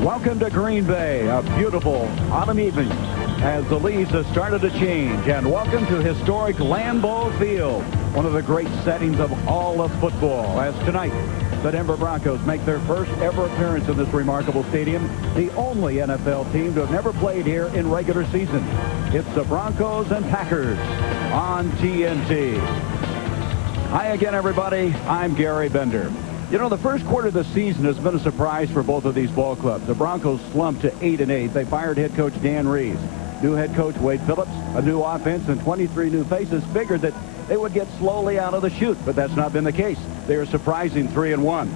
Welcome to Green Bay, a beautiful autumn evening as the leaves have started to change. And welcome to historic Lambeau Field, one of the great settings of all of football. As tonight, the Denver Broncos make their first ever appearance in this remarkable stadium, the only NFL team to have never played here in regular season. It's the Broncos and Packers on TNT. Hi again, everybody. I'm Gary Bender. You know, the first quarter of the season has been a surprise for both of these ball clubs. The Broncos slumped to 8-8. They fired head coach Dan Reeves. New head coach Wade Phillips, a new offense, and 23 new faces figured that they would get slowly out of the chute, but that's not been the case. They are surprising 3-1.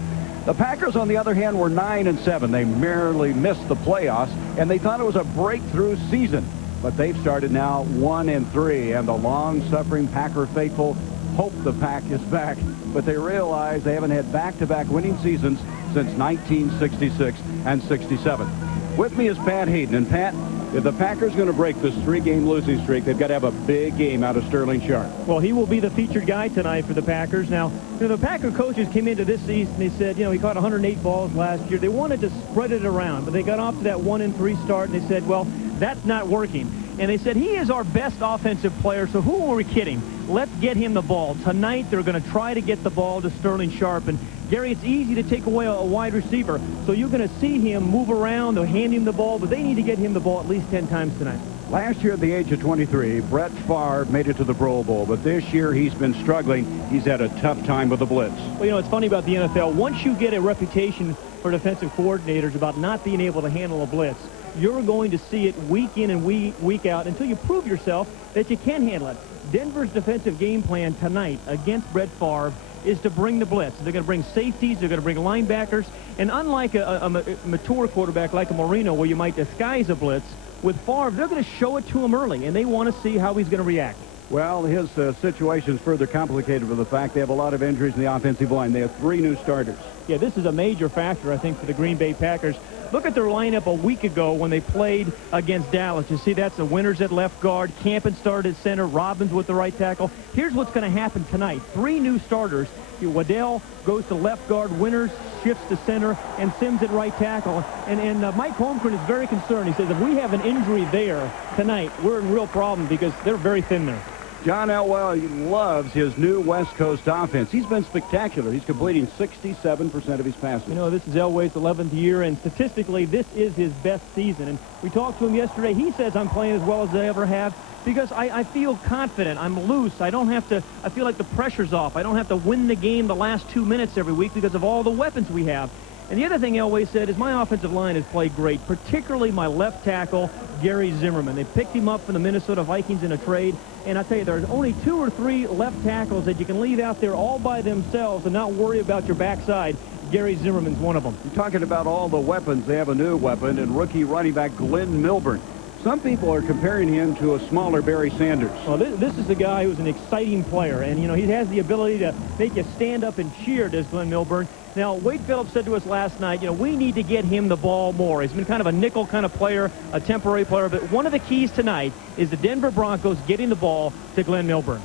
The Packers, on the other hand, were 9-7. They merely missed the playoffs, and they thought it was a breakthrough season. But they've started now 1-3, and the long-suffering Packer faithful hope the Pack is back, but they realize they haven't had back-to-back winning seasons since 1966 and 67. With me is Pat Hayden. And Pat, if the Packers are going to break this 3-game losing streak, they've got to have a big game out of Sterling Sharp. Well, he will be the featured guy tonight for the Packers. Now, the Packer coaches came into this season, they said, he caught 108 balls last year. They wanted to spread it around, but they got off to that 1-3 start, and they said, well, that's not working. And they said, he is our best offensive player, so who are we kidding? Let's get him the ball. Tonight, they're going to try to get the ball to Sterling Sharp. And, Gary, it's easy to take away a wide receiver, so you're going to see him move around. They'll hand him the ball, but they need to get him the ball at least 10 times tonight. Last year at the age of 23, Brett Favre made it to the Pro Bowl, but this year he's been struggling. He's had a tough time with the blitz. Well, it's funny about the NFL. Once you get a reputation for defensive coordinators about not being able to handle a blitz, you're going to see it week in and week out until you prove yourself that you can handle it. Denver's defensive game plan tonight against Brett Favre is to bring the blitz. They're going to bring safeties. They're going to bring linebackers. And unlike a mature quarterback like a Marino where you might disguise a blitz, with Favre, they're going to show it to him early, and they want to see how he's going to react. Well, his situation is further complicated with the fact they have a lot of injuries in the offensive line. They have 3 new starters. Yeah, this is a major factor, I think, for the Green Bay Packers. Look at their lineup a week ago when they played against Dallas. You see, that's the Winters at left guard, Campen started at center, Robbins with the right tackle. Here's what's going to happen tonight. 3 new starters. Waddell goes to left guard, Winters shifts to center, and Sims at right tackle. And Mike Holmgren is very concerned. He says if we have an injury there tonight, we're in real problem because they're very thin there. John Elway loves his new West Coast offense. He's been spectacular. He's completing 67% of his passes. This is Elway's 11th year, and statistically, this is his best season. And we talked to him yesterday. He says, I'm playing as well as I ever have because I feel confident. I'm loose. I feel like the pressure's off. I don't have to win the game the last 2 minutes every week because of all the weapons we have. And the other thing Elway said is my offensive line has played great, particularly my left tackle, Gary Zimmerman. They picked him up from the Minnesota Vikings in a trade. And I tell you, there's only 2 or 3 left tackles that you can leave out there all by themselves and not worry about your backside. Gary Zimmerman's one of them. You're talking about all the weapons. They have a new weapon, and rookie running back Glenn Milburn. Some people are comparing him to a smaller Barry Sanders. Well, this is a guy who's an exciting player, and, he has the ability to make you stand up and cheer, does Glenn Milburn. Now, Wade Phillips said to us last night, we need to get him the ball more. He's been kind of a nickel kind of player, a temporary player, but one of the keys tonight is the Denver Broncos getting the ball to Glenn Milburn.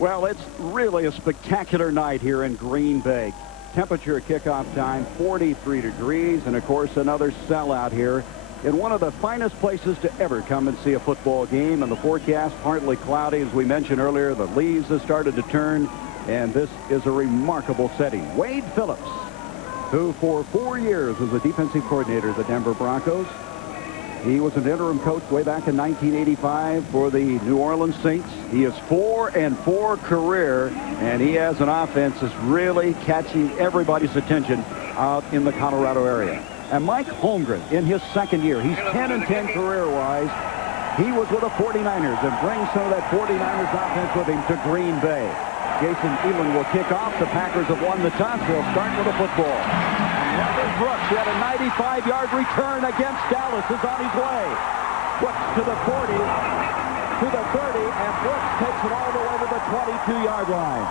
Well, it's really a spectacular night here in Green Bay. Temperature at kickoff time, 43 degrees, and, of course, another sellout here in one of the finest places to ever come and see a football game. And the forecast, partly cloudy, as we mentioned earlier. The leaves have started to turn, and this is a remarkable setting. Wade Phillips, who for 4 years was the defensive coordinator of the Denver Broncos. He was an interim coach way back in 1985 for the New Orleans Saints. He is 4-4 career, and he has an offense that's really catching everybody's attention out in the Colorado area. And Mike Holmgren, in his second year, he's 10-10 career-wise. He was with the 49ers and brings some of that 49ers offense with him to Green Bay. Jason Elam will kick off. The Packers have won the toss. They'll start with the football. And Robert Brooks, he had a 95-yard return against Dallas, is on his way. Brooks to the 40, to the 30, and Brooks takes it all the way to the 22-yard line.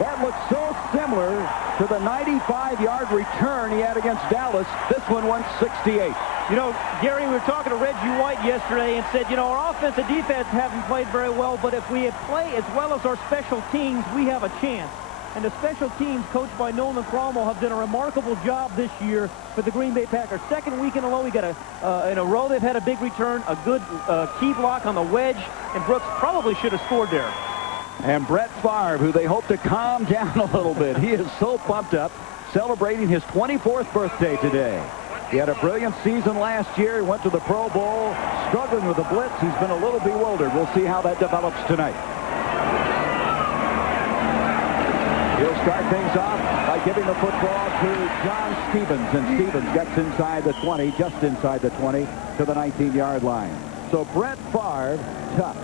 That looks so similar to the 95-yard return he had against Dallas. This one went 68. Gary, we were talking to Reggie White yesterday and said, our offense and defense haven't played very well, but if we play as well as our special teams, we have a chance. And the special teams, coached by Nolan Cromwell, have done a remarkable job this year for the Green Bay Packers. Second week in a row, we got in a row they've had a big return, a good key block on the wedge, and Brooks probably should have scored there. And Brett Favre, who they hope to calm down a little bit. He is so pumped up, celebrating his 24th birthday today. He had a brilliant season last year. He went to the Pro Bowl, struggling with the blitz. He's been a little bewildered. We'll see how that develops tonight. He'll start things off by giving the football to John Stevens. And Stevens gets inside the 20, just inside the 20, to the 19-yard line. So Brett Favre, tough,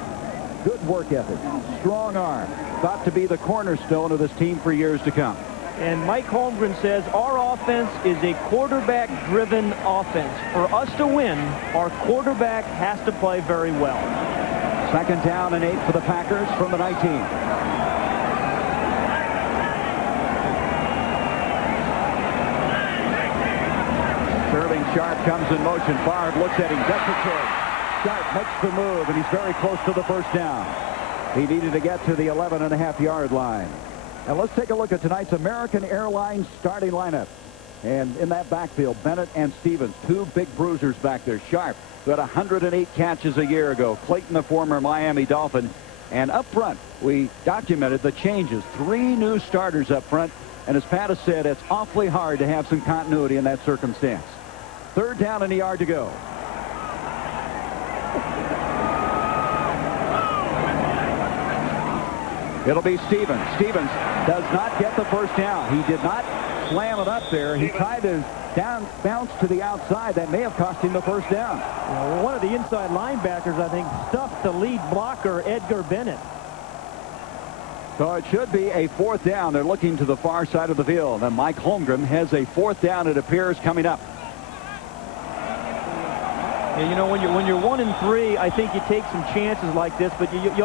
good work ethic, strong arm, thought to be the cornerstone of this team for years to come. And Mike Holmgren says our offense is a quarterback-driven offense. For us to win, our quarterback has to play very well. Second down and 8 for the Packers from the 19. Serving Sharp comes in motion. Favre looks at him, gets it to him. Sharp makes the move, and he's very close to the first down. He needed to get to the 11.5-yard line. And let's take a look at tonight's American Airlines starting lineup. And in that backfield, Bennett and Stevens, two big bruisers back there. Sharp, who had 108 catches a year ago. Clayton, the former Miami Dolphin. And up front, we documented the changes. 3 new starters up front. And as Pat has said, it's awfully hard to have some continuity in that circumstance. Third down and a yard to go. It'll be Stevens. Stevens does not get the first down. He did not slam it up there. He tried to bounce to the outside. That may have cost him the first down. Well, one of the inside linebackers, I think, stuffed the lead blocker, Edgar Bennett. So it should be a fourth down. They're looking to the far side of the field. And Mike Holmgren has a fourth down, it appears, coming up. Yeah, you know, when you're 1-3, I think you take some chances like this, but you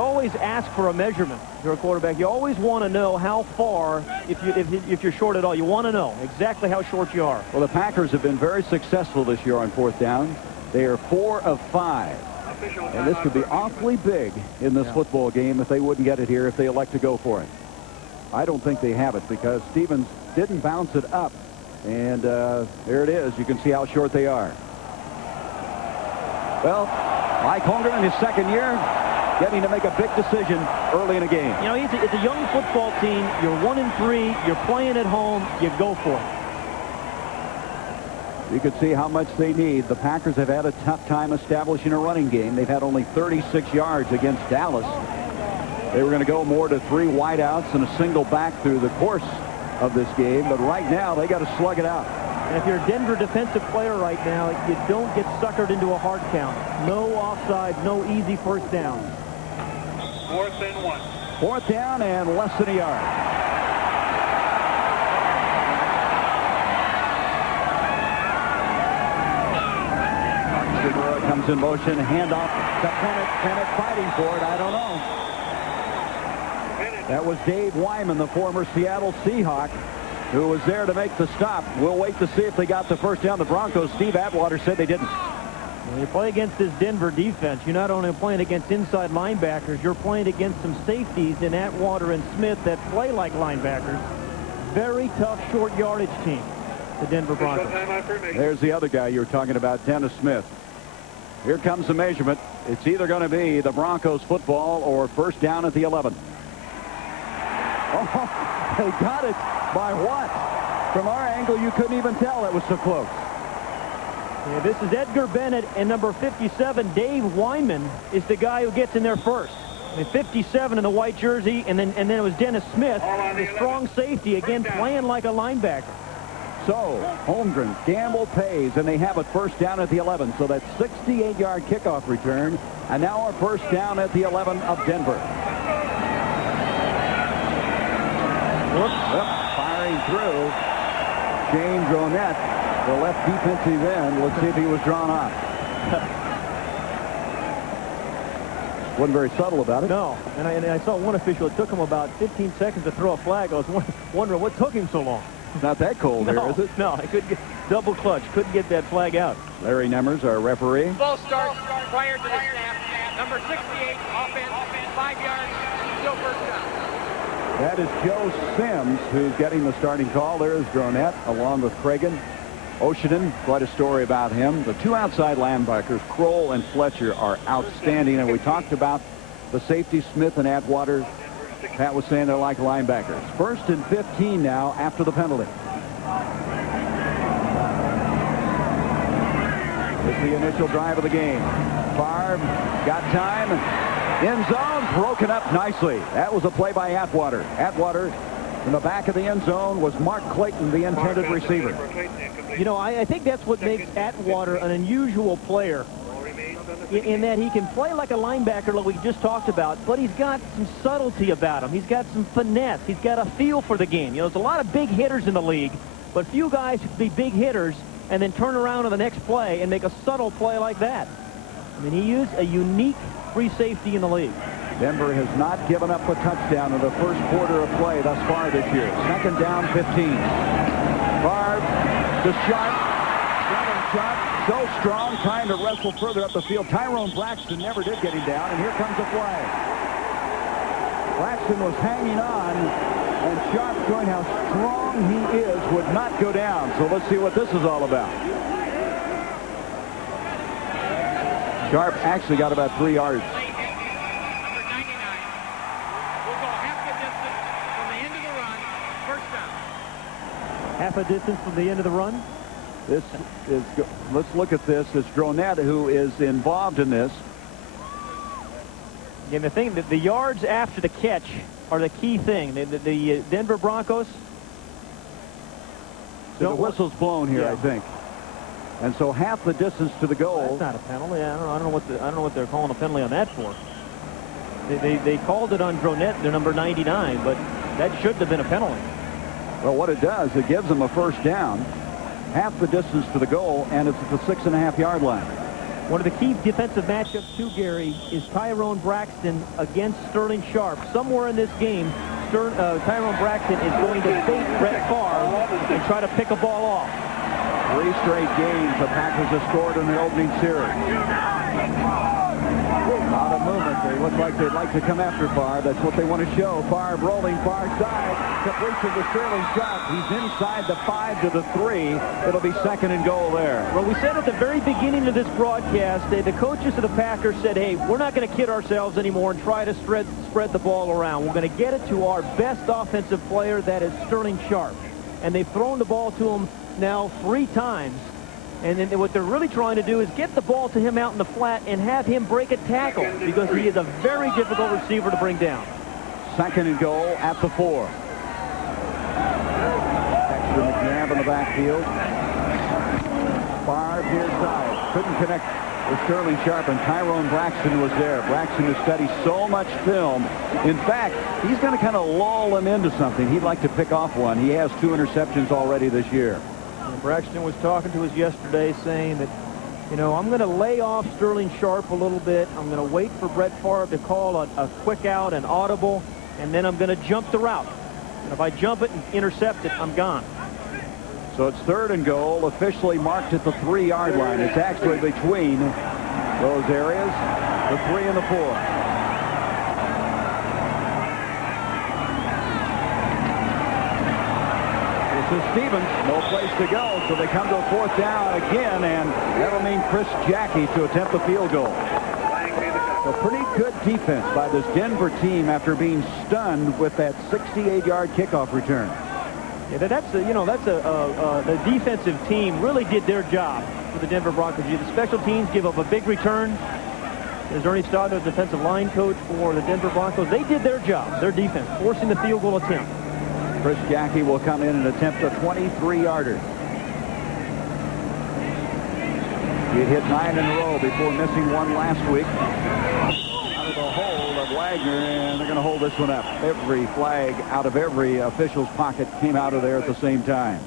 always ask for a measurement. If you're a quarterback, you always want to know how far, if you're short at all. You want to know exactly how short you are. Well, the Packers have been very successful this year on fourth down. They are 4 of 5. And this could be awfully big in this football game if they wouldn't get it here, if they elect to go for it. I don't think they have it because Stevens didn't bounce it up. And there it is. You can see how short they are. Well, Mike Holmgren in his second year, getting to make a big decision early in a game. You know, it's a young football team. You're 1-3. You're playing at home. You go for it. You can see how much they need. The Packers have had a tough time establishing a running game. They've had only 36 yards against Dallas. They were going to go more to 3 wideouts and a single back through the course of this game. But right now, they got to slug it out. And if you're a Denver defensive player right now, you don't get suckered into a hard count. No offsides, no easy first down. 4th and 1. Fourth down and less than a yard. Comes in motion, handoff to Bennett fighting for it. I don't know. That was Dave Wyman, the former Seattle Seahawk, who was there to make the stop. We'll wait to see if they got the first down. The Broncos, Steve Atwater, said they didn't. When you play against this Denver defense, you're not only playing against inside linebackers, you're playing against some safeties in Atwater and Smith that play like linebackers. Very tough short yardage team, the Denver Broncos. There's the other guy you were talking about, Dennis Smith. Here comes the measurement. It's either going to be the Broncos football or first down at the 11. Oh, they got it by what? From our angle, you couldn't even tell it was so close. Yeah, this is Edgar Bennett, and number 57, Dave Wyman, is the guy who gets in there first. I mean, 57 in the white jersey, and then it was Dennis Smith, the strong safety, again playing like a linebacker. So, Holmgren, gamble pays, and they have it first down at the 11. So that's 68-yard kickoff return, and now our first down at the 11 of Denver. Firing through. James Ronette, the left defensive end. Let's see if he was drawn off. Wasn't very subtle about it. No, and I saw one official. It took him about 15 seconds to throw a flag. I was wondering what took him so long. It's not that cold here, is it? No, I couldn't get double clutch. Couldn't get that flag out. Larry Nemmers, our referee. Ball starts prior to the snap. Number 68, offense, 5 yards, still first down. That is Joe Sims who's getting the starting call. There is Dronette along with Cragen. Oshiden, quite a story about him. The two outside linebackers, Kroll and Fletcher, are outstanding. And we talked about the safety, Smith and Atwater. Pat was saying they're like linebackers. 1st and 15 now after the penalty. It's the initial drive of the game. Favre got time. End zone broken up nicely. That was a play by Atwater. Atwater in the back of the end zone was Mark Clayton, the intended receiver. You know, I think that's what makes Atwater an unusual player, in that he can play like a linebacker like we just talked about, but he's got some subtlety about him. He's got some finesse. He's got a feel for the game. You know, there's a lot of big hitters in the league, but few guys can be big hitters and then turn around on the next play and make a subtle play like that. I mean, he is a unique free safety in the league. Denver has not given up a touchdown in the first quarter of play thus far this year. 2nd down, 15. Favre to Sharp. Sharp, so strong, trying to wrestle further up the field. Tyrone Braxton never did get him down, and here comes the flag. Braxton was hanging on, and Sharp, showing how strong he is, would not go down. So let's see what this is all about. Sharp actually got about 3 yards. Number 99 will go half the distance from the end of the run. First down. Half a distance from the end of the run. This is, let's look at this. It's Dronette who is involved in this. And the thing that the yards after the catch are the key thing. The Denver Broncos. So the whistle's blown here, I think. And so half the distance to the goal. That's not a penalty. I don't know what they're calling a penalty on that for. They called it on Dronette, their number 99, but that shouldn't have been a penalty. Well, what it does, it gives them a first down, half the distance to the goal, and it's at the 6.5-yard line. One of the key defensive matchups too, Gary, is Tyrone Braxton against Sterling Sharp. Somewhere in this game, Tyrone Braxton is going to bait Brett Favre and try to pick a ball off. 3 straight games the Packers have scored in the opening series. A lot of movement. They look like they'd like to come after Favre. That's what they want to show. Favre rolling far side. Completion to Sterling Sharp. He's inside the 5 to the 3. It'll be 2nd and goal there. Well, we said at the very beginning of this broadcast, the coaches of the Packers said, hey, we're not going to kid ourselves anymore and try to spread the ball around. We're going to get it to our best offensive player, that is Sterling Sharp. And they've thrown the ball to him now 3 times. And then what they're really trying to do is get the ball to him out in the flat and have him break a tackle, because he is a very difficult receiver to bring down. 2nd and goal at the 4. Dexter McNabb in the backfield. Favre near side. Couldn't connect with Sterling Sharp, and Tyrone Braxton was there. Braxton has studied so much film. In fact, he's going to kind of lull him into something. He'd like to pick off one. He has 2 interceptions already this year. And Braxton was talking to us yesterday saying that, you know, I'm going to lay off Sterling Sharp a little bit. I'm going to wait for Brett Favre to call a quick out, an audible, and then I'm going to jump the route. And if I jump it and intercept it, I'm gone. So it's 3rd and goal, officially marked at the 3-yard line. It's actually between those areas, the 3 and the 4. This is Stevens, no place to go, so they come to a 4th down again, and that'll mean Chris Jackie to attempt the field goal. A pretty good defense by this Denver team after being stunned with that 68-yard kickoff return. Yeah, the defensive team really did their job for the Denver Broncos. The special teams give up a big return. There's Ernie Stoddard, the defensive line coach for the Denver Broncos. They did their job, their defense, forcing the field goal attempt. Chris Jackie will come in and attempt a 23-yarder. He had hit 9 in a row before missing one last week. Out of the hold of Wagner, and they're going to hold this one up. Every flag out of every official's pocket came out of there at the same time.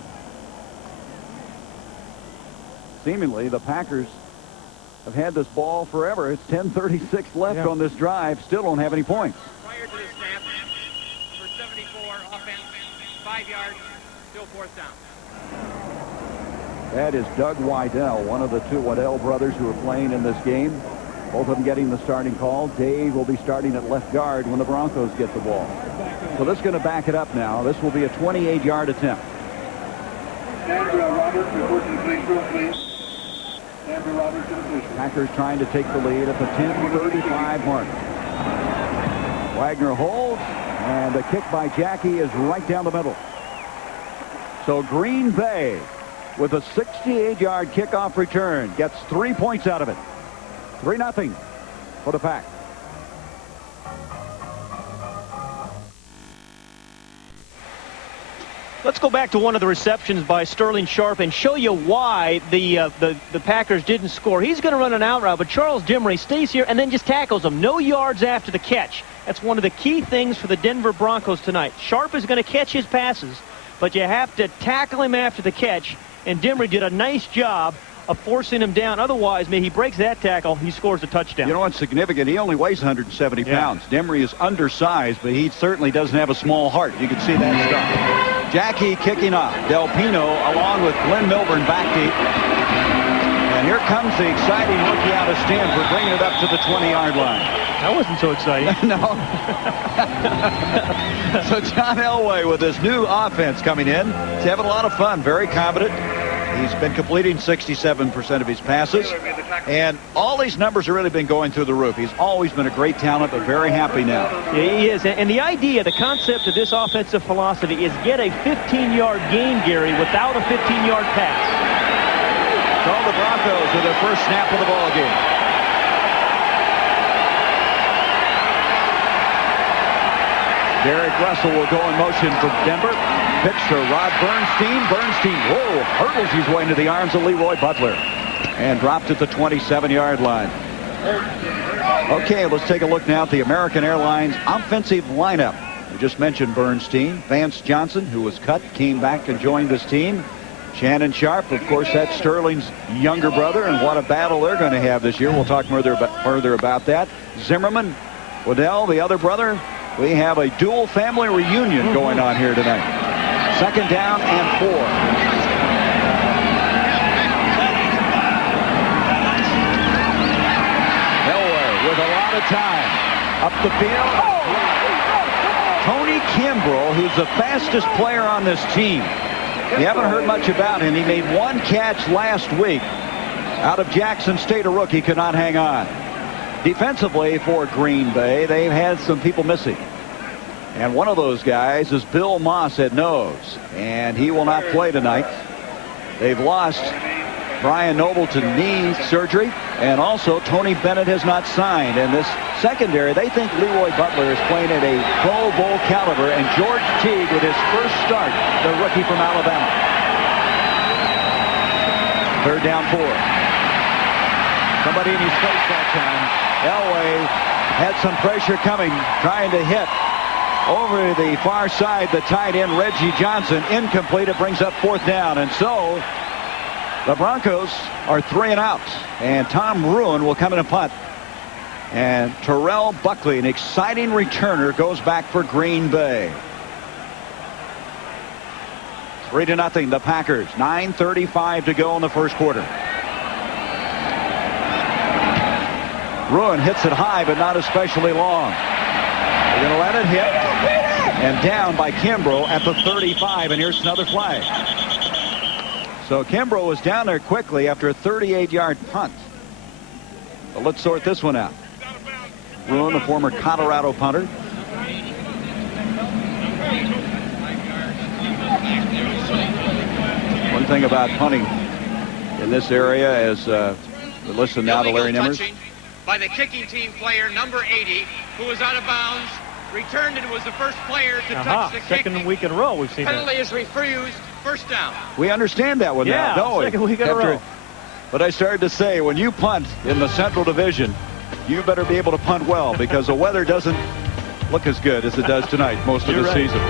Seemingly, the Packers have had this ball forever. It's 10:36 left on this drive. Still don't have any points. Prior to the snap, number 74, offense, 5 yards, still 4th down. That is Doug Waddell, one of the 2 Waddell brothers who are playing in this game. Both of them getting the starting call. Dave will be starting at left guard when the Broncos get the ball. So this is going to back it up now. This will be a 28-yard attempt. Andrew Roberts, report to the police room, please. Andrew Roberts to the police room. Packers trying to take the lead at the 10:35 mark. Wagner holds, and the kick by Jackie is right down the middle. So Green Bay, with a 68-yard kickoff return, gets 3 points out of it. 3-0 for the Pack. Let's go back to one of the receptions by Sterling Sharp and show you why the Packers didn't score. He's going to run an out route, but Charles Dimry stays here and then just tackles him. No yards after the catch. That's one of the key things for the Denver Broncos tonight. Sharp is going to catch his passes, but you have to tackle him after the catch, and Dimry did a nice job of forcing him down. Otherwise, he breaks that tackle, he scores a touchdown. You know what's significant? He only weighs 170 pounds. Dimry is undersized, but he certainly doesn't have a small heart. You can see that stuff. Jackie kicking off. Del Pino along with Glenn Milburn back deep. And here comes the exciting rookie out of Stanford, bringing it up to the 20-yard line. That wasn't so exciting. No. So John Elway with his new offense coming in. He's having a lot of fun, very confident. He's been completing 67% of his passes. And all these numbers have really been going through the roof. He's always been a great talent, but very happy now. Yeah, he is. And the idea, the concept of this offensive philosophy is get a 15-yard gain, Gary, without a 15-yard pass. So the Broncos with their first snap of the ball game. Derek Russell will go in motion for Denver. Pitch to Rod Bernstein. Bernstein, whoa, hurdles his way into the arms of Leroy Butler. And dropped at the 27-yard line. Okay, let's take a look now at the American Airlines offensive lineup. We just mentioned Bernstein. Vance Johnson, who was cut, came back and joined this team. Shannon Sharp, of course, that's Sterling's younger brother, and what a battle they're going to have this year. We'll talk further about that. Zimmerman, Waddell, the other brother. We have a dual family reunion going on here tonight. 2nd down and 4. Elway with a lot of time. Up the field. Tony Kimbrell, who's the fastest player on this team. You haven't heard much about him. He made one catch last week out of Jackson State. A rookie could not hang on. Defensively for Green Bay, they've had some people missing. And one of those guys is Bill Moss at nose. And he will not play tonight. They've lost Brian Noble to knee surgery. And also Tony Bennett has not signed. And this secondary, they think Leroy Butler is playing at a Pro Bowl caliber. And George Teague with his first start, the rookie from Alabama. 3rd down 4. Somebody in his face that time. Elway had some pressure coming, trying to hit. Over the far side, the tight end, Reggie Johnson, incomplete. It brings up 4th down. And so the Broncos are 3 and out. And Tom Ruin will come in and punt. And Terrell Buckley, an exciting returner, goes back for Green Bay. 3-0, the Packers. 9:35 to go in the first quarter. Ruin hits it high, but not especially long. They're going to let it hit. And down by Kimbrell at the 35. And here's another flag. So Kimbrell was down there quickly after a 38-yard punt. But let's sort this one out. Ruin, a former Colorado punter. One thing about punting in this area is we listen now to Larry Nimmers. By the kicking team player, number 80, who was out of bounds, returned and was the first player to touch the kick. Second week in a row we've seen Penalty that. is refused. First down. We understand that one now, don't we? Second week in a row. But I started to say, when you punt in the Central Division, you better be able to punt well, because the weather doesn't look as good as it does tonight most of the season.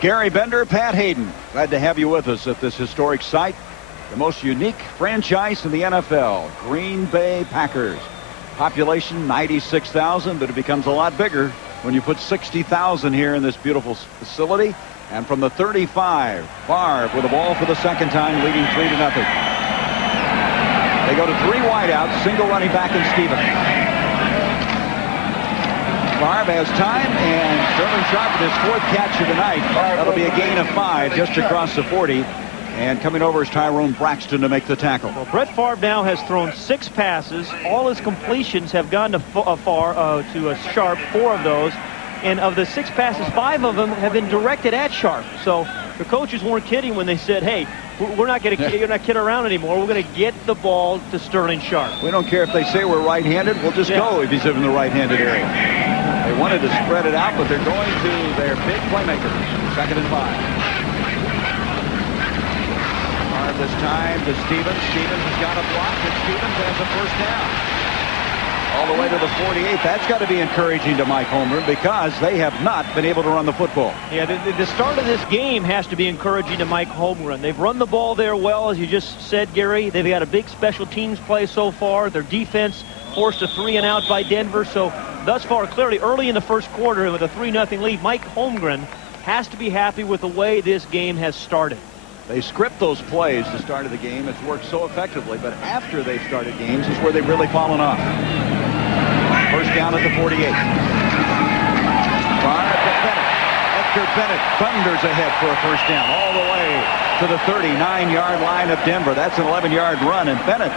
Gary Bender, Pat Hayden, glad to have you with us at this historic site. The most unique franchise in the NFL, Green Bay Packers. Population 96,000, but it becomes a lot bigger when you put 60,000 here in this beautiful facility. And from the 35, Favre with the ball for the second time, leading 3-0. They go to 3 wideouts, single running back and Stevens. Favre has time, and Sterling Sharp with his 4th catch of the night. That'll be a gain of 5 just across the 40. And coming over is Tyrone Braxton to make the tackle. Well, Brett Favre now has thrown 6 passes. All his completions have gone to Sharp, 4 of those. And of the 6 passes, 5 of them have been directed at Sharp. So the coaches weren't kidding when they said, hey, we're not going to kid around anymore. We're going to get the ball to Sterling Sharp. We don't care if they say we're right-handed. We'll just go if he's in the right-handed area. They wanted to spread it out, but they're going to their big playmaker. 2nd and 5. This time to Stevens. Stevens has got a block, and Stevens has a 1st down. All the way to the 48. That's got to be encouraging to Mike Holmgren because they have not been able to run the football. Yeah, the start of this game has to be encouraging to Mike Holmgren. They've run the ball there well, as you just said, Gary. They've got a big special teams play so far. Their defense forced a 3-and-out by Denver. So thus far, clearly early in the first quarter with a 3-0 lead, Mike Holmgren has to be happy with the way this game has started. They script those plays to start of the game. It's worked so effectively, but after they've started games is where they've really fallen off. 1st down at the 48. Favre to Bennett. Edgar Bennett thunders ahead for a 1st down all the way to the 39-yard line of Denver. That's an 11-yard run, and Bennett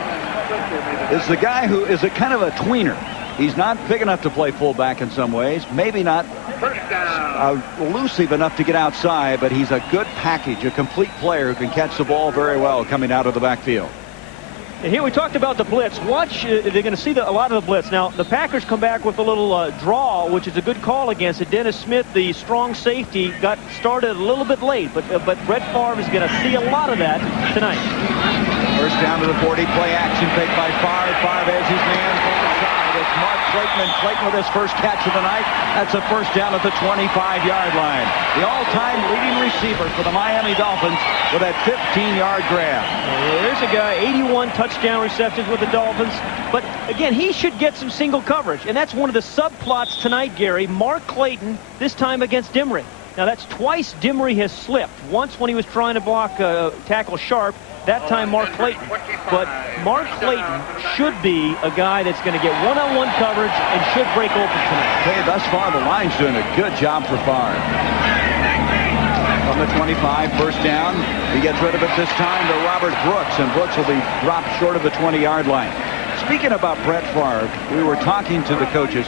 is the guy who is a kind of a tweener. He's not big enough to play fullback in some ways, maybe not elusive enough to get outside, but he's a good package, a complete player who can catch the ball very well coming out of the backfield. And here we talked about the blitz. Watch, they're going to see a lot of the blitz. Now, the Packers come back with a little draw, which is a good call against it. Dennis Smith, the strong safety, got started a little bit late, but Brett Favre is going to see a lot of that tonight. 1st down to the 40, play action fake by Favre. Favre has his man forward side. It's Mark Clayton, and Clayton with his 1st catch of the night. That's a 1st down at the 25-yard line. The all-time leading receiver for the Miami Dolphins with that 15-yard grab. There's a guy, 81 touchdown receptions with the Dolphins. But, again, he should get some single coverage. And that's one of the subplots tonight, Gary. Mark Clayton, this time against Dimry. Now, that's twice Dimry has slipped. Once when he was trying to block tackle Sharp. That time Mark Clayton. But Mark Clayton should be a guy that's going to get one-on-one coverage and should break open tonight. Hey, thus far the line's doing a good job for Favre. From the 25, 1st down. He gets rid of it this time to Robert Brooks, and Brooks will be dropped short of the 20-yard line. Speaking about Brett Favre, we were talking to the coaches.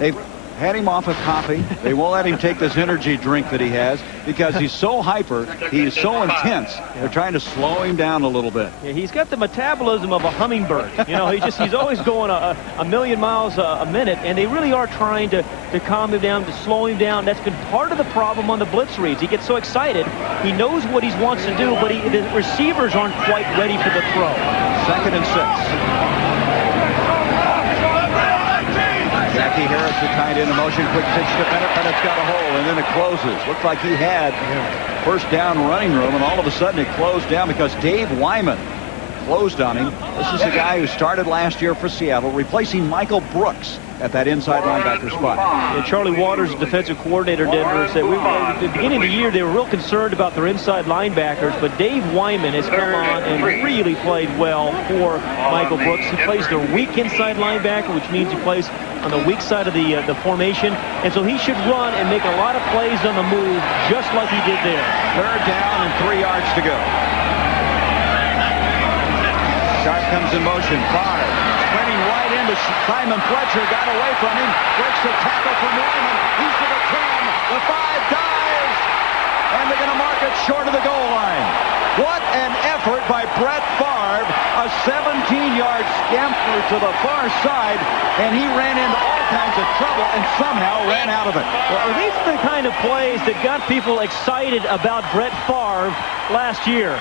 They've had him off of coffee. They won't let him take this energy drink that he has because he's so hyper. He's so intense. They're trying to slow him down a little bit. Yeah, he's got the metabolism of a hummingbird. You know, he's always going a million miles a minute, and they really are trying to calm him down, to slow him down. That's been part of the problem on the blitz reads. He gets so excited. He knows what he wants to do, but the receivers aren't quite ready for the throw. 2nd and 6. Jackie Harris, the tight end in motion, quick pitch to Bennett. Bennett's got a hole, and then it closes. Looks like he had 1st down running room, and all of a sudden it closed down because Dave Wyman closed on him. This is the guy who started last year for Seattle, replacing Michael Brooks at that inside linebacker spot. And Charlie Waters, defensive coordinator, Denver, said at the beginning of the year they were real concerned about their inside linebackers, but Dave Wyman has come on and really played well for Michael Brooks. He plays their weak inside linebacker, which means he plays on the weak side of the formation, and so he should run and make a lot of plays on the move, just like he did there. 3rd down and 3 yards to go. Sharp comes in motion. Favre sprinting right into Simon Fletcher. Got away from him. Breaks the tackle from Wyman. He's to the 10. The 5 dives. And they're going to mark it short of the goal line. What an effort by Brett Favre. A 17-yard scamper to the far side. And he ran into all kinds of trouble and somehow ran out of it. Well, these are the kind of plays that got people excited about Brett Favre last year.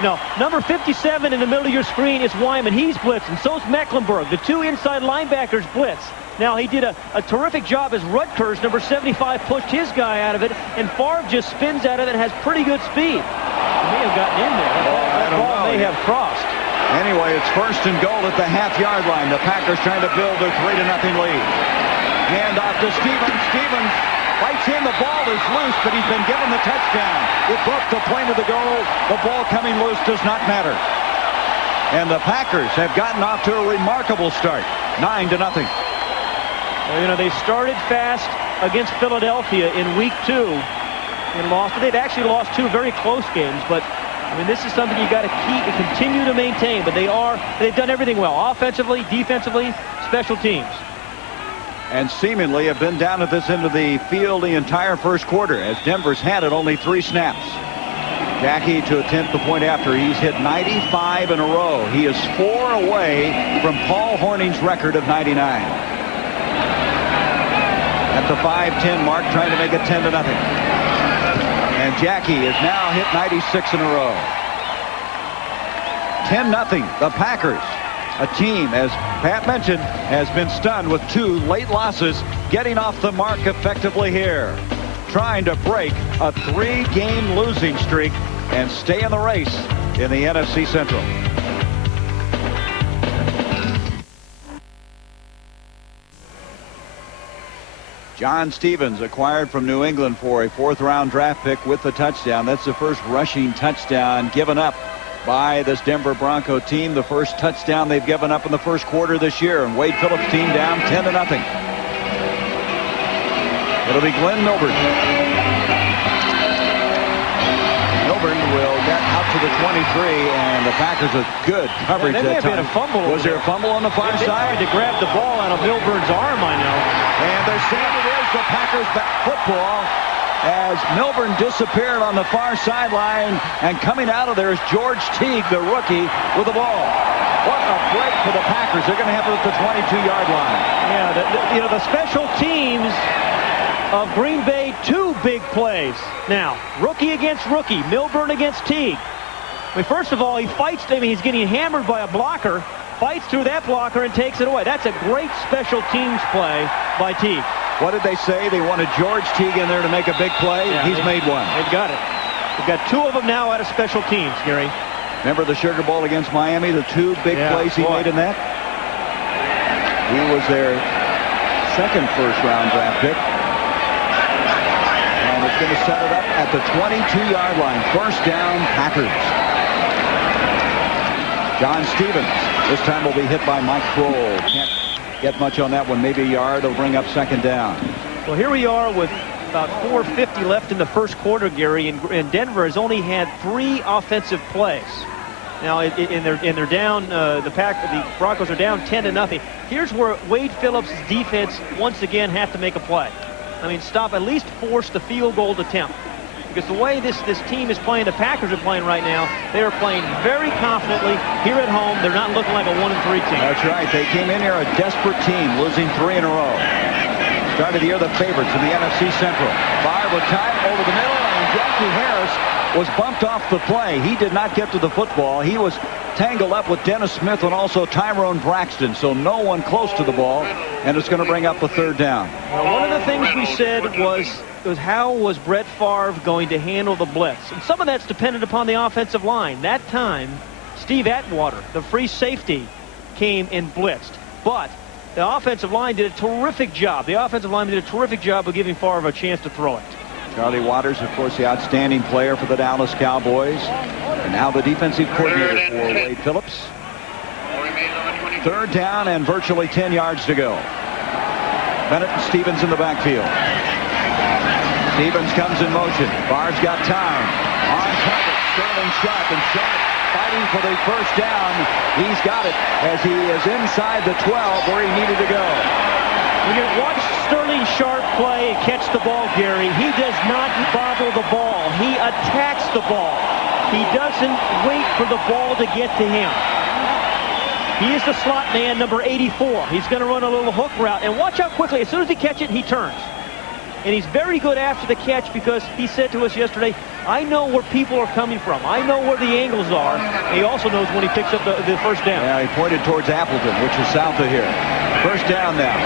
No, number 57 in the middle of your screen is Wyman. He's blitzing. So's Mecklenburg. The 2 inside linebackers blitz. Now, he did a terrific job as Rutgers, number 75, pushed his guy out of it, and Favre just spins out of it and has pretty good speed. He may have gotten in there. That ball may have crossed. Anyway, it's 1st and goal at the half-yard line. The Packers trying to build a 3-0 lead. Hand off to Stevens. Stevens fights in. The ball is loose, but he's been given the touchdown. It broke the plane of the goal. The ball coming loose does not matter. And the Packers have gotten off to a remarkable start. 9-0. Well, you know, they started fast against Philadelphia in week 2 and lost. They've actually lost 2 very close games, but I mean, this is something you got to continue to maintain. But they've done everything well, offensively, defensively, special teams. And seemingly have been down at this end of the field the entire first quarter, as Denver's had it only 3 snaps. Jackie to attempt the point after. He's hit 95 in a row. He is 4 away from Paul Hornung's record of 99. At the 5-10 mark, trying to make it 10-0. And Jackie has now hit 96 in a row. 10-0. The Packers, a team, as Pat mentioned, has been stunned with 2 late losses, getting off the mark effectively here, trying to break a 3-game losing streak and stay in the race in the NFC Central. John Stevens, acquired from New England for a 4th-round draft pick with the touchdown. That's the first rushing touchdown given up by this Denver Bronco team. The first touchdown they've given up in the first quarter this year. And Wade Phillips' team down 10-0. It'll be Glenn Milburn. Milburn will get out to the 23, and the Packers with good coverage that time. A fumble. Was there a fumble on the far side? Tried to grab the ball out of Milburn's arm, I know. And they're saying it is the Packers football, as Milburn disappeared on the far sideline, and coming out of there is George Teague, the rookie, with the ball. What a break for the Packers. They're going to have it at the 22-yard line. Yeah, the special teams of Green Bay, 2 big plays. Now, rookie against rookie, Milburn against Teague. I mean, first of all, he fights. I mean, he's getting hammered by a blocker, fights through that blocker and takes it away. That's a great special teams play by Teague. What did they say? They wanted George Teague in there to make a big play. Yeah, He's made one. They've got it. They've got 2 of them now out of special teams, Gary. Remember the Sugar Bowl against Miami? The 2 big plays he made in that? He was their 2nd first-round draft pick. And it's going to set it up at the 22-yard line. 1st down, Packers. John Stevens. This time will be hit by Mike Kroll. Can't get much on that one. Maybe a yard. It'll bring up 2nd down. Well, here we are with about 4:50 left in the first quarter, Gary, and Denver has only had 3 offensive plays. Now, they're down. The Broncos are down 10-0. Here's where Wade Phillips' defense once again have to make a play. I mean, at least force the field goal attempt. Because the way this team is playing, the Packers are playing right now, they are playing very confidently here at home. They're not looking like a 1-3 team. That's right. They came in here a desperate team, losing 3 in a row. Started the year the favorites in the NFC Central. Favre with time over the middle, and Jackie Harris was bumped off the play. He did not get to the football. He was tangled up with Dennis Smith and also Tyrone Braxton, so no one close to the ball, and it's going to bring up the 3rd down. Well, one of the things we said was how was Brett Favre going to handle the blitz? And some of that's dependent upon the offensive line. That time, Steve Atwater, the free safety, came and blitzed. But the offensive line did a terrific job. The offensive line did a terrific job of giving Favre a chance to throw it. Charlie Waters, of course, the outstanding player for the Dallas Cowboys. And now the defensive coordinator for Wade Phillips. 3rd down and virtually 10 yards to go. Bennett and Stevens in the backfield. Stevens comes in motion. Favre's got time. On target. Sterling sharp and sharp. Fighting for the 1st down. He's got it as he is inside the 12 where he needed to go. When you watch Sterling Sharp play and catch the ball, Gary, he does not bobble the ball. He attacks the ball. He doesn't wait for the ball to get to him. He is the slot man, number 84. He's going to run a little hook route. And watch how quickly, as soon as he catches it, he turns. And he's very good after the catch because he said to us yesterday, I know where people are coming from. I know where the angles are. And he also knows when he picks up the 1st down. Yeah, he pointed towards Appleton, which is south of here. 1st down now.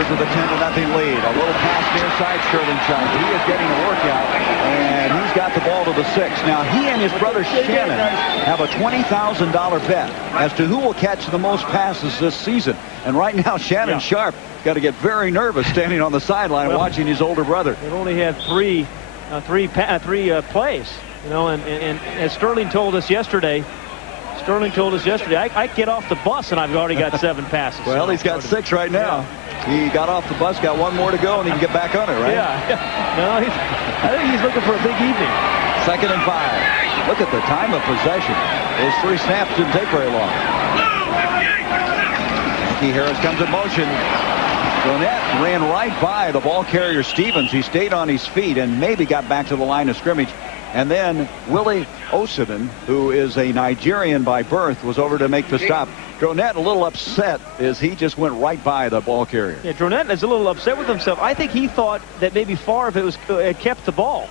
Packers with a 10-0 lead. A little pass near side, Sterling Sharp. He is getting a workout, and he's got the ball to the 6. Now, he and his brother Shannon have a $20,000 bet as to who will catch the most passes this season. And right now, Shannon Sharp got to get very nervous standing on the sideline watching his older brother. They've only had three plays, you know, and as Sterling told us yesterday, I get off the bus and I've already got 7 passes. Well, he's got 6 right now. He got off the bus, got 1 more to go, and he can get back on it, right? Yeah. No, I think he's looking for a big evening. 2nd and 5. Look at the time of possession. Those 3 snaps didn't take very long. Yankee Harris comes in motion. Gronett ran right by the ball carrier Stevens. He stayed on his feet and maybe got back to the line of scrimmage. And then Willie Osiden, who is a Nigerian by birth, was over to make the stop. Gronett a little upset as he just went right by the ball carrier. Yeah, Gronett is a little upset with himself. I think he thought that maybe Favre had kept the ball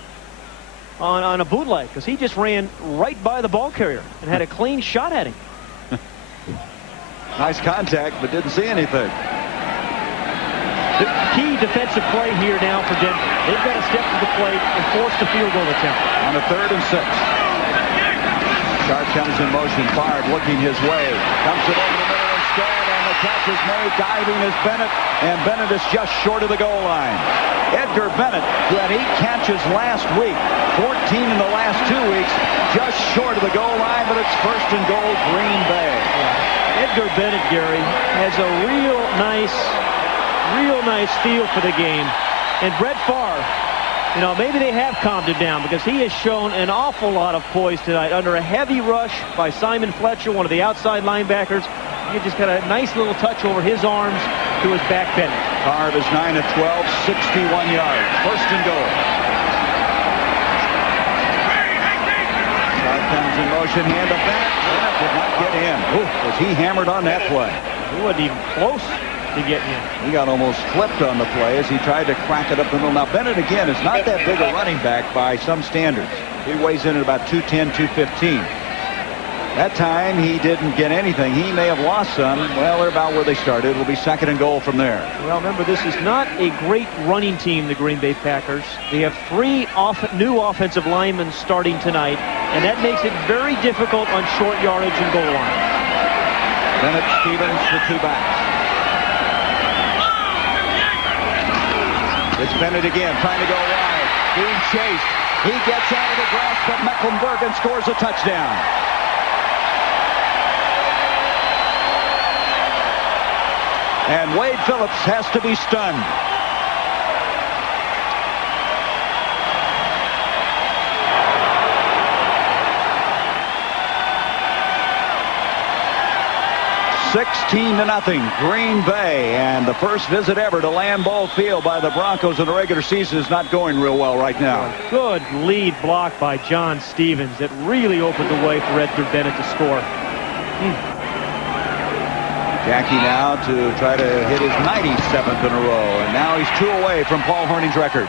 on a bootleg, because he just ran right by the ball carrier and had a clean shot at him. Nice contact, but didn't see anything. The key defensive play here now for Denver. They've got to step to the plate and force the field goal attempt. On a 3rd and 6. Sharp comes in motion. Favre looking his way. Dumps it over the middle instead, and the catch is made. Diving is Bennett, and Bennett is just short of the goal line. Edgar Bennett, who had 8 catches last week, 14 in the last 2 weeks, just short of the goal line, but it's 1st and goal, Green Bay. Edgar Bennett, Gary, has a real nice feel for the game. And Brett Favre, you know, maybe they have calmed him down, because he has shown an awful lot of poise tonight under a heavy rush by Simon Fletcher, one of the outside linebackers. He just got a nice little touch over his arms to his back Bennett. Favre is 9 of 12, 61 yards. 1st and goal. Sharp comes in motion, hand to Bennett. Bennett did not get in. Was he hammered on that play? He wasn't even close to get in. He got almost flipped on the play as he tried to crack it up the middle. Now, Bennett, again, is not that big a running back by some standards. He weighs in at about 210, 215. That time, he didn't get anything. He may have lost some. Well, they're about where they started. It'll be 2nd and goal from there. Well, remember, this is not a great running team, the Green Bay Packers. They have 3 new offensive linemen starting tonight, and that makes it very difficult on short yardage and goal line. Bennett, Stevens, the 2 backs. It's Bennett again, trying to go wide, being chased. He gets out of the grasp of Mecklenburg and scores a touchdown. And Wade Phillips has to be stunned. (16-0) Green Bay, and the first visit ever to Lambeau Field by the Broncos in the regular season is not going real well right now. Good lead block by John Stevens that really opened the way for Edgar Bennett to score. Jackie now to try to hit his 97th in a row, and now he's 2 away from Paul Hornung's record.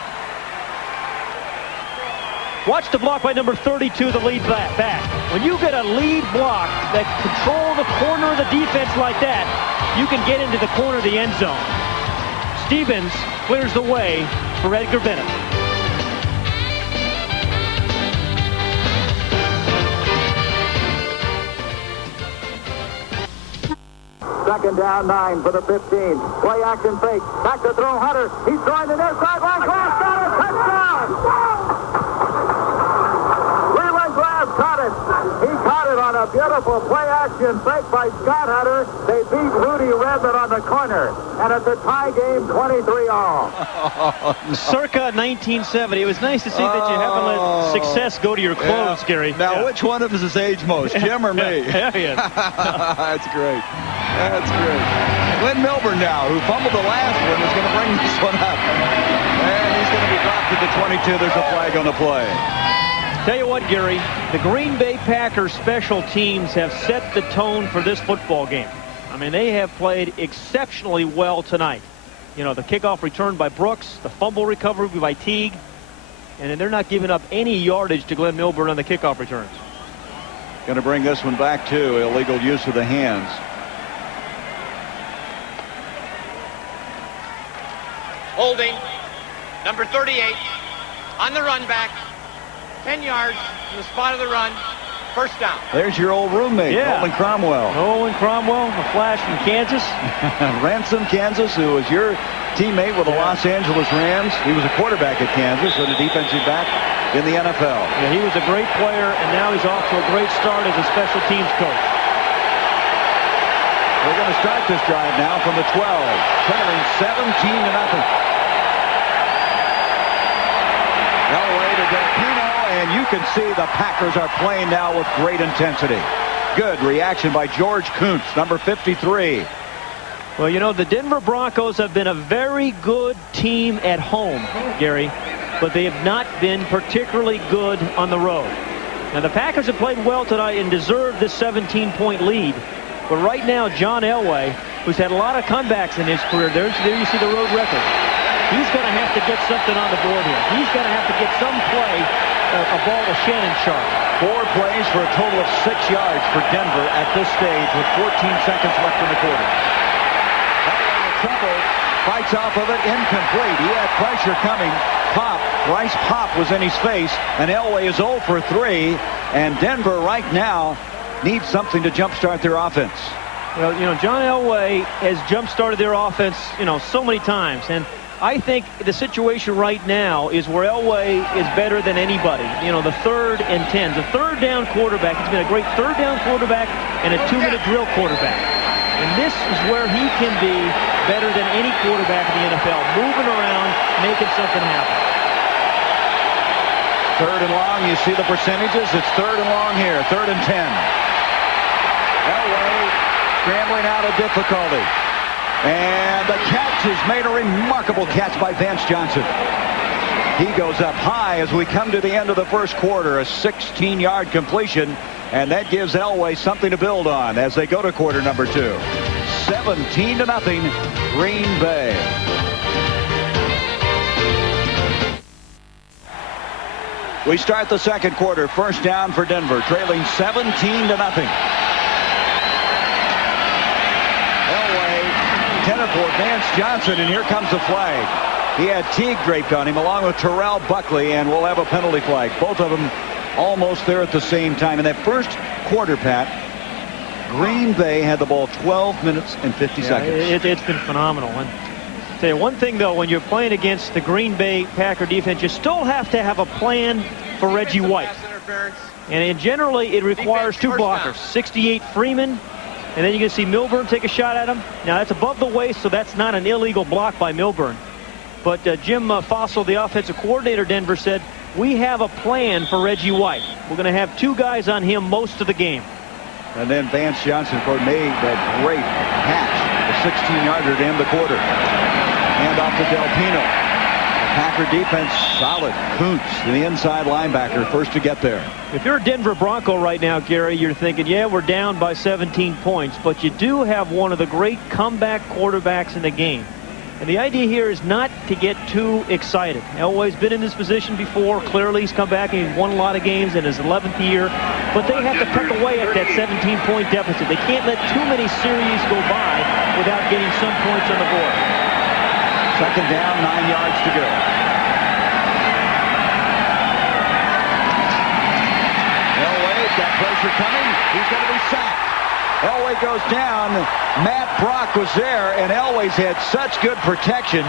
Watch the block by number 32, the lead back. When you get a lead block that control the corner of the defense like that, you can get into the corner of the end zone. Stevens clears the way for Edgar Bennett. Second down, 9 for the 15. Play action fake. Back to throw Hunter. He's throwing the near sideline. Cross down. Touchdown! Caught it. He caught it on a beautiful play action fake by Scott Hunter. They beat Rudy Redmond on the corner. And it's a tie game, 23-all. Circa 1970. It was nice to see that you haven't let success go to your clothes, Gary. Now, which one of us is age most, Jim or me? Yeah, he is. That's great. That's great. Glenn Milburn now, who fumbled the last one, is going to bring this one up. And he's going to be dropped to the 22. There's a flag on the play. Tell you what, Gary, the Green Bay Packers special teams have set the tone for this football game. I mean, they have played exceptionally well tonight. You know, the kickoff return by Brooks, the fumble recovery by Teague, and they're not giving up any yardage to Glenn Milburn on the kickoff returns. Going to bring this one back, too. Illegal use of the hands. holding, number 38, on the run back, 10 yards from the spot of the run, first down. There's your old roommate, Nolan Cromwell. Nolan Cromwell, a flash from Kansas. Ransom, Kansas, who was your teammate with the Los Angeles Rams. He was a quarterback at Kansas and a defensive back in the NFL. Yeah, he was a great player, and now he's off to a great start as a special teams coach. We're going to start this drive now from the 12, trailing 17-0. Elway to Delpino, and you can see the Packers are playing now with great intensity. Good reaction by George Kuntz, number 53. Well, you know, the Denver Broncos have been a very good team at home, Gary, but they have not been particularly good on the road. Now, the Packers have played well tonight and deserved this 17-point lead. But right now, John Elway, who's had a lot of comebacks in his career, there you see the road record. He's going to have to get something on the board here. He's going to have to get some play, a ball to Shannon Sharp. 4 plays for a total of 6 yards for Denver at this stage with 14 seconds left in the quarter. Elway in trouble, fights off of it, incomplete. He had pressure coming. Bryce Pop was in his face, and Elway is 0 for 3. And Denver right now needs something to jumpstart their offense. Well, you know, John Elway has jumpstarted their offense, you know, so many times. And I think the situation right now is where Elway is better than anybody. You know, the 3rd and 10s. The third down quarterback. He's been a great third down quarterback and a 2-minute drill quarterback. And this is where he can be better than any quarterback in the NFL. Moving around, making something happen. 3rd and long. You see the percentages. It's 3rd and long here. 3rd and 10. Elway scrambling out of difficulty. And the catch is made, a remarkable catch by Vance Johnson. He goes up high as we come to the end of the first quarter. A 16-yard completion, and that gives Elway something to build on as they go to quarter number 2. 17-0, Green Bay. We start the second quarter. First down for Denver, trailing 17-0. For Vance Johnson, and here comes the flag. He had Teague draped on him along with Terrell Buckley, and we'll have a penalty flag. Both of them almost there at the same time. In that first quarter, Pat, Green Bay had the ball 12 minutes and 50 seconds. It's been phenomenal. And I'll tell you one thing, though, when you're playing against the Green Bay Packer defense, you still have to have a plan for Reggie White. And generally, it requires 2 blockers. 68 Freeman. And then you can see Milburn take a shot at him. Now, that's above the waist, so that's not an illegal block by Milburn. But Jim Fossil, the offensive coordinator, Denver, said, we have a plan for Reggie White. We're going to have 2 guys on him most of the game. And then Vance Johnson, of course, made that great catch, the 16-yarder to end the quarter. Hand off to Delpino. Packer defense solid. Kuntz, the inside linebacker, first to get there. If you're a Denver Bronco right now, Gary, you're thinking, yeah, we're down by 17 points, but you do have one of the great comeback quarterbacks in the game. And the idea here is not to get too excited. Elway's been in this position before. Clearly, he's come back and he's won a lot of games in his 11th year. But they have to peck away at that 17-point deficit. They can't let too many series go by without getting some points on the board. Second down, 9 yards to go. Elway's got pressure coming. He's going to be sacked. Elway goes down. Matt Brock was there, and Elway's had such good protection.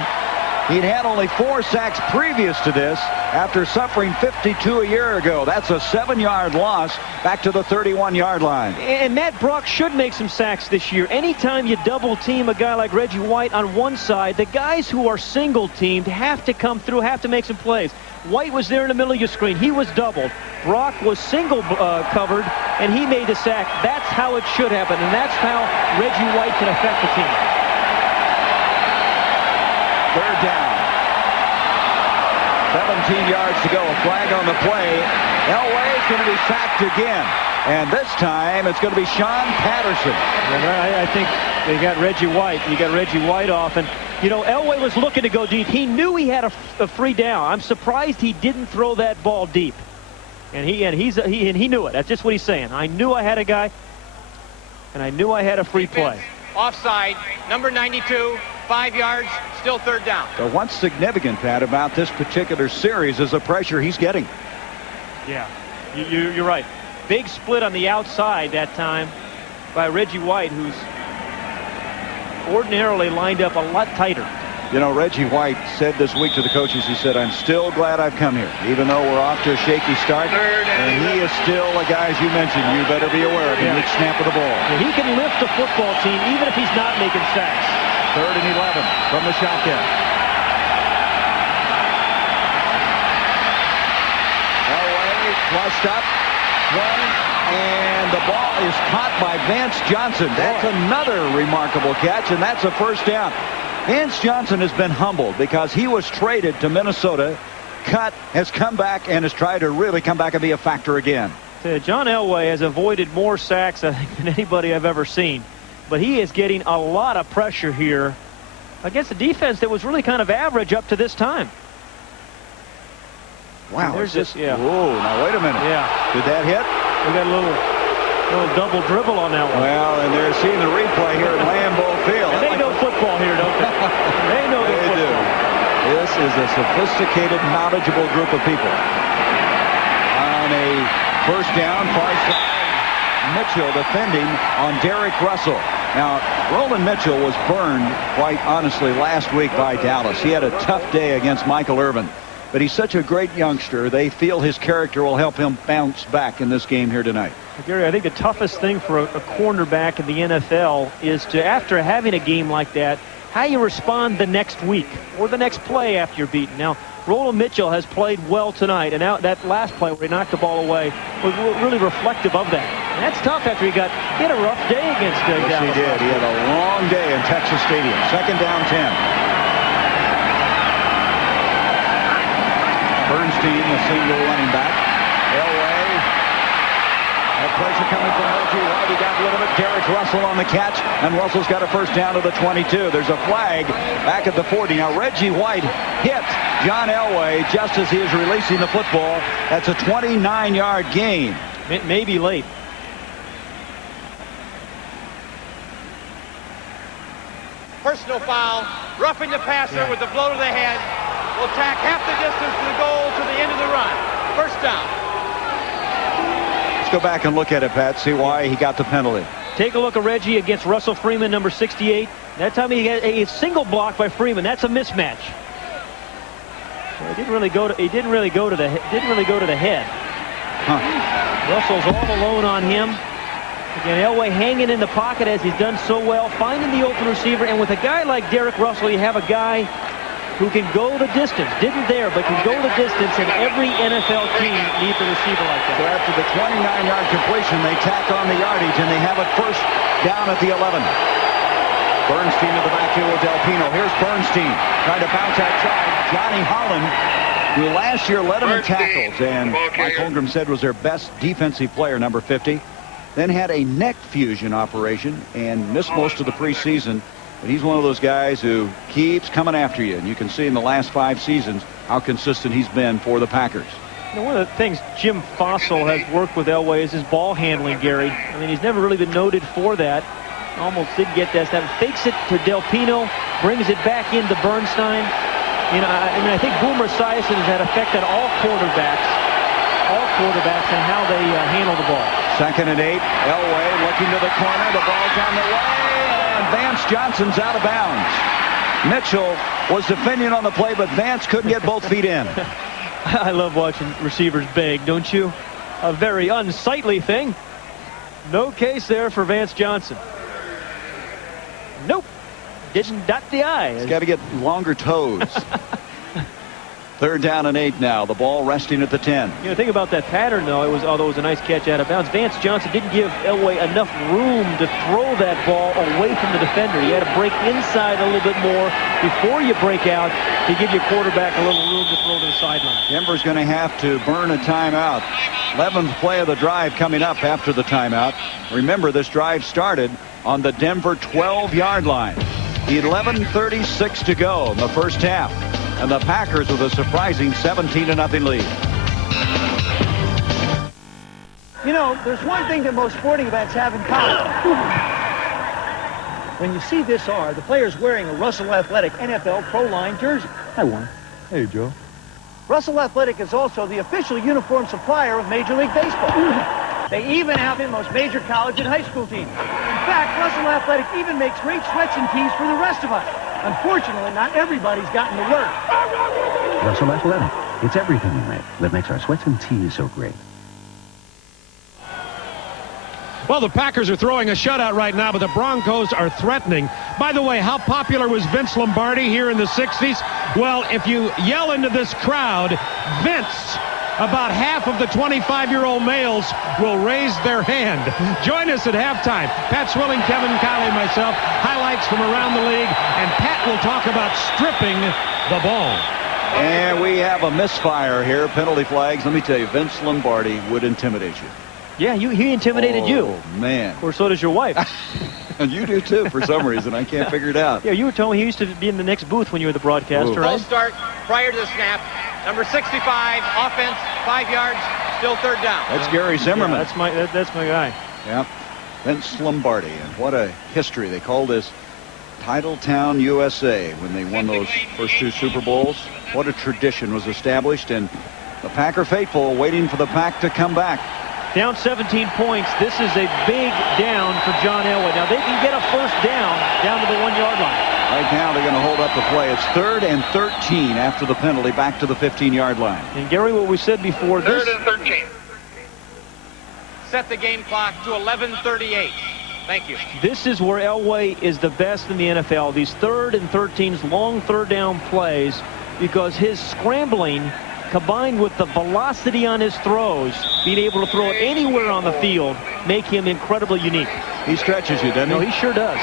He'd had only 4 sacks previous to this after suffering 52 a year ago. That's a 7-yard loss back to the 31-yard line. And Matt Brock should make some sacks this year. Anytime you double team a guy like Reggie White on one side, the guys who are single teamed have to come through, have to make some plays. White was there in the middle of your screen. He was doubled. Brock was single covered, and he made the sack. That's how it should happen, and that's how Reggie White can affect the team. Third down. 17 yards to go. A flag on the play. Elway is going to be sacked again. And this time it's going to be Sean Patterson. I think they got Reggie White. You got Reggie White off. And, you know, Elway was looking to go deep. He knew he had a free down. I'm surprised he didn't throw that ball deep. And he knew it. That's just what he's saying. I knew I had a guy, and I knew I had a free play. Offside, number 92, 5 yards, still third down. So what's significant, Pat, about this particular series is the pressure he's getting. Yeah, you're right. Big split on the outside that time by Reggie White, who's ordinarily lined up a lot tighter. You know, Reggie White said this week to the coaches, he said, I'm still glad I've come here, even though we're off to a shaky start. And he is still a guy, as you mentioned, you better be aware of him each snap of the ball. Yeah, he can lift a football team even if he's not making sacks. 3rd and 11 from the shotgun. Elway flushed up, and the ball is caught by Vance Johnson. That's another remarkable catch, and that's a first down. Vance Johnson has been humbled because he was traded to Minnesota, has come back, and has tried to really come back and be a factor again. John Elway has avoided more sacks, I think, than anybody I've ever seen. But he is getting a lot of pressure here against a defense that was really kind of average up to this time. Wow. There's just, Whoa, now wait a minute. Yeah. Did that hit? We got a little double dribble on that one. Well, and they're seeing the replay here at Lambeau Field. And they know football here, don't they? They know they football. Do. This is a sophisticated, knowledgeable group of people. On a first down, far side, Mitchell defending on Derek Russell. Now, Roland Mitchell was burned, quite honestly, last week by Dallas. He had a tough day against Michael Irvin. But he's such a great youngster. They feel his character will help him bounce back in this game here tonight. Gary, I think the toughest thing for a cornerback in the NFL is to, after having a game like that, how you respond the next week or the next play after you're beaten. Now, Roland Mitchell has played well tonight, and now that last play where he knocked the ball away was really reflective of that. And that's tough after he had a rough day against Dallas. Yes, he did. He had a long day in Texas Stadium. 2nd down 10. Bernstein, the single running back. Elway. That pressure coming from Reggie White. He got rid of it. Derek Russell on the catch. And Russell's got a first down to the 22. There's a flag back at the 40. Now Reggie White hit John Elway just as he is releasing the football. That's a 29-yard gain. It may be late. Personal foul. Roughing the passer with the blow to the head. Will tack half the distance to the goal to the end of the run. First down. Let's go back and look at it, Pat. See why he got the penalty. Take a look at Reggie against Russell Freeman, number 68. That time he had a single block by Freeman. That's a mismatch. So it didn't really go to. He didn't really go to the head. Huh. Russell's all alone on him. Again, Elway hanging in the pocket as he's done so well, finding the open receiver. And with a guy like Derek Russell, you have a guy who can go the distance. Didn't there, but can go the distance, and every NFL team needs a receiver like that. So after the 29-yard completion, they tack on the yardage, and they have it first down at the 11. Bernstein to the backfield with Del Pino. Here's Bernstein trying to bounce outside. Johnny Holland, who last year led them in tackles, and Mike Holmgren said was their best defensive player, number 50. Then had a neck fusion operation and missed most of the preseason. But he's one of those guys who keeps coming after you. And you can see in the last 5 seasons how consistent he's been for the Packers. You know, one of the things Jim Fossil has worked with Elway is his ball handling, Gary. I mean, he's never really been noted for that. Almost did get that. Fakes it to Del Pino, brings it back into Bernstein. You know, I think Boomer Esiason has had effect on all quarterbacks and how they handle the ball. 2nd and 8. Elway looking to the corner. The ball's on the way. Vance Johnson's out of bounds. Mitchell was defending on the play, but Vance couldn't get both feet in. I love watching receivers beg, don't you? A very unsightly thing. No case there for Vance Johnson. Nope. Didn't dot the I. He's got to get longer toes. 3rd down and 8 now. The ball resting at the 10. You know, think about that pattern, though. Although it was a nice catch out of bounds, Vance Johnson didn't give Elway enough room to throw that ball away from the defender. You had to break inside a little bit more before you break out to give your quarterback a little room to throw to the sideline. Denver's going to have to burn a timeout. 11th play of the drive coming up after the timeout. Remember, this drive started on the Denver 12-yard line. 11:36 to go in the first half. And the Packers with a surprising 17-0 lead. You know, there's one thing that most sporting events have in common. When you see this R, the player's wearing a Russell Athletic NFL Pro Line jersey. Hi, Warren. Hey, Joe. Russell Athletic is also the official uniform supplier of Major League Baseball. They even outfit most major college and high school teams. In fact, Russell Athletic even makes great sweats and tees for the rest of us. Unfortunately, not everybody's gotten the word. Russell Athletic. It's everything we make that makes our sweats and tees so great. Well, the Packers are throwing a shutout right now, but the Broncos are threatening. By the way, how popular was Vince Lombardi here in the 60s? Well, if you yell into this crowd, Vince, about half of the 25-year-old males will raise their hand. Join us at halftime. Pat Swilling, Kevin Colley, myself, highlights from around the league, and Pat will talk about stripping the ball. And we have a misfire here. Penalty flags. Let me tell you, Vince Lombardi would intimidate you. Yeah, he intimidated you. Oh, man. Of course, so does your wife. And you do, too, for some reason. I can't figure it out. Yeah, you were telling me he used to be in the next booth when you were the broadcaster, right? Ball start prior to the snap. Number 65, offense, 5 yards, still third down. That's Gary Zimmerman. Yeah, that's my guy. Yeah. Vince Lombardi. And what a history. They called this Titletown, USA, when they won those first 2 Super Bowls. What a tradition was established. And the Packer faithful waiting for the Pack to come back. Down 17 points. This is a big down for John Elway. Now, they can get a first down to the 1-yard line. Right now, they're going to hold up the play. It's 3rd and 13 after the penalty, back to the 15-yard line. And, Gary, what we said before, this... 3rd and 13. Set the game clock to 11:38. Thank you. This is where Elway is the best in the NFL. These 3rd and 13s, long third down plays, because his scrambling combined with the velocity on his throws, being able to throw it anywhere on the field, make him incredibly unique. He stretches you, doesn't he? No, he sure does.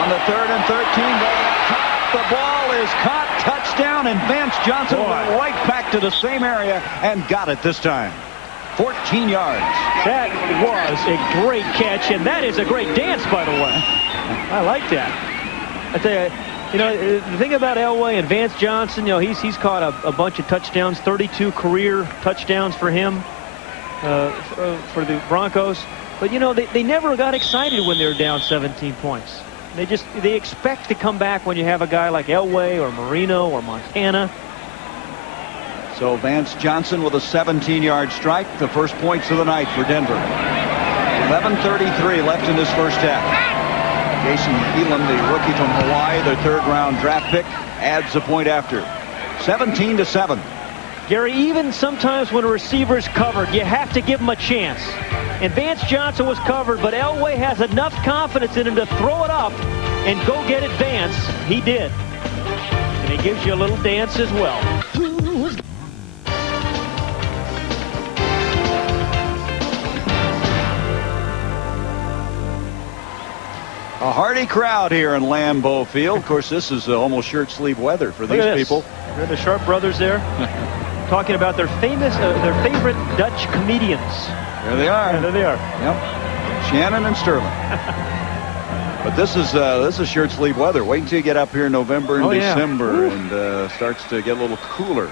On the 3rd and 13, the ball is caught, touchdown, and Vance Johnson went right back to the same area and got it this time. 14 yards. That was a great catch, and that is a great dance, by the way. I like that. I tell you, the thing about Elway and Vance Johnson, he's caught a bunch of touchdowns, 32 career touchdowns for him, for the Broncos. But, they never got excited when they were down 17 points. They expect to come back when you have a guy like Elway or Marino or Montana. So Vance Johnson with a 17-yard strike, the first points of the night for Denver. 11:33 left in this first half. Jason Elam, the rookie from Hawaii, their 3rd-round draft pick, adds a point after. 17-7. Gary, even sometimes when a receiver's covered, you have to give him a chance. And Vance Johnson was covered, but Elway has enough confidence in him to throw it up and go get it, Vance. He did. And he gives you a little dance as well. A hearty crowd here in Lambeau Field. Of course, this is almost shirt-sleeve weather for these people. They're the Sharp brothers there, talking about their favorite Dutch comedians. There they are. Yeah, there they are. Yep. Shannon and Sterling. But this is shirt-sleeve weather. Wait until you get up here in November and December, and starts to get a little cooler.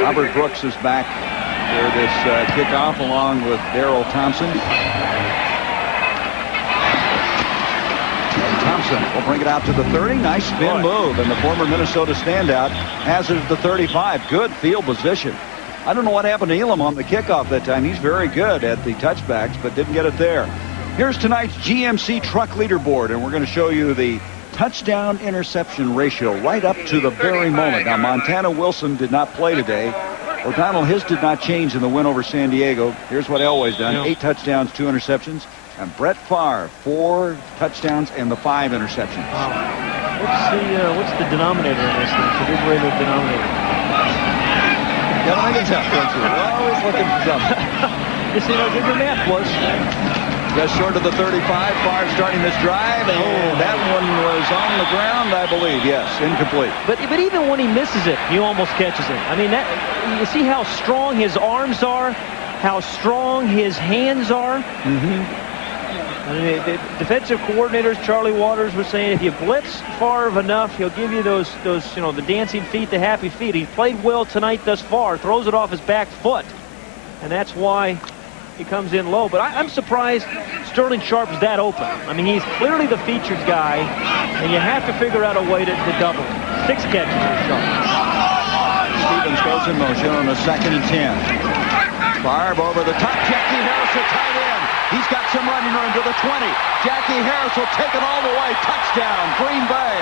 Robert Brooks is back for this kickoff along with Darrell Thompson. Thompson will bring it out to the 30. Nice spin move, and the former Minnesota standout has it at the 35. Good field position. I don't know what happened to Elam on the kickoff that time. He's very good at the touchbacks, but didn't get it there. Here's tonight's GMC truck leaderboard, and we're going to show you the touchdown interception ratio right up to the very moment. Now, Montana Wilson did not play today. O'Donnell, his did not change in the win over San Diego. Here's what Elway's done. 8 touchdowns, 2 interceptions. And Brett Favre, 4 touchdowns and the 5 interceptions. Wow. What's the denominator in this thing? It's a big regular denominator. Gotta make it tough, don't you? We're always looking for something. You see how good your math was. Just short of the 35. Favre starting this drive, and that one was on the ground, I believe. Yes, incomplete. But even when he misses it, he almost catches it. I mean, you see how strong his arms are, how strong his hands are. I mean, the defensive coordinators, Charlie Waters, was saying if you blitz Favre enough, he'll give you those the dancing feet, the happy feet. He played well tonight thus far, throws it off his back foot, and that's why he comes in low. But I'm surprised Sterling Sharp's that open. I mean, he's clearly the featured guy, and you have to figure out a way to double him. 6 catches for Sharp. Stevens goes in motion on a 2nd and 10. Favre over the top. Jackie Harris, a tight end. He's got some running room to the 20. Jackie Harris will take it all the way. Touchdown, Green Bay.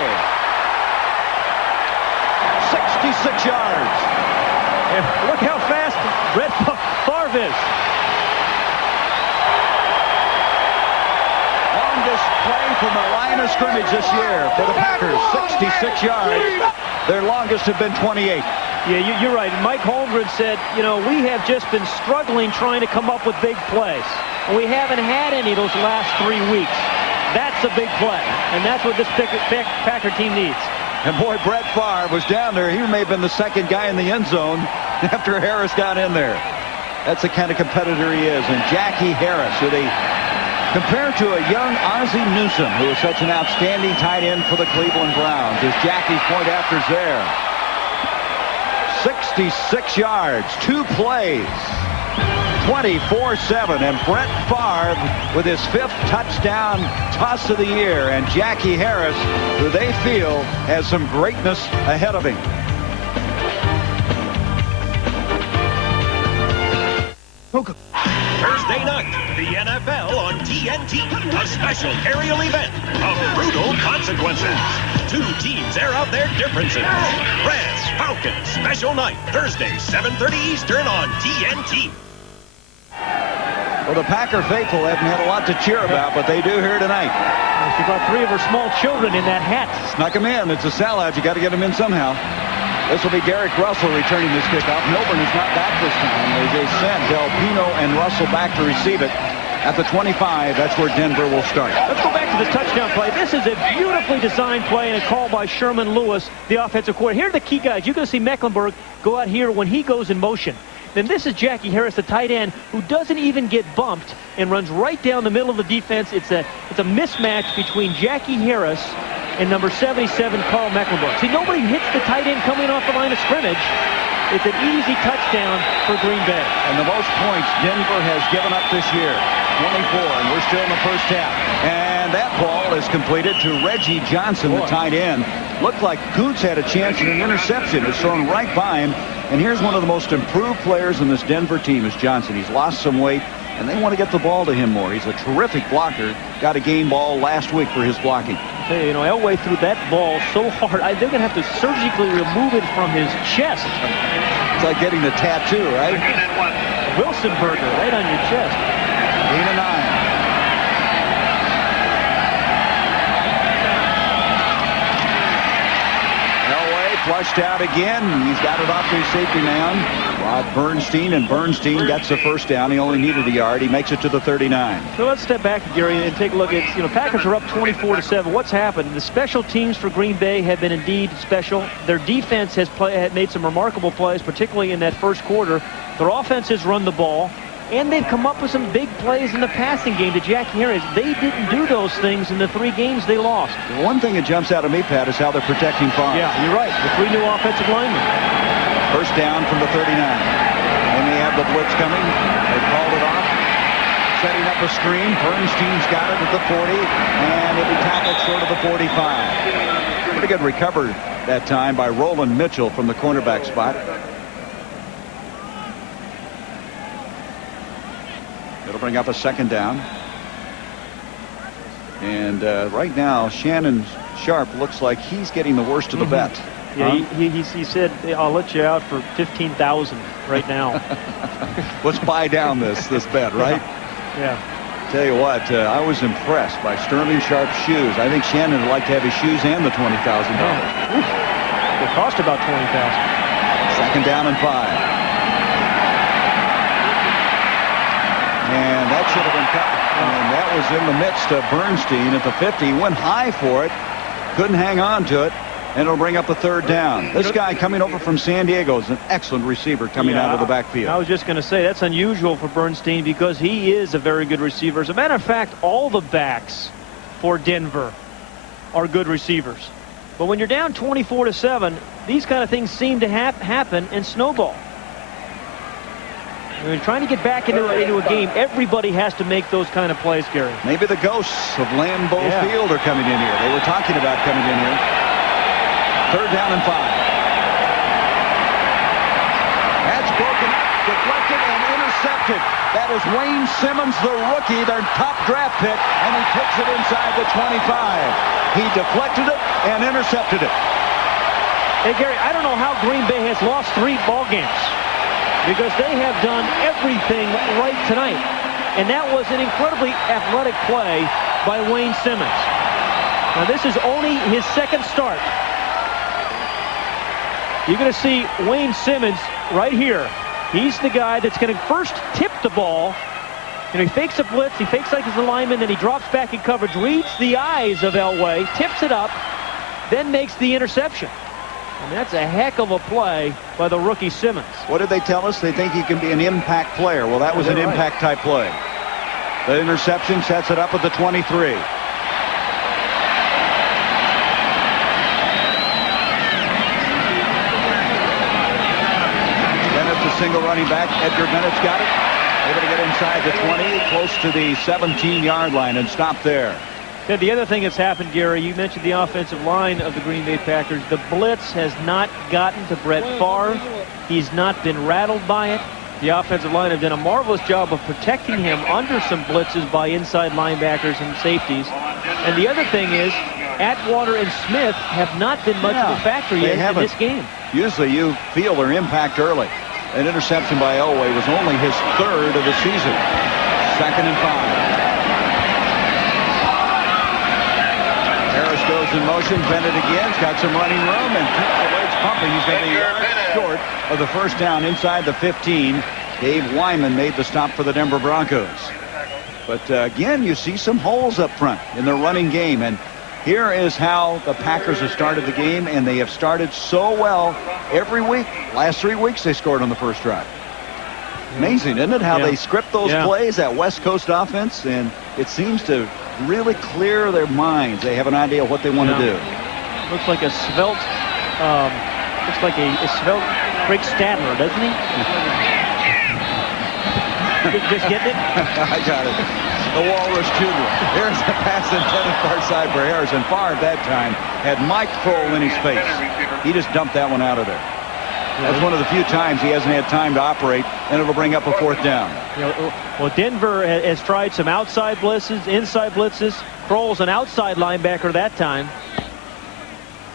66 yards. And look how fast Brett Favre is. Longest play from the line of scrimmage this year for the Packers. 66 yards. Their longest have been 28. Yeah, you're right. Mike Holmgren said, we have just been struggling trying to come up with big plays. And we haven't had any of those last 3 weeks. That's a big play. And that's what this Packer team needs. And boy, Brett Favre was down there. He may have been the 2nd guy in the end zone after Harris got in there. That's the kind of competitor he is. And Jackie Harris, who they compared to a young Ozzie Newsome, who is such an outstanding tight end for the Cleveland Browns, as Jackie's point after's there. 66 yards, 2 plays, 24-7, and Brett Favre with his 5th touchdown toss of the year, and Jackie Harris, who they feel has some greatness ahead of him. Thursday night, the NFL on TNT, a special aerial event of brutal consequences. 2 teams air out their differences. Reds, Falcons, special night, Thursday, 7:30 Eastern on TNT. Well, the Packer faithful haven't had a lot to cheer about, but they do here tonight. She brought 3 of her small children in that hat. Snuck them in. It's a sellout. You got to get them in somehow. This will be Derek Russell returning this kickoff. Milburn is not back this time. They sent Del Pino and Russell back to receive it. At the 25, that's where Denver will start. Let's go back to this touchdown play. This is a beautifully designed play and a call by Sherman Lewis, the offensive coordinator. Here are the key guys. You're going to see Mecklenburg go out here when he goes in motion. Then this is Jackie Harris, the tight end, who doesn't even get bumped and runs right down the middle of the defense. It's a mismatch between Jackie Harris and number 77, Carl Mecklenburg. See, nobody hits the tight end coming off the line of scrimmage. It's an easy touchdown for Green Bay. And the most points Denver has given up this year, 24, and we're still in the first half. And that ball is completed to Reggie Johnson, the tight end. Looked like Goots had a chance at an interception. It's thrown right by him. And here's one of the most improved players in this Denver team is Johnson. He's lost some weight, and they want to get the ball to him more. He's a terrific blocker. Got a game ball last week for his blocking. Hey, Elway threw that ball so hard. They're going to have to surgically remove it from his chest. It's like getting a tattoo, right? Wilson burger right on your chest. 8 and 9. Flushed out again. He's got it off to his safety man, Rod Bernstein, and Bernstein gets the first down. He only needed a yard. He makes it to the 39. So let's step back, Gary, and take a look at, Packers are up 24-7. What's happened? The special teams for Green Bay have been indeed special. Their defense has made some remarkable plays, particularly in that first quarter. Their offense has run the ball. And they've come up with some big plays in the passing game to Jackie Harris. They didn't do those things in the 3 games they lost. The one thing that jumps out at me, Pat, is how they're protecting Favre. Yeah, you're right. The 3 new offensive linemen. First down from the 39. Then they have the blitz coming. They called it off. Setting up a screen. Bernstein's got it at the 40. And it'll be tackled short of the 45. Pretty good recovery that time by Roland Mitchell from the cornerback spot. It'll bring up a 2nd down. And right now, Shannon Sharp looks like he's getting the worst of the bet. Yeah, he said, I'll let you out for $15,000 right now. Let's buy down this bet, right? Yeah. Tell you what, I was impressed by Sterling Sharp's shoes. I think Shannon would like to have his shoes and the $20,000. They cost about $20,000. 2nd down and 5. And that should have been cut. And that was in the midst of Bernstein at the 50. Went high for it. Couldn't hang on to it. And it'll bring up a third down. This guy coming over from San Diego is an excellent receiver coming out of the backfield. I was just going to say that's unusual for Bernstein because he is a very good receiver. As a matter of fact, all the backs for Denver are good receivers. But when you're down 24-7, these kind of things seem to happen and snowball. When you're trying to get back into a game, everybody has to make those kind of plays, Gary. Maybe the ghosts of Lambeau Field are coming in here. They were talking about coming in here. Third down and 5. That's broken up, deflected, and intercepted. That is Wayne Simmons, the rookie, their top draft pick, and he picks it inside the 25. He deflected it and intercepted it. Hey, Gary, I don't know how Green Bay has lost 3 ball games because they have done everything right tonight. And that was an incredibly athletic play by Wayne Simmons. Now, this is only his second start. You're going to see Wayne Simmons right here. He's the guy that's going to first tip the ball. He fakes a blitz. He fakes like he's a lineman. Then he drops back in coverage, reads the eyes of Elway, tips it up, then makes the interception. And that's a heck of a play by the rookie Simmons. What did they tell us? They think he can be an impact player. Well, that was an impact-type play. The interception sets it up at the 23. Single running back. Edgar Bennett's got it. Able to get inside the 20, close to the 17-yard line and stop there. Yeah, the other thing that's happened, Gary, you mentioned the offensive line of the Green Bay Packers. The blitz has not gotten to Brett Favre. He's not been rattled by it. The offensive line have done a marvelous job of protecting him under some blitzes by inside linebackers and safeties. And the other thing is, Atwater and Smith have not been much of a factor yet in this game. Usually you feel their impact early. An interception by Elway was only his 3rd of the season. 2nd and 5. Harris goes in motion. Bennett again. He's got some running room. And the legs pumping. He's going to be short of the first down inside the 15. Dave Wyman made the stop for the Denver Broncos. But again, you see some holes up front in the running game. And here is how the Packers have started the game, and they have started so well every week. Last 3 weeks they scored on the first drive. Amazing, isn't it, how they script those plays, that West Coast offense, and it seems to really clear their minds. They have an idea of what they want to do. Looks like a svelte, Craig Stadler, doesn't he? Just getting it? I got it. The Walrus Jr. Here's a pass intended far side for Harris, and Favre at that time had Mike Kroll in his face. He just dumped that one out of there. That's one of the few times he hasn't had time to operate, and it'll bring up a 4th down. Well, Denver has tried some outside blitzes, inside blitzes. Kroll's an outside linebacker that time.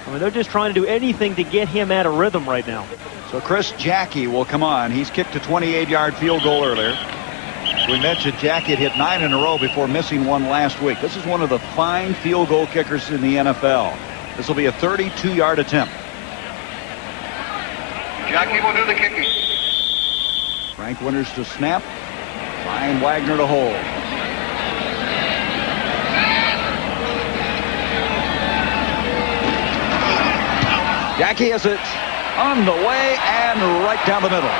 I mean, they're just trying to do anything to get him out of rhythm right now. So Chris Jackie will come on. He's kicked a 28-yard field goal earlier. We mentioned Jackie had hit 9 in a row before missing one last week. This is one of the fine field goal kickers in the NFL. This will be a 32-yard attempt. Jackie will do the kicking. Frank Winters to snap. Ryan Wagner to hold. Jackie has it on the way and right down the middle.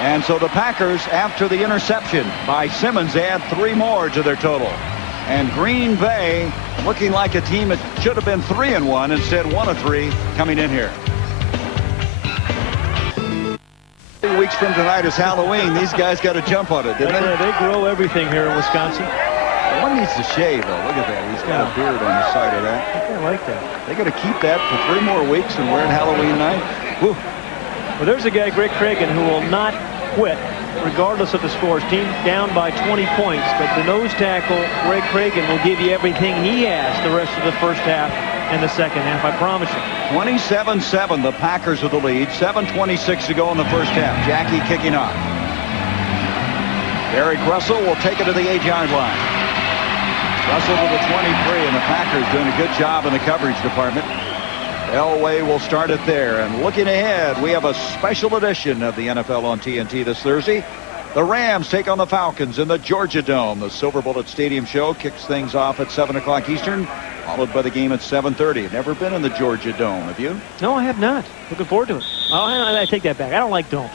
And so the Packers, after the interception by Simmons, add 3 more to their total. And Green Bay looking like a team that should have been 3-1, instead 1 of 3 coming in here. 2 weeks from tonight is Halloween. These guys got to jump on it, didn't they? They grow everything here in Wisconsin. One needs to shave, though. Look at that. He's got a beard on the side of that. I like that. They got to keep that for 3 more weeks and wear it Halloween night. Whew. Well, there's a guy, Greg Cragen, who will not quit regardless of the scores. Team down by 20 points, but the nose tackle, Greg Cragen, will give you everything he has the rest of the first half and the second half, I promise you. 27-7, the Packers with the lead. 7:26 to go in the first half. Jackie kicking off. Eric Russell will take it to the 8-yard line. Russell to the 23, and the Packers doing a good job in the coverage department. Elway will start it there. And looking ahead, we have a special edition of the NFL on TNT this Thursday. The Rams take on the Falcons in the Georgia Dome. The Silver Bullet Stadium show kicks things off at 7 o'clock Eastern followed by the game at 7:30. Never been in the Georgia Dome, have you? No, I have not. Looking forward to it. Oh, I take that back. I don't like domes.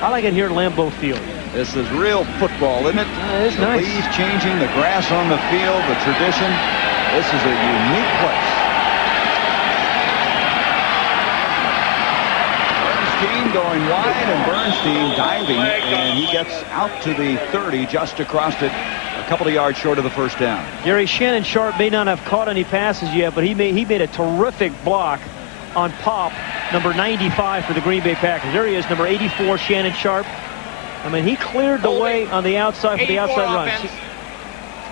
I like it here at Lambeau Field. This is real football, isn't it? It's the nice. leaves changing, the grass on the field, the tradition. This is a unique place. Bernstein going wide, and Bernstein diving, and he gets out to the 30, just across it, a couple of yards short of the first down. Gary, Shannon Sharp may not have caught any passes yet, but he made a terrific block on pop, number 95 for the Green Bay Packers. There he is, number 84, Shannon Sharp. I mean, he cleared the way on the outside for the outside run.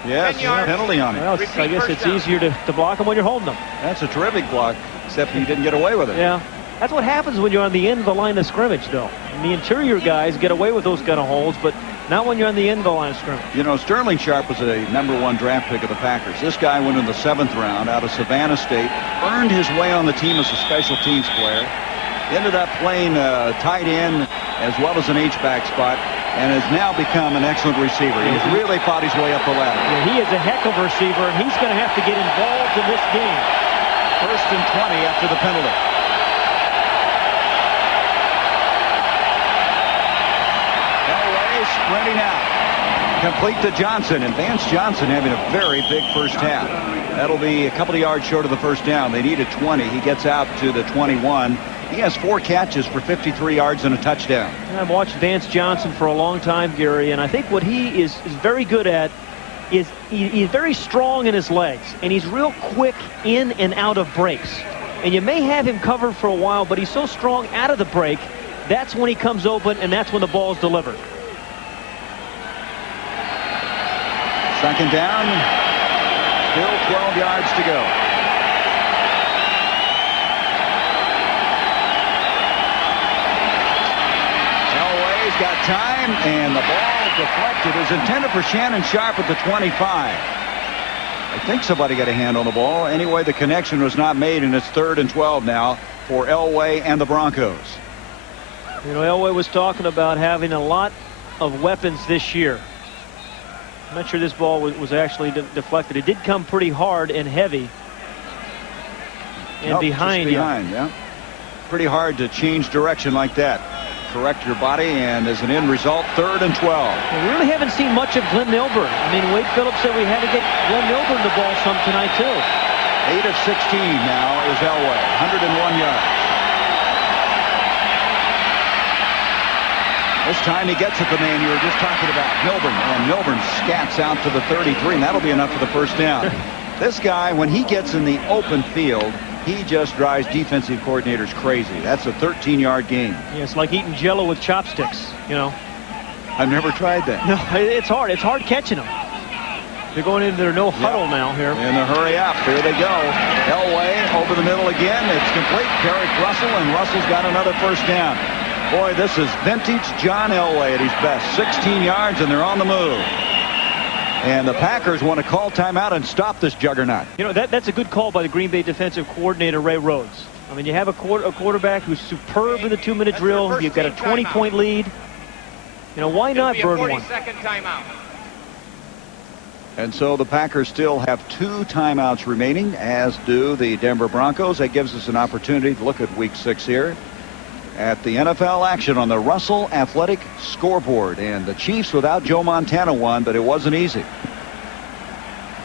Yes, penalty on it. Well, I guess it's easier to block them when you're holding them. That's a terrific block, except he didn't get away with it. Yeah. That's what happens when you're on the end of the line of scrimmage, though. And the interior guys get away with those kind of holds, but not when you're on the end of the line of scrimmage. You know, Sterling Sharp was a #1 draft pick of the Packers. This guy went in the 7th round out of Savannah State, earned his way on the team as a special teams player, ended up playing tight end as well as an H-back spot, and has now become an excellent receiver. He's really fought his way up the ladder. Yeah, he is a heck of a receiver, and he's going to have to get involved in this game. 1st and 20 after the penalty. Sprinting out, complete to Johnson, and Vance Johnson having a very big first half. That'll be a couple of yards short of the first down. They needed 20. He gets out to the 21. He has 4 catches for 53 yards and a touchdown. I've watched Vance Johnson for a long time, Gary, and I think what he is very good at is he's very strong in his legs, and he's real quick in and out of breaks. And you may have him covered for a while, but he's so strong out of the break, that's when he comes open, and that's when the ball is delivered. 2nd down, still 12 yards to go. Elway's got time, and the ball deflected. It was intended for Shannon Sharp at the 25. I think somebody got a hand on the ball. Anyway, the connection was not made, and it's 3rd and 12 now for Elway and the Broncos. You know, Elway was talking about having a lot of weapons this year. I'm not sure this ball was actually deflected. It did come pretty hard and heavy. And behind you. Yeah. Pretty hard to change direction like that. Correct your body, and as an end result, 3rd and 12. Well, we really haven't seen much of Glenn Milburn. I mean, Wade Phillips said we had to get Glenn Milburn the ball some tonight, too. 8 of 16 now is Elway. 101 yards. This time he gets at the man you were just talking about, Milburn, and Milburn scats out to the 33, and that'll be enough for the first down. This guy, when he gets in the open field, he just drives defensive coordinators crazy. That's a 13-yard gain. Yeah, it's like eating Jell-O with chopsticks, you know. I've never tried that. No, it's hard. It's hard catching them. They're going into their no huddle now here. In the hurry up. Here they go. Elway over the middle again. It's complete. Derek Russell, and Russell's got another first down. Boy, this is vintage John Elway at his best. 16 yards, and they're on the move. And the Packers want to call timeout and stop this juggernaut. You know, that's a good call by the Green Bay defensive coordinator, Ray Rhodes. I mean, you have a quarterback who's superb in the 2-minute drill. You've got a 20-point lead. You know, why not burn one? 40-second timeout. And so the Packers still have 2 timeouts remaining, as do the Denver Broncos. That gives us an opportunity to look at Week 6 here at the NFL action on the Russell Athletic scoreboard. And the Chiefs without Joe Montana won, but it wasn't easy.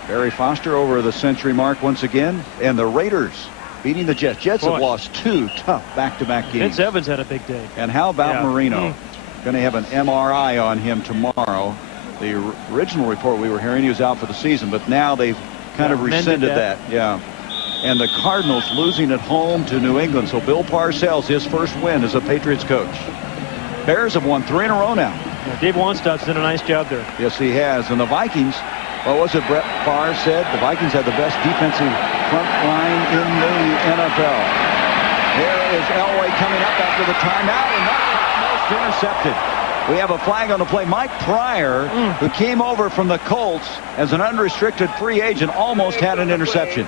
Barry Foster over the century mark once again, and the Raiders beating the Jets. Jets have lost 2 tough back-to-back games. Vince Evans had a big day. And how about Marino? Going to have an MRI on him tomorrow. The original report we were hearing, he was out for the season, but now they've kind of rescinded that. Yeah. And the Cardinals losing at home to New England. So Bill Parcells, his first win as a Patriots coach. Bears have won 3 in a row now. Yeah, Dave Wannstedt's done a nice job there. Yes, he has. And the Vikings, what was it Brett Favre said? The Vikings had the best defensive front line in the NFL. There is Elway coming up after the timeout, and that's almost intercepted. We have a flag on the play. Mike Pryor, who came over from the Colts as an unrestricted free agent, almost had an interception.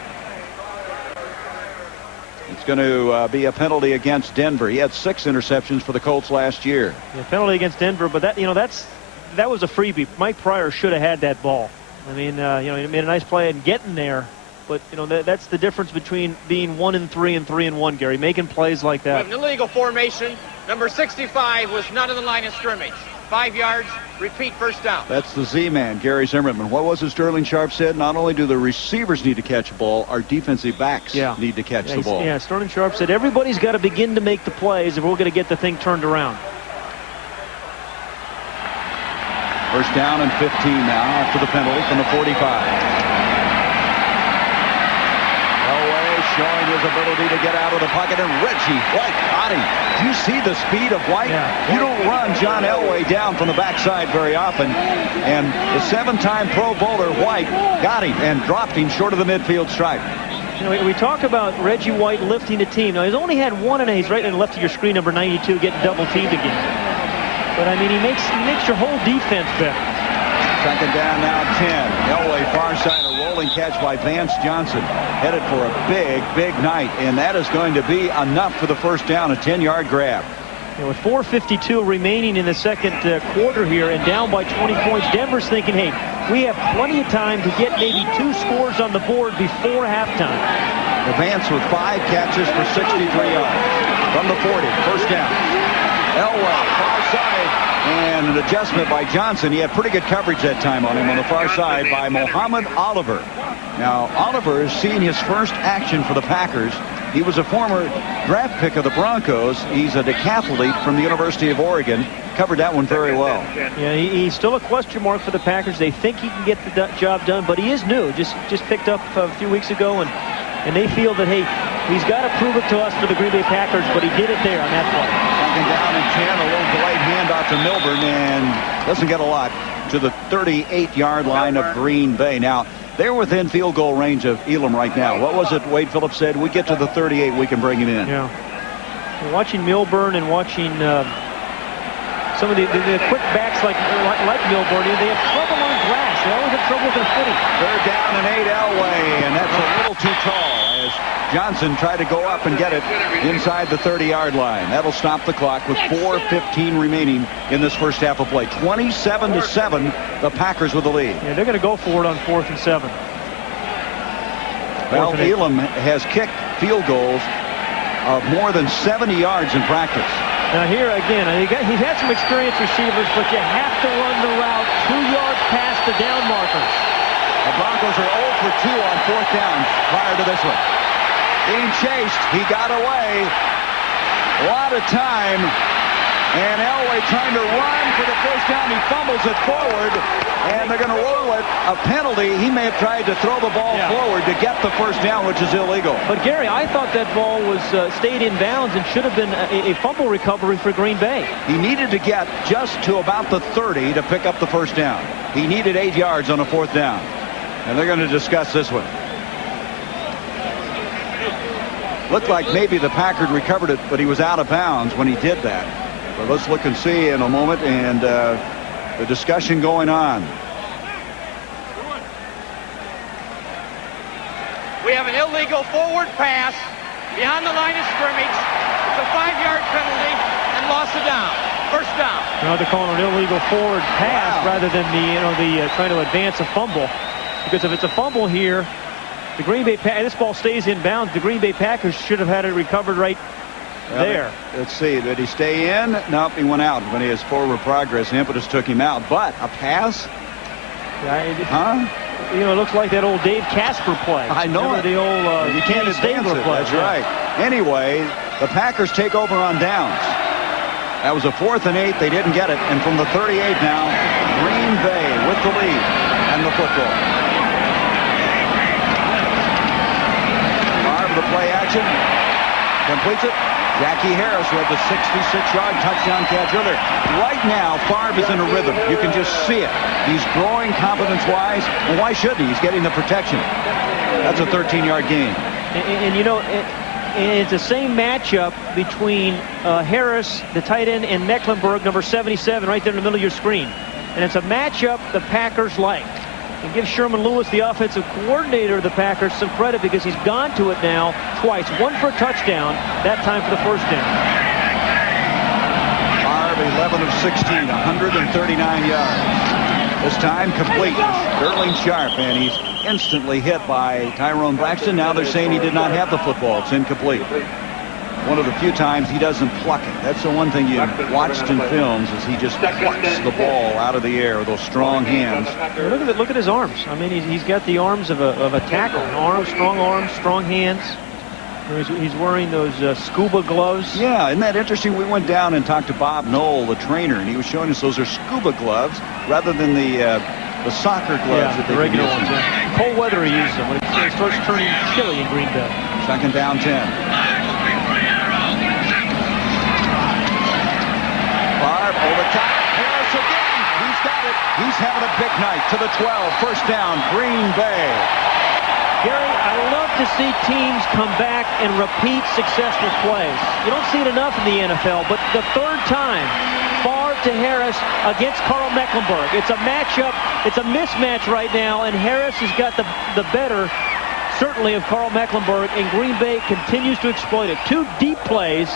It's going to be a penalty against Denver. He had 6 interceptions for the Colts last year. Yeah, penalty against Denver, but that was a freebie. Mike Pryor should have had that ball. I mean, he made a nice play in getting there, But, you know, that's the difference between being 1-3 and 3-1, Gary, making plays like We that. have an illegal formation. Number 65 was not in the line of scrimmage. 5 yards, repeat, first down. That's the Z-man, Gary Zimmerman. What was it Sterling Sharp said? Not only do the receivers need to catch the ball, our defensive backs need to catch the ball. Yeah, Sterling Sharp said everybody's got to begin to make the plays if we're going to get the thing turned around. First down and 15 now after the penalty from the 45. Elway showing his ability to get out of the pocket, and Reggie White got him. Do you see the speed of White? Yeah. You don't run John Elway down from the backside very often. And the 7-time Pro Bowler White got him and dropped him short of the midfield stripe. You know, we talk about Reggie White lifting the team. Now, he's only had one, and he's right on the left of your screen, number 92, getting double teamed again. But, I mean, he makes your whole defense better. Second down now, 10. Elway far side, a rolling catch by Vance Johnson. Headed for a big night, and that is going to be enough for the first down, a 10-yard grab. You know, with 4:52 remaining in the second quarter here and down by 20 points, Denver's thinking, hey, we have plenty of time to get maybe 2 scores on the board before halftime. Vance with 5 catches for 63 yards. From the 40, first down. Elway, far side, and an adjustment by Johnson. He had pretty good coverage that time on him on the far side by Muhammad Oliver. Now, Oliver is seeing his first action for the Packers. He was a former draft pick of the Broncos. He's a decathlete from the University of Oregon. Covered that one very well. Yeah, he's still a question mark for the Packers. They think he can get the job done, but he is new. Just picked up a few weeks ago, and they feel that, hey, he's got to prove it to us for the Green Bay Packers, but he did it there on that play. Second down and 10, a little delayed handoff to Milburn, and doesn't get a lot to the 38-yard line of Green Bay. Now, they're within field goal range of Elam right now. What was it Wade Phillips said? We get to the 38, we can bring him in. Yeah. Watching Milburn and watching some of the quick backs like Milburn, they have trouble on grass. They always have trouble with their footing. Third down and 8, Elway, and that's a little too tall as Johnson tried to go up and get it inside the 30-yard line. That'll stop the clock with 4:15 remaining in this first half of play. 27-7, the Packers with the lead. Yeah, they're going to go for it on 4th and 7. Well, Elam has kicked field goals of more than 70 yards in practice. Now here again, he's had some experienced receivers, but you have to run the route 2 yards past the down markers. The Broncos are 0 for 2 on 4th down prior to this one. Being chased, he got away. A lot of time, and Elway trying to run for the first down. He fumbles it forward, and they're going to roll it. A penalty. He may have tried to throw the ball forward to get the first down, which is illegal. But Gary, I thought that ball was stayed in bounds and should have been a fumble recovery for Green Bay. He needed to get just to about the 30 to pick up the first down. He needed 8 yards on a 4th down. And they're going to discuss this one. Looked like maybe the Packard recovered it, but he was out of bounds when he did that. But let's look and see in a moment, and the discussion going on. We have an illegal forward pass beyond the line of scrimmage. It's a 5-yard penalty and loss of down. First down. Now they're calling an illegal forward pass rather than the trying to advance a fumble. Because if it's a fumble here, the Green Bay this ball stays in bounds. The Green Bay Packers should have had it recovered right there. Let's see. Did he stay in? Nope, he went out when he has forward progress. The impetus took him out. But a pass? You know, it looks like that old Dave Casper play. I know. Remember the old you can't advance it. play. That's right. Anyway, the Packers take over on downs. That was a 4th and 8. They didn't get it. And from the 38 now, Green Bay with the lead and the football. Favre, the play action. Completes it. Jackie Harris with the 66-yard touchdown catch earlier. Right now, Favre is in a rhythm. You can just see it. He's growing confidence-wise. And why shouldn't he? He's getting the protection. That's a 13-yard gain. And you know, it's the same matchup between Harris, the tight end, and Mecklenburg, number 77, right there in the middle of your screen. And it's a matchup the Packers like. And give Sherman Lewis, the offensive coordinator of the Packers, some credit because he's gone to it now twice. One for a touchdown, that time for the first down. Favre, 11 of 16, 139 yards. This time complete. Sterling Sharp, and he's instantly hit by Tyrone Braxton. Now they're saying he did not have the football. It's incomplete. One of the few times he doesn't pluck it. That's the one thing you watched in films, is he just plucks the ball out of the air with those strong hands. Look at his arms. I mean, he's got the arms of a tackle. Arms, strong hands. He's wearing those scuba gloves. Yeah, isn't that interesting? We went down and talked to Bob Knoll, the trainer, and he was showing us those are scuba gloves rather than the soccer gloves that the regular ones. Yeah. Cold weather he uses them when it starts turning chilly in Green Bay. Second down 10. Favre over top. Harris again. He's got it. He's having a big night to the 12. First down, Green Bay. Gary, I love to see teams come back and repeat successful plays. You don't see it enough in the NFL, but the third time, Favre to Harris against Carl Mecklenburg. It's a matchup. It's a mismatch right now, and Harris has got the better, certainly, of Carl Mecklenburg, and Green Bay continues to exploit it. 2 deep plays,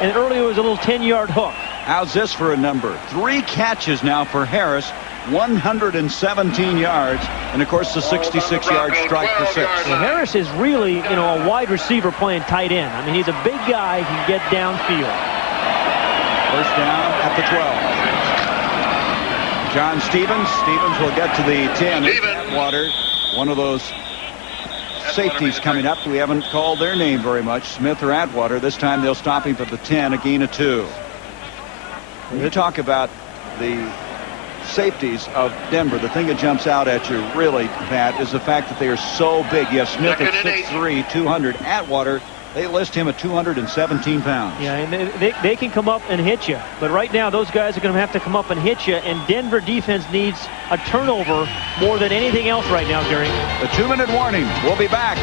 and earlier was a little 10-yard hook. How's this for a number? 3 catches now for Harris. 117 yards, and of course the 66-yard strike for 6. Well, Harris is really, a wide receiver playing tight end. I mean, he's a big guy, he can get downfield. First down at the 12. John Stevens. Stevens will get to the 10. Atwater, one of those safeties coming up. We haven't called their name very much, Smith or Atwater. This time they'll stop him at the 10, a gain of 2. When you talk about the safeties of Denver, the thing that jumps out at you really, Pat, is the fact that they are so big. You have Smith at 6'3", 200. Atwater, they list him at 217 pounds. Yeah, and they can come up and hit you. But right now, those guys are going to have to come up and hit you, and Denver defense needs a turnover more than anything else right now, Gary. The 2-minute warning. We'll be back.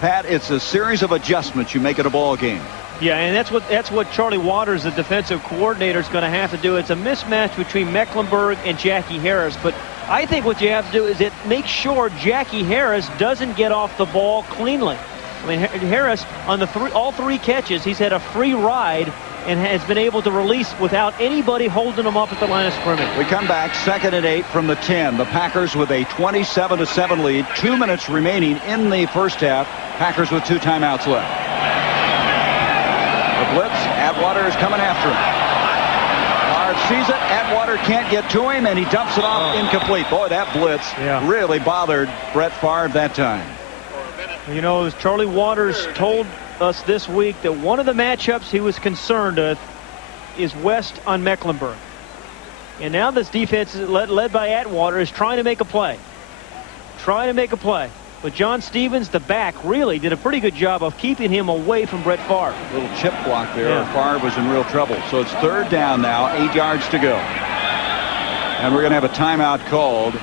Pat, it's a series of adjustments you make in a ball game. Yeah, and that's what Charlie Waters, the defensive coordinator, is going to have to do. It's a mismatch between Mecklenburg and Jackie Harris, but I think what you have to do is make sure Jackie Harris doesn't get off the ball cleanly. I mean, Harris, on all 3 catches, he's had a free ride and has been able to release without anybody holding him up at the line of scrimmage. We come back 2nd and 8 from the 10. The Packers with a 27-7 lead. 2 minutes remaining in the first half. Packers with 2 timeouts left. The blitz. Atwater is coming after him. Favre sees it. Atwater can't get to him, and he dumps it off incomplete. Boy, that blitz really bothered Brett Favre that time. You know, as Charlie Waters told us this week, that one of the matchups he was concerned with is West on Mecklenburg. And now this defense, led by Atwater, is trying to make a play. But John Stevens, the back, really did a pretty good job of keeping him away from Brett Favre. Little chip block there. Favre was in real trouble. So it's 3rd down now, 8 yards to go. And we're going to have a timeout called.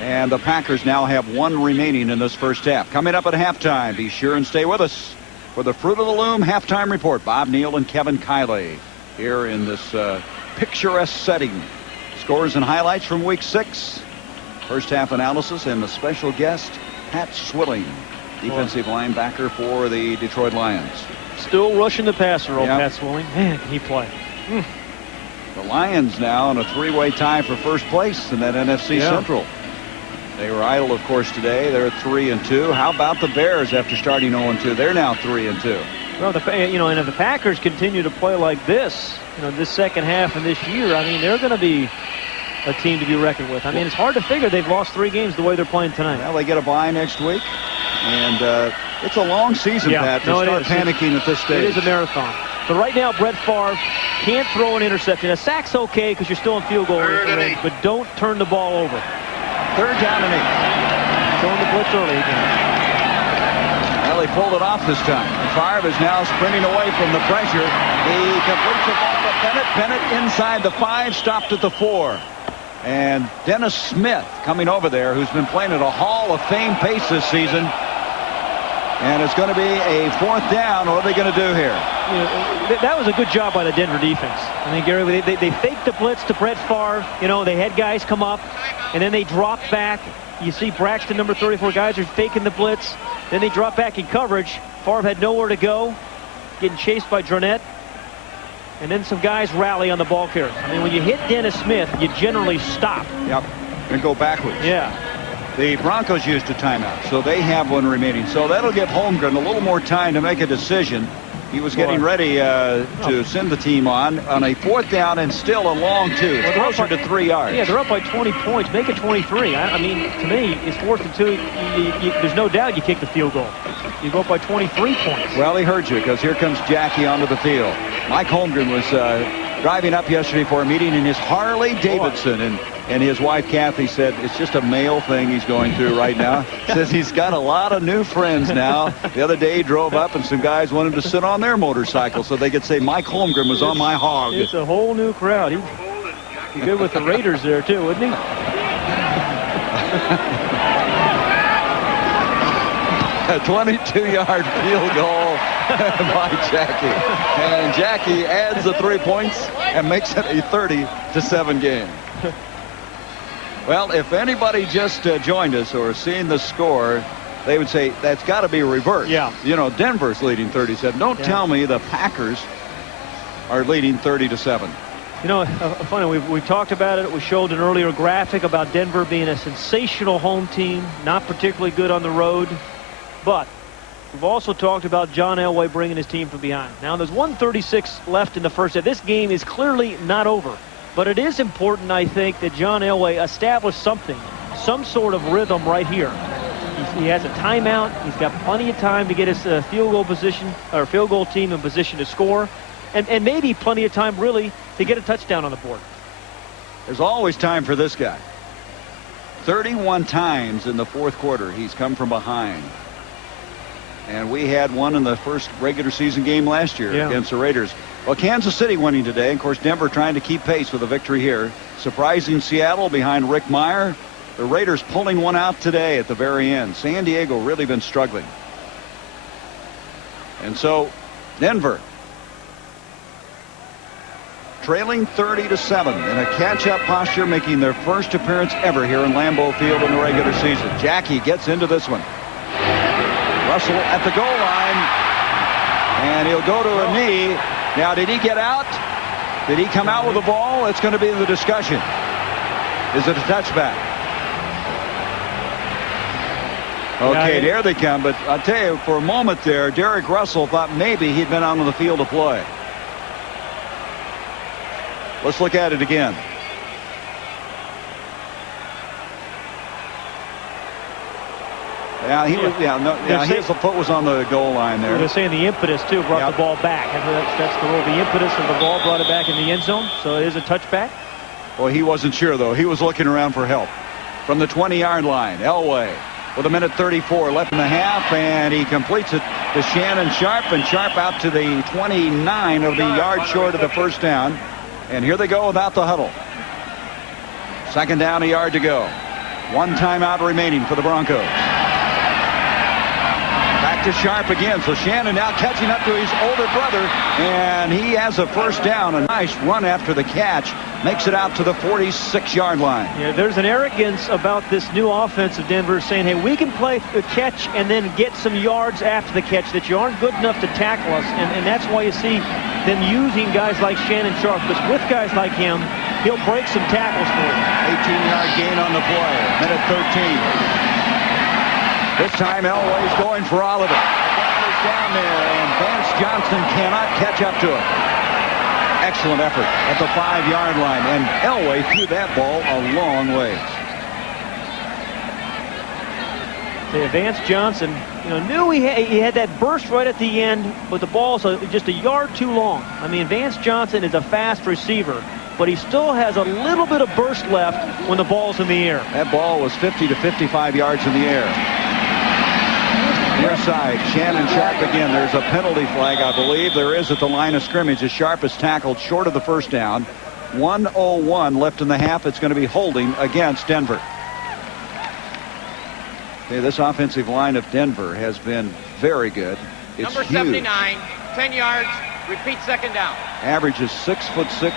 And the Packers now have 1 remaining in this first half. Coming up at halftime, be sure and stay with us for the Fruit of the Loom halftime report. Bob Neal and Kevin Kiley here in this picturesque setting. Scores and highlights from week 6. First half analysis and the special guest, Pat Swilling, defensive linebacker for the Detroit Lions. Still rushing the passer, Pat Swilling. Man, can he play. The Lions now in a 3-way tie for first place in that NFC Central. They were idle, of course, today. They're 3-2. How about the Bears after starting 0-2? They're now 3-2. Well, and if the Packers continue to play like this, this second half of this year, I mean, they're going to be a team to be reckoned with. I mean, it's hard to figure they've lost 3 games the way they're playing tonight. Well, they get a bye next week, and it's a long season, Pat. Start panicking at this stage. It is a marathon. But right now, Brett Favre can't throw an interception. A sack's okay because you're still in field goal range, but don't turn the ball over. 3rd down and 8. Throwing the blitz early again. Well, they pulled it off this time. Favre is now sprinting away from the pressure. He completes the ball to Bennett. Bennett inside the 5, stopped at the 4. And Dennis Smith coming over there, who's been playing at a Hall of Fame pace this season. And it's going to be a 4th down. What are they going to do here? That was a good job by the Denver defense. I mean, Gary, they faked the blitz to Brett Favre. They had guys come up, and then they dropped back. You see Braxton, number 34, guys are faking the blitz. Then they drop back in coverage. Favre had nowhere to go, getting chased by Dronette. and then some guys rally on the ball carrier. I mean, when you hit Dennis Smith, you generally stop. Yep, and go backwards. Yeah. The Broncos used a timeout, so they have one remaining. So that'll give Holmgren a little more time to make a decision. He was getting ready to send the team on a 4th down and still a long 2. It's closer to 3 yards. Yeah, they're up by 20 points. Make it 23. I mean, to me, it's 4th and 2. There's no doubt you kick the field goal. You go up by 23 points. Well, he heard you, because here comes Jackie onto the field. Mike Holmgren was driving up yesterday for a meeting in his Harley Davidson, and his wife Kathy said it's just a male thing he's going through right now. Says he's got a lot of new friends now. The other day he drove up and some guys wanted to sit on their motorcycle so they could say Mike Holmgren was on my hog. It's a whole new crowd. He'd be good with the Raiders there too, wouldn't he? A 22-yard field goal by Jackie. And Jackie adds the 3 points and makes it a 30-7 game. Well, if anybody just joined us or seen the score, they would say that's got to be reversed. Yeah. You know, Denver's leading 37. Don't tell me the Packers are leading 30-7. You know, funny, we talked about it. We showed an earlier graphic about Denver being a sensational home team, not particularly good on the road. But we've also talked about John Elway bringing his team from behind. Now, there's 1:36 left in the first half. This game is clearly not over. But it is important, I think, that John Elway establish something, some sort of rhythm right here. He has a timeout. He's got plenty of time to get his field goal team in position to score. And maybe plenty of time, really, to get a touchdown on the board. There's always time for this guy. 31 times in the 4th quarter he's come from behind. And we had one in the first regular season game last year against the Raiders. Well, Kansas City winning today. Of course, Denver trying to keep pace with a victory here. Surprising Seattle behind Rick Meyer. The Raiders pulling one out today at the very end. San Diego really been struggling. And so Denver trailing 30-7 in a catch-up posture, making their first appearance ever here in Lambeau Field in the regular season. Jackie gets into this one. Russell at the goal line, and he'll go to a knee. Now, did he get out? Did he come out with the ball? It's going to be the discussion. Is it a touchback? Okay, there they come. But I'll tell you, for a moment there, Derek Russell thought maybe he'd been out on the field to play. Let's look at it again. Yeah, his foot was on the goal line there. They're saying the impetus, too, brought the ball back. That's the rule. The impetus of the ball brought it back in the end zone, so it is a touchback. Well, he wasn't sure, though. He was looking around for help. From the 20-yard line, Elway with 1:34 left in the half, and he completes it to Shannon Sharp, and Sharp out to the 29 of the yard short of the first down. And here they go without the huddle. 2nd down, a yard to go. 1 timeout remaining for the Broncos. Back to Sharp again. So Shannon now catching up to his older brother, and he has a first down. A nice run after the catch. Makes it out to the 46-yard line. Yeah, there's an arrogance about this new offense of Denver saying, hey, we can play the catch and then get some yards after the catch, that you aren't good enough to tackle us. And that's why you see them using guys like Shannon Sharp, because with guys like him, he'll break some tackles for you. 18-yard gain on the play. 1:13. This time Elway's going for all of it. The ball is down there, and Vance Johnson cannot catch up to it. Excellent effort at the 5-yard line, and Elway threw that ball a long ways. Vance Johnson, knew he had that burst right at the end, but the ball's just a yard too long. I mean, Vance Johnson is a fast receiver, but he still has a little bit of burst left when the ball's in the air. That ball was 50 to 55 yards in the air. Near side, Shannon Sharp again. There's a penalty flag, I believe. There is at the line of scrimmage as Sharp is tackled short of the first down. 1:01 left in the half. It's going to be holding against Denver. Okay, this offensive line of Denver has been very good. It's number 79, 10 yards, repeat 2nd down. Average is 6'6",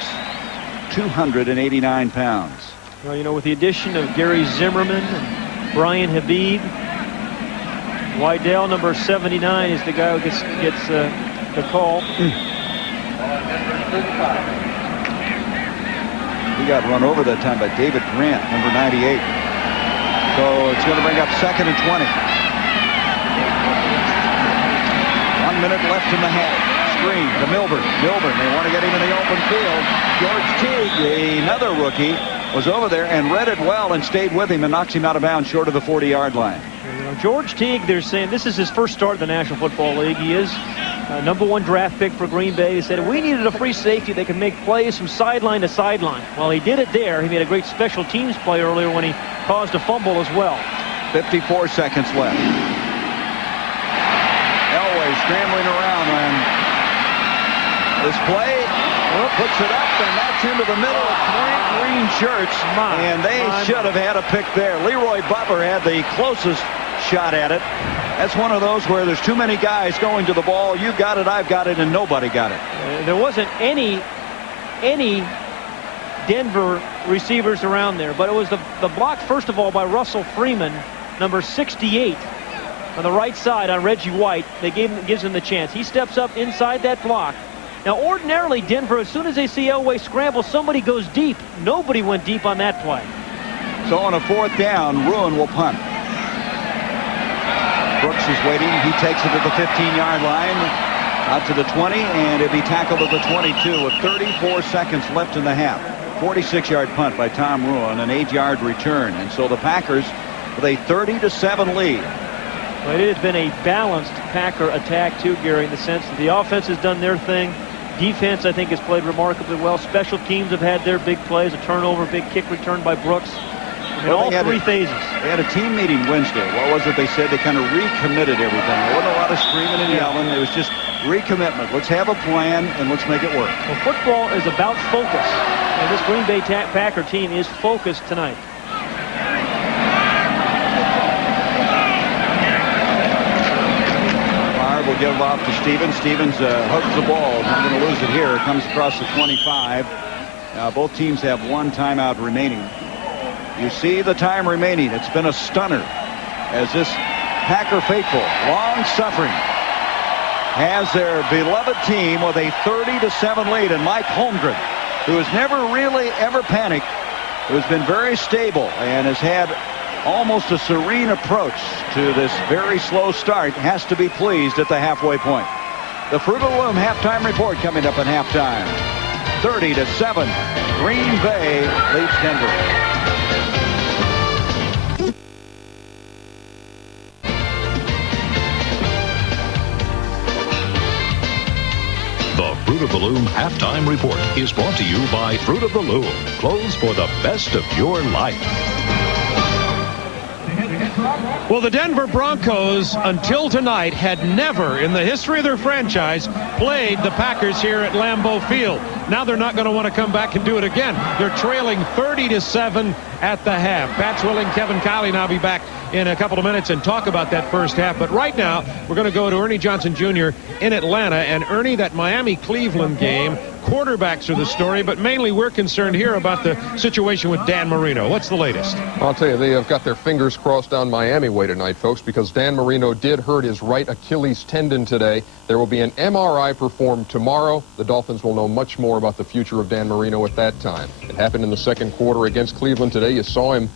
289 pounds. Well, with the addition of Gary Zimmerman and Brian Habib, Wydell, number 79, is the guy who gets the call. He got run over that time by David Grant, number 98. So it's going to bring up 2nd and 20. 1 minute left in the half. Screen to Milburn. They want to get him in the open field. George Teague, another rookie, was over there and read it well and stayed with him and knocks him out of bounds short of the 40-yard line. George Teague, they're saying this is his first start in the National Football League. He is #1 draft pick for Green Bay. They said if we needed a free safety that could make plays from sideline to sideline. Well, he did it there. He made a great special teams play earlier when he caused a fumble as well. 54 seconds left. Elway scrambling around on this play. Puts it up, and that's into the middle of 3 green shirts. And they should have had a pick there. Leroy Butler had the closest shot at it. That's one of those where there's too many guys going to the ball. You got it, I've got it, and nobody got it. There wasn't any Denver receivers around there, but it was the block, first of all, by Russell Freeman, number 68, on the right side on Reggie White. Gives him the chance. He steps up inside that block. Now, ordinarily, Denver, as soon as they see Elway scramble, somebody goes deep. Nobody went deep on that play. So on a 4th down, Ruin will punt. Brooks is waiting. He takes it to the 15-yard line, out to the 20, and it'll be tackled at the 22 with 34 seconds left in the half. 46-yard punt by Tom Ruin, an 8-yard return. And so the Packers with a 30-7 lead. Well, it has been a balanced Packer attack, too, Gary, in the sense that the offense has done their thing. Defense, I think, has played remarkably well. Special teams have had their big plays, a turnover, big kick return by Brooks. In all 3 phases. They had a team meeting Wednesday. What was it they said? They kind of recommitted everything. There wasn't a lot of screaming and yelling. It was just recommitment. Let's have a plan, and let's make it work. Well, football is about focus. And this Green Bay Packer team is focused tonight. Will give off to Stevens. Stevens hugs the ball. Not going to lose it here. It comes across the 25. Both teams have 1 timeout remaining. You see the time remaining. It's been a stunner as this Packer faithful, long-suffering, has their beloved team with a 30-7 lead. And Mike Holmgren, who has never really ever panicked, who has been very stable and has had almost a serene approach to this very slow start, has to be pleased at the halfway point. The Fruit of the Loom halftime report coming up at halftime. 30-7, Green Bay leads Denver. The Fruit of the Loom halftime report is brought to you by Fruit of the Loom, clothes for the best of your life. Well, the Denver Broncos, until tonight, had never in the history of their franchise played the Packers here at Lambeau Field. Now they're not going to want to come back and do it again. They're trailing 30-7 at the half. Pat Swilling, Kevin Kiley now be back in a couple of minutes and talk about that first half. But right now, we're going to go to Ernie Johnson Jr. in Atlanta. And Ernie, that Miami-Cleveland game, quarterbacks are the story, but mainly we're concerned here about the situation with Dan Marino. What's the latest? I'll tell you, they have got their fingers crossed down Miami way tonight, folks, because Dan Marino did hurt his right Achilles tendon today. There will be an MRI performed tomorrow. The Dolphins will know much more about the future of Dan Marino at that time. It happened in the second quarter against Cleveland today. You saw him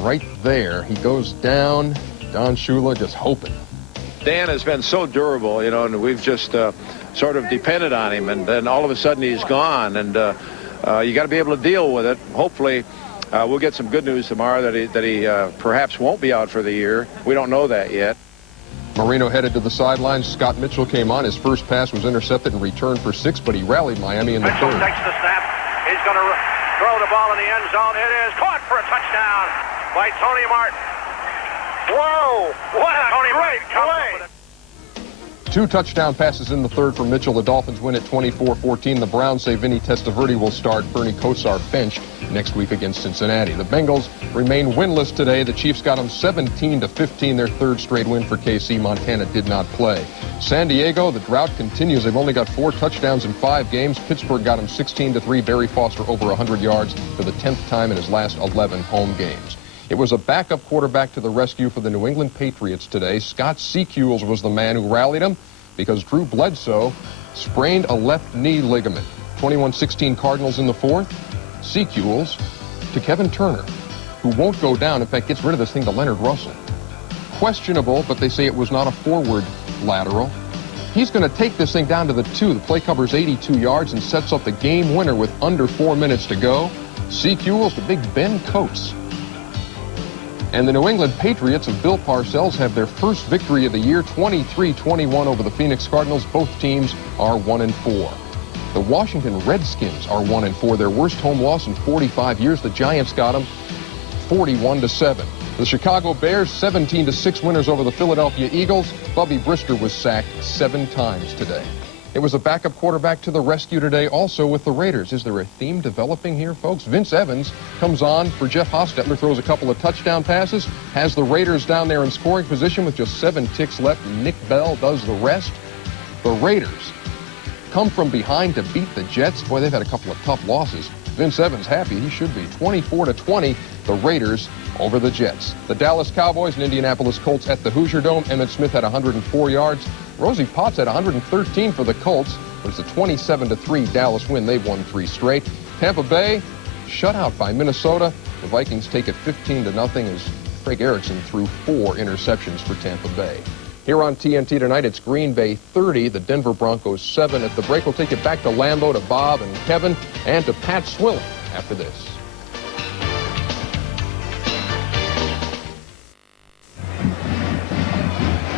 right there. He goes down. Don Shula just hoping. Dan has been so durable, you know, and we've just sort of depended on him, and then all of a sudden he's gone, and you got to be able to deal with it. Hopefully we'll get some good news tomorrow that he perhaps won't be out for the year. We don't know that yet. Marino headed to the sidelines. Scott Mitchell came on. His first pass was intercepted and returned for 6, but he rallied Miami in the Mitchell third. takes the snap. He's going to throw the ball in the end zone. It is caught for a touchdown by Tony Martin. Whoa! What a great play! 2 touchdown passes in the third for Mitchell. The Dolphins win at 24-14. The Browns say Vinny Testaverde will start. Bernie Kosar benched next week against Cincinnati. The Bengals remain winless today. The Chiefs got them 17-15, their third straight win for KC. Montana did not play. San Diego, the drought continues. They've only got 4 touchdowns in 5 games. Pittsburgh got them 16-3. Barry Foster over 100 yards for the 10th time in his last 11 home games. It was a backup quarterback to the rescue for the New England Patriots today. Scott Secules was the man who rallied him because Drew Bledsoe sprained a left knee ligament. 21-16 Cardinals in the fourth. Sequels to Kevin Turner, who won't go down. In fact, gets rid of this thing to Leonard Russell. Questionable, but they say it was not a forward lateral. He's going to take this thing down to the 2. The play covers 82 yards and sets up the game winner with under 4 minutes to go. Sequels to big Ben Coates. And the New England Patriots of Bill Parcells have their first victory of the year, 23-21 over the Phoenix Cardinals. Both teams are 1-4. The Washington Redskins are 1-4, their worst home loss in 45 years. The Giants got them 41-7. The Chicago Bears 17-6 winners over the Philadelphia Eagles. Bubby Brister was sacked 7 times today. It was a backup quarterback to the rescue today, also with the Raiders. Is there a theme developing here, folks? Vince Evans comes on for Jeff Hostetler, throws a couple of touchdown passes, has the Raiders down there in scoring position with just 7 ticks left. Nick Bell does the rest. The Raiders come from behind to beat the Jets. Boy, they've had a couple of tough losses. Vince Evans happy. He should be. 24-20, the Raiders over the Jets. The Dallas Cowboys and Indianapolis Colts at the Hoosier Dome. Emmitt Smith had 104 yards. Rosie Potts had 113 for the Colts. It was a 27-3 Dallas win. They've won 3 straight. Tampa Bay shut out by Minnesota. The Vikings take it 15-0 as Craig Erickson threw 4 interceptions for Tampa Bay. Here on TNT tonight, it's Green Bay 30, the Denver Broncos 7. At the break, we'll take it back to Lambeau, to Bob and Kevin, and to Pat Swilling after this.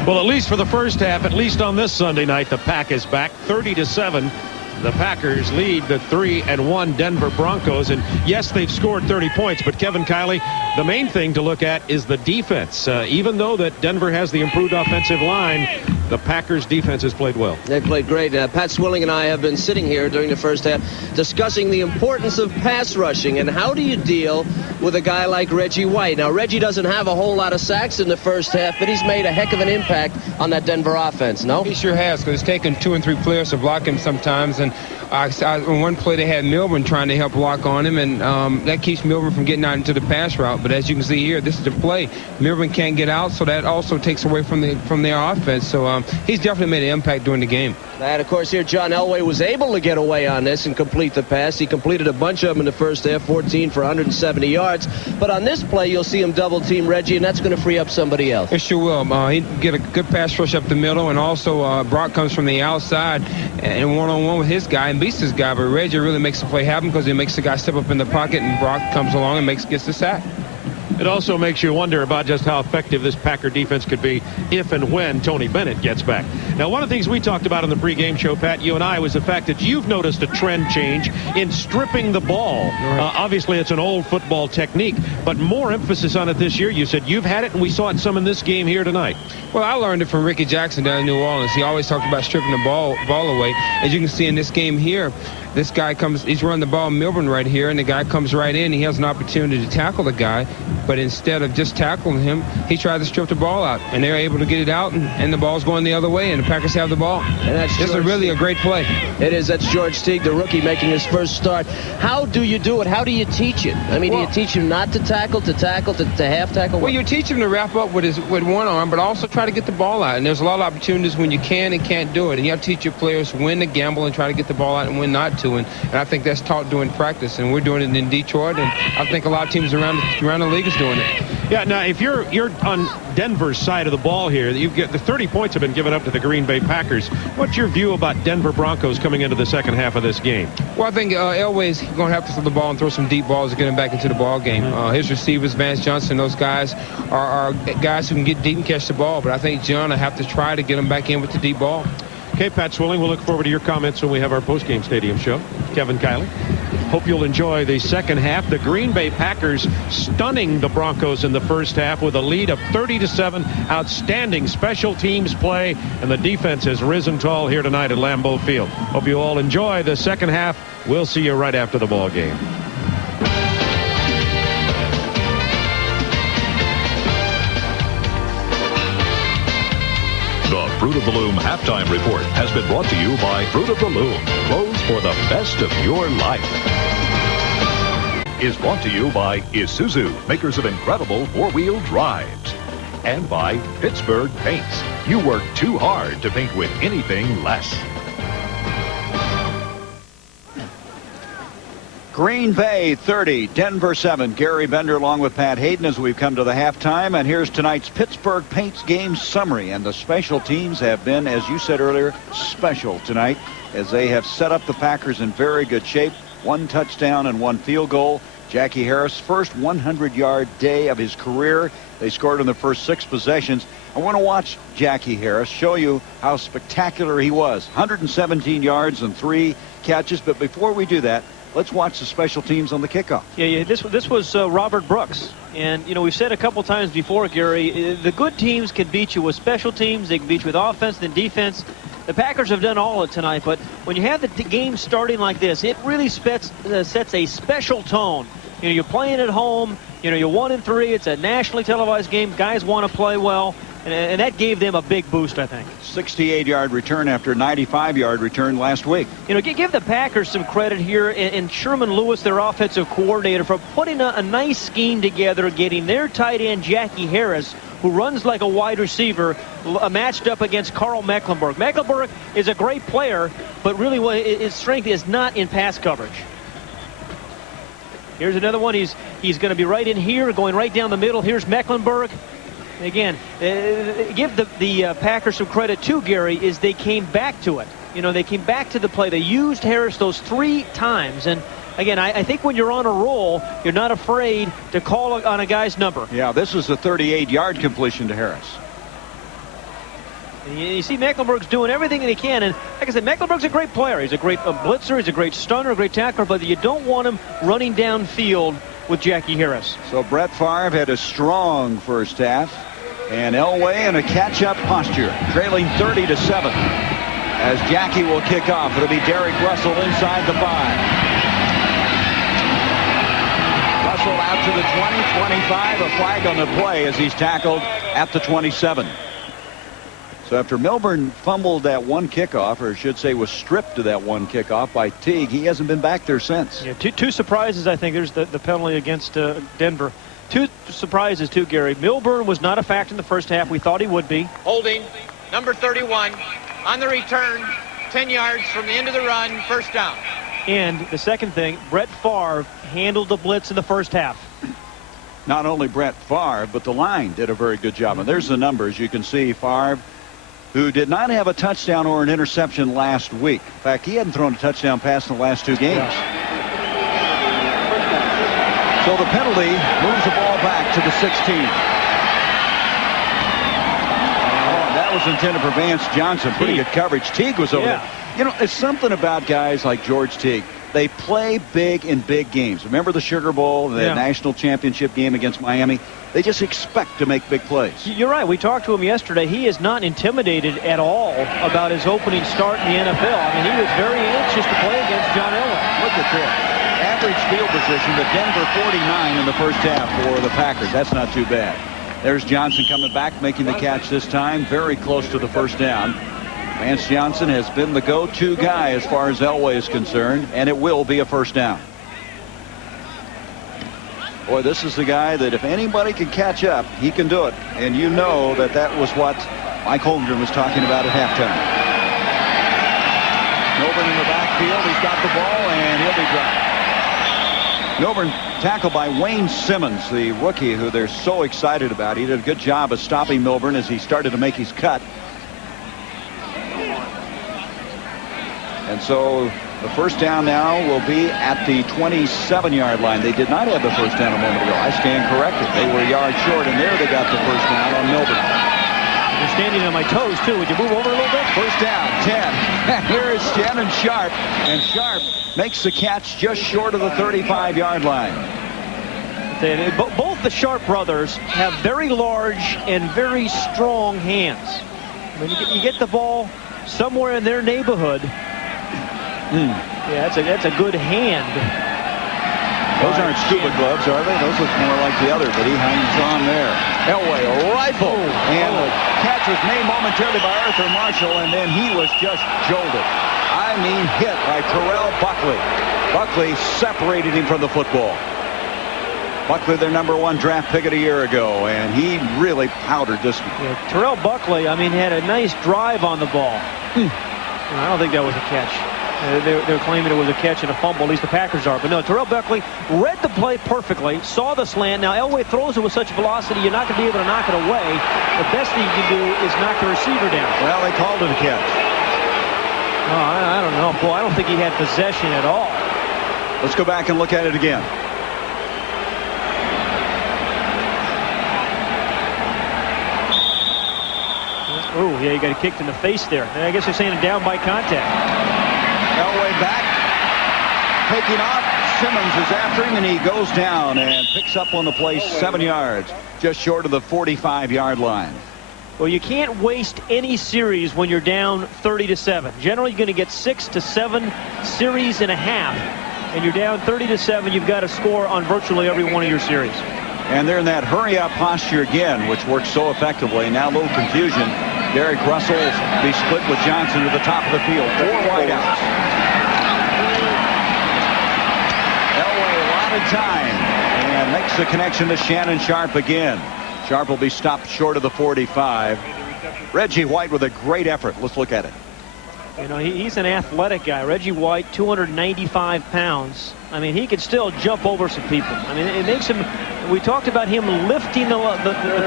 Well, at least for the first half, at least on this Sunday night, the Pack is back 30-7. The Packers lead the 3-1 Denver Broncos. And yes, they've scored 30 points, but Kevin Kiley, the main thing to look at is the defense. Even though that Denver has the improved offensive line, the Packers defense has played well. They played great. Pat Swilling and I have been sitting here during the first half discussing the importance of pass rushing and how do you deal with a guy like Reggie White. Now, Reggie doesn't have a whole lot of sacks in the first half, but he's made a heck of an impact on that Denver offense, no? He sure has, because it's taken 2 and 3 players to block him sometimes. And on one play, they had Milburn trying to help block on him, and that keeps Milburn from getting out into the pass route. But as you can see here, this is the play. Milburn can't get out, so that also takes away from their offense. So he's definitely made an impact during the game. And, of course, here John Elway was able to get away on this and complete the pass. He completed a bunch of them in the first half, 14 for 170 yards. But on this play, you'll see him double-team Reggie, and that's going to free up somebody else. It sure will. He get a good pass rush up the middle, and also Brock comes from the outside and one-on-one with his guy and beats his guy. But Reggie really makes the play happen because he makes the guy step up in the pocket, and Brock comes along and gets the sack. It also makes you wonder about just how effective this Packer defense could be if and when Tony Bennett gets back. Now, one of the things we talked about in the pregame show, Pat, you and I, was the fact that you've noticed a trend change in stripping the ball. Obviously, it's an old football technique, but more emphasis on it this year. You said you've had it, and we saw it some in this game here tonight. Well, I learned it from Ricky Jackson down in New Orleans. He always talked about stripping the ball away. As you can see in this game here, this guy comes, he's running the ball, Milburn right here, and the guy comes right in. He has an opportunity to tackle the guy, but instead of just tackling him, he tried to strip the ball out, and they're able to get it out, and the ball's going the other way, and the Packers have the ball. And this is really a great play. It is. That's George Teague, the rookie, making his first start. How do you do it? How do you teach it? I mean, do you teach him not to tackle, to half tackle? Well, you teach him to wrap up with one arm, but also try to get the ball out. And there's a lot of opportunities when you can and can't do it. And you have to teach your players when to gamble and try to get the ball out and when not to. And I think that's taught during practice, and we're doing it in Detroit, and I think a lot of teams around the league is doing it. Yeah, now if you're on Denver's side of the ball here, you get the 30 points have been given up to the Green Bay Packers. What's your view about Denver Broncos coming into the second half of this game? Well, I think Elway's going to have to throw the ball and throw some deep balls to get him back into the ball game. His receivers, Vance Johnson, those guys are guys who can get deep and catch the ball, but I think John will have to try to get him back in with the deep ball. Okay, Pat Swilling, we'll look forward to your comments when we have our post-game stadium show. Kevin Kiley, hope you'll enjoy the second half. The Green Bay Packers stunning the Broncos in the first half with a lead of 30-7. Outstanding special teams play, and the defense has risen tall here tonight at Lambeau Field. Hope you all enjoy the second half. We'll see you right after the ball game. The Fruit of the Loom halftime report has been brought to you by Fruit of the Loom. Clothes for the best of your life. Is brought to you by Isuzu, makers of incredible four-wheel drives. And by Pittsburgh Paints. You work too hard to paint with anything less. Green Bay 30, Denver 7. Gary Bender along with Pat Hayden as we've come to the halftime. And here's tonight's Pittsburgh Paints game summary. And the special teams have been, as you said earlier, special tonight as they have set up the Packers in very good shape. 1 touchdown and 1 field goal. Jackie Harris, first 100-yard day of his career. They scored in the first 6 possessions. I want to watch Jackie Harris show you how spectacular he was. 117 yards and 3 catches. But before we do that, let's watch the special teams on the kickoff. Yeah, this was Robert Brooks. And, you know, we've said a couple times before, Gary, the good teams can beat you with special teams. They can beat you with offense and defense. The Packers have done all of it tonight, but when you have the game starting like this, it really sets a special tone. You know, you're playing at home. You know, you're 1-3. It's a nationally televised game. Guys want to play well. And that gave them a big boost, I think. 68-yard return after a 95-yard return last week. You know, give the Packers some credit here, and Sherman Lewis, their offensive coordinator, for putting a nice scheme together, getting their tight end, Jackie Harris, who runs like a wide receiver, matched up against Carl Mecklenburg. Mecklenburg is a great player, but really his strength is not in pass coverage. Here's another one. He's going to be right in here, going right down the middle. Here's Mecklenburg. Again, give the Packers some credit too, Gary, is they came back to it. You know, they came back to the play. They used Harris those 3 times. And, again, I think when you're on a roll, you're not afraid to call on a guy's number. Yeah, this was a 38-yard completion to Harris. And you see Mecklenburg's doing everything that he can. And, like I said, Mecklenburg's a great player. He's a great blitzer. He's a great stunner, a great tackler. But you don't want him running downfield with Jackie Harris. So Brett Favre had a strong first half, and Elway in a catch-up posture, trailing 30-7. As Jackie will kick off, it'll be Derek Russell inside the 5. Russell out to the 20, 25, a flag on the play as he's tackled at the 27. So after Milburn fumbled that 1 kickoff, or I should say was stripped of that 1 kickoff by Teague, he hasn't been back there since. Yeah, two surprises, I think. There's the penalty against Denver. 2 surprises, too, Gary. Milburn was not a factor in the first half. We thought he would be. Holding, number 31, on the return, 10 yards from the end of the run, first down. And the second thing, Brett Favre handled the blitz in the first half. Not only Brett Favre, but the line did a very good job. And there's the numbers. You can see Favre, who did not have a touchdown or an interception last week. In fact, he hadn't thrown a touchdown pass in the last 2 games. Yeah. So the penalty moves the ball back to the 16. That was intended for Vance Johnson. Pretty good coverage. Teague was over there. You know, it's something about guys like George Teague. They play big in big games. Remember the Sugar Bowl, the national championship game against Miami? They just expect to make big plays. You're right. We talked to him yesterday. He is not intimidated at all about his opening start in the NFL. I mean, he was very anxious to play against John Elway. Look at this. Average field position to Denver 49 in the first half for the Packers. That's not too bad. There's Johnson coming back, making the catch this time. Very close to the first down. Vance Johnson has been the go-to guy as far as Elway is concerned, and it will be a first down. Boy, this is the guy that if anybody can catch up, he can do it. And you know that was what Mike Holmgren was talking about at halftime. Milburn in the backfield. He's got the ball, and he'll be dropped. Milburn tackled by Wayne Simmons, the rookie who they're so excited about. He did a good job of stopping Milburn as he started to make his cut. And so the first down now will be at the 27-yard line. They did not have the first down a moment ago. I stand corrected. They were a yard short, and there they got the first down on Milburn. You're standing on my toes, too. Would you move over a little bit? First down, 10. Here is Shannon Sharp, and Sharp makes the catch just short of the 35-yard line. Both the Sharp brothers have very large and very strong hands. When you get the ball somewhere in their neighborhood, yeah, that's a good hand. Those aren't scuba gloves, are they? Those look more like the other, but he hangs on there. Elway, a rifle. And the catch was made momentarily by Arthur Marshall, and then he was just jolted. I mean, hit by Terrell Buckley. Buckley separated him from the football. Buckley, their #1 draft pick a year ago, and he really powdered this one. Yeah, Terrell Buckley, I mean, had a nice drive on the ball. I don't think that was a catch. They're claiming it was a catch and a fumble, at least the Packers are. But no, Terrell Buckley read the play perfectly, saw the slant. Now, Elway throws it with such velocity, you're not going to be able to knock it away. The best thing you can do is knock the receiver down. Well, they called it a catch. Oh, I don't know. Boy, I don't think he had possession at all. Let's go back and look at it again. Oh, yeah, you got kicked in the face there. And I guess they're saying down by contact. Elway back, taking off. Simmons is after him, and he goes down and picks up on the play 7 yards, just short of the 45-yard line. Well, you can't waste any series when you're down 30-7. Generally, you're going to get 6 to 7 series and a half. And you're down 30-7, you've got to score on virtually every one of your series. And they're in that hurry-up posture again, which works so effectively. Now a little confusion. Derek Russell be split with Johnson to the top of the field. 4 wideouts. Elway a lot of time and makes the connection to Shannon Sharp again. Sharp will be stopped short of the 45. Reggie White with a great effort. Let's look at it. You know, he's an athletic guy. Reggie White, 295 pounds. I mean, he could still jump over some people. I mean, it makes him. We talked about him lifting the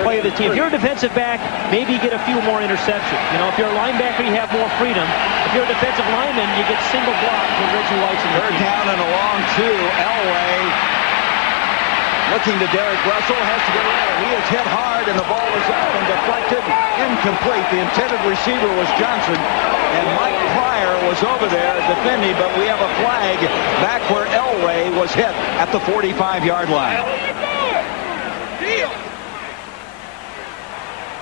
play of the team. If you're a defensive back, maybe you get a few more interceptions. You know, if you're a linebacker, you have more freedom. If you're a defensive lineman, you get single blocked when Reggie White's in the team. Third down and a long 2. Elway looking to Derek Russell, has to get rid of it. He is hit hard, and the ball is up and deflected. Incomplete. The intended receiver was Johnson, and Mike Pryor was over there defending, but we have a flag back where Elway was hit at the 45-yard line.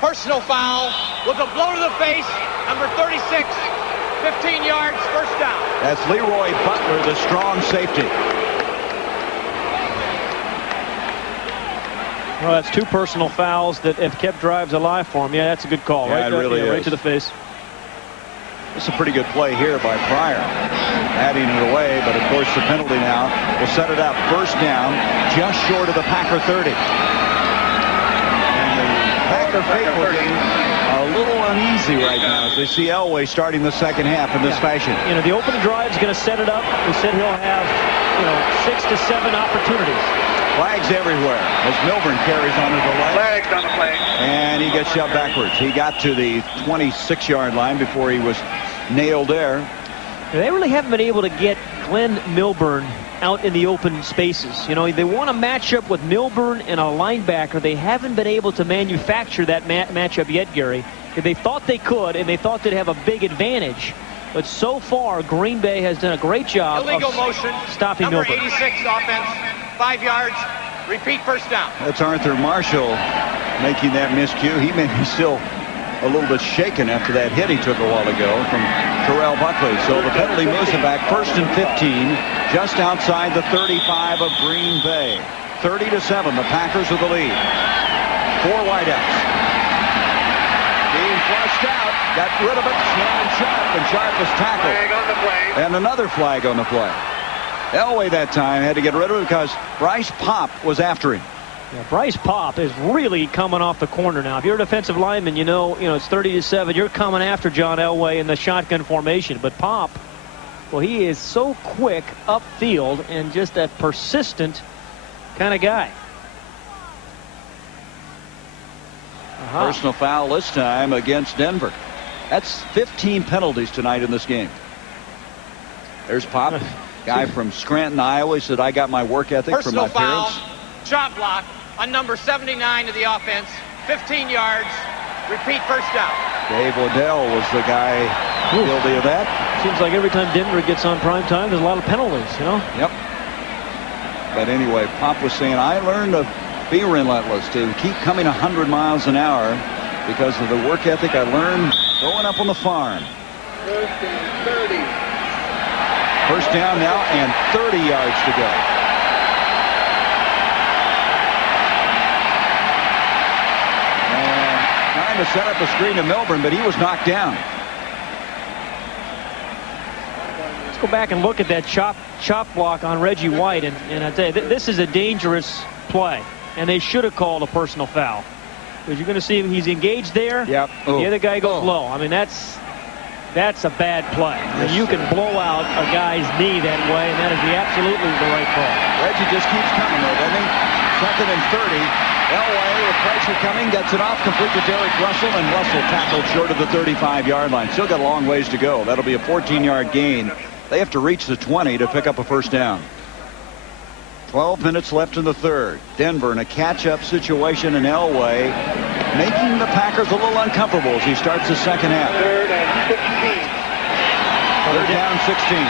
Personal foul with a blow to the face, number 36, 15 yards, first down. That's Leroy Butler, the strong safety. Well, that's 2 personal fouls that have kept drives alive for him. Yeah, that's a good call. Yeah, right, it really is. Right to the face. It's a pretty good play here by Pryor. Adding it away, but of course the penalty now will set it up. First down, just short of the Packer 30. And the Packer faithful game are a little uneasy right now as they see Elway starting the second half in this fashion. You know, the opening drive is going to set it up. We said he'll have, 6 to 7 opportunities. Flags everywhere as Milburn carries onto the leg. Flags on the play. And he gets shoved backwards. He got to the 26-yard line before he was nailed there. They really haven't been able to get Glenn Milburn out in the open spaces. You know, they want to match up with Milburn and a linebacker. They haven't been able to manufacture that matchup yet, Gary. They thought they could, and they thought they'd have a big advantage. But so far, Green Bay has done a great job Illegal of motion. stopping number Milburn. 86 offense, 5 yards, repeat first down. That's Arthur Marshall making that miscue. He may be still a little bit shaken after that hit he took a while ago from Terrell Buckley. So the penalty moves it back 1st and 15, just outside the 35 of Green Bay. 30-7, the Packers with the lead. 4 wideouts. Being flushed out, got rid of it, Shannon Sharp, and Sharp was tackled. Flag on the play. And another flag on the play. Elway that time had to get rid of it because Bryce Popp was after him. Yeah, Bryce Popp is really coming off the corner now. If you're a defensive lineman, you know it's 30-7. You're coming after John Elway in the shotgun formation. But Popp, well, he is so quick upfield and just a persistent kind of guy. Personal foul this time against Denver. That's 15 penalties tonight in this game. There's Popp, guy from Scranton, Iowa. He said, I got my work ethic Personal from my parents. Foul, shot block on number 79 of the offense, 15 yards, repeat first down. Dave Waddell was the guy guilty of that. Seems like every time Denver gets on prime time, there's a lot of penalties, you know? Yep. But anyway, Popp was saying, I learned to be relentless, to keep coming 100 miles an hour because of the work ethic I learned growing up on the farm. 1st and 30. First down now and 30 yards to go. And trying to set up a screen to Milburn, but he was knocked down. Let's go back and look at that chop block on Reggie White, and I tell you, this is a dangerous play, and they should have called a personal foul. Because you're going to see he's engaged there. Yep. The other guy goes low. I mean, that's That's a bad play. Yes, you can blow out a guy's knee that way, and that is absolutely the right call. Reggie just keeps coming, though, doesn't he? 2nd and 30. Elway with pressure coming, gets it off complete to Derek Russell, and Russell tackled short of the 35-yard line. Still got a long ways to go. That'll be a 14-yard gain. They have to reach the 20 to pick up a first down. 12 minutes left in the third. Denver in a catch-up situation, and Elway making the Packers a little uncomfortable as he starts the second half. 3rd and 16. 3rd down, 16.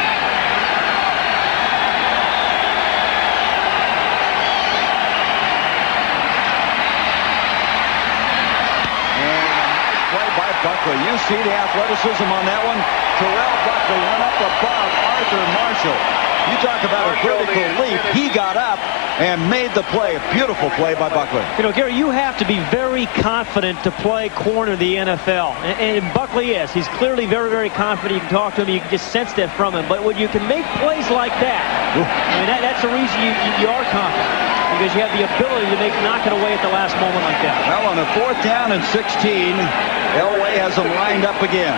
Buckley. You see the athleticism on that one. Terrell Buckley went up above Arthur Marshall. You talk about a vertical leap. He got up and made the play. A beautiful play by Buckley. You know, Gary, you have to be very confident to play corner in the NFL. And Buckley is. He's clearly very, very confident. You can talk to him. You can just sense that from him. But when you can make plays like that, I mean, that's the reason you are confident. Because you have the ability to knock it away at the last moment like that. Well, on a 4th down and 16, Elway has them lined up again.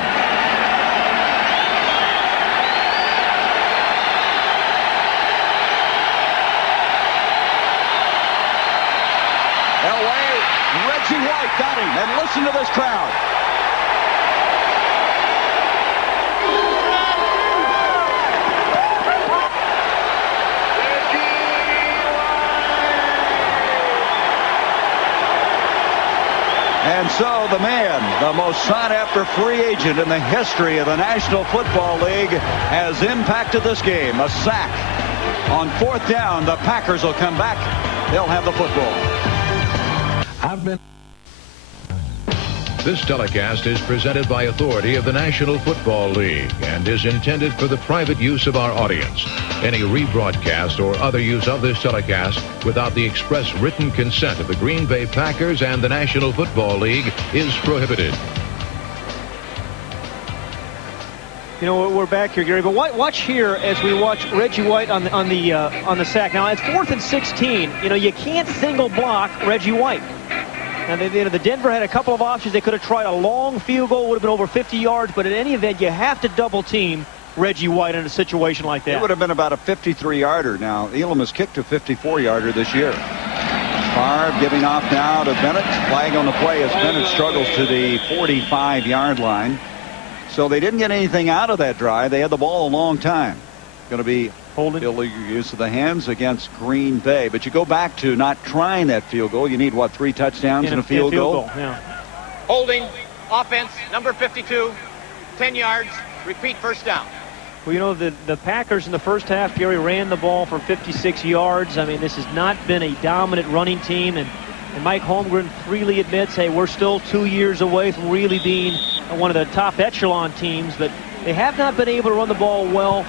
Elway, Reggie White got him, and listen to this crowd. And so the man, the most sought-after free agent in the history of the National Football League, has impacted this game. A sack. On 4th down, the Packers will come back. They'll have the football. This telecast is presented by authority of the National Football League and is intended for the private use of our audience. Any rebroadcast or other use of this telecast without the express written consent of the Green Bay Packers and the National Football League is prohibited. You know, we're back here, Gary, but watch here as we watch Reggie White on the sack. Now, it's 4th and 16. You know, you can't single block Reggie White. Now, the Denver had a couple of options. They could have tried a long field goal, would have been over 50 yards, but in any event, you have to double team Reggie White in a situation like that. It would have been about a 53-yarder. Now, Elam has kicked a 54-yarder this year. Favre giving off now to Bennett. Flag on the play as Bennett struggles to the 45-yard line. So they didn't get anything out of that drive. They had the ball a long time. Going to be holding illegal use of the hands against Green Bay. But you go back to not trying that field goal. You need, what, 3 touchdowns and a field goal? Yeah. Holding, offense, number 52, 10 yards, repeat first down. Well, you know, the Packers in the first half, Gary, ran the ball for 56 yards. I mean, this has not been a dominant running team. And Mike Holmgren freely admits, hey, we're still 2 years away from really being one of the top echelon teams. But they have not been able to run the ball well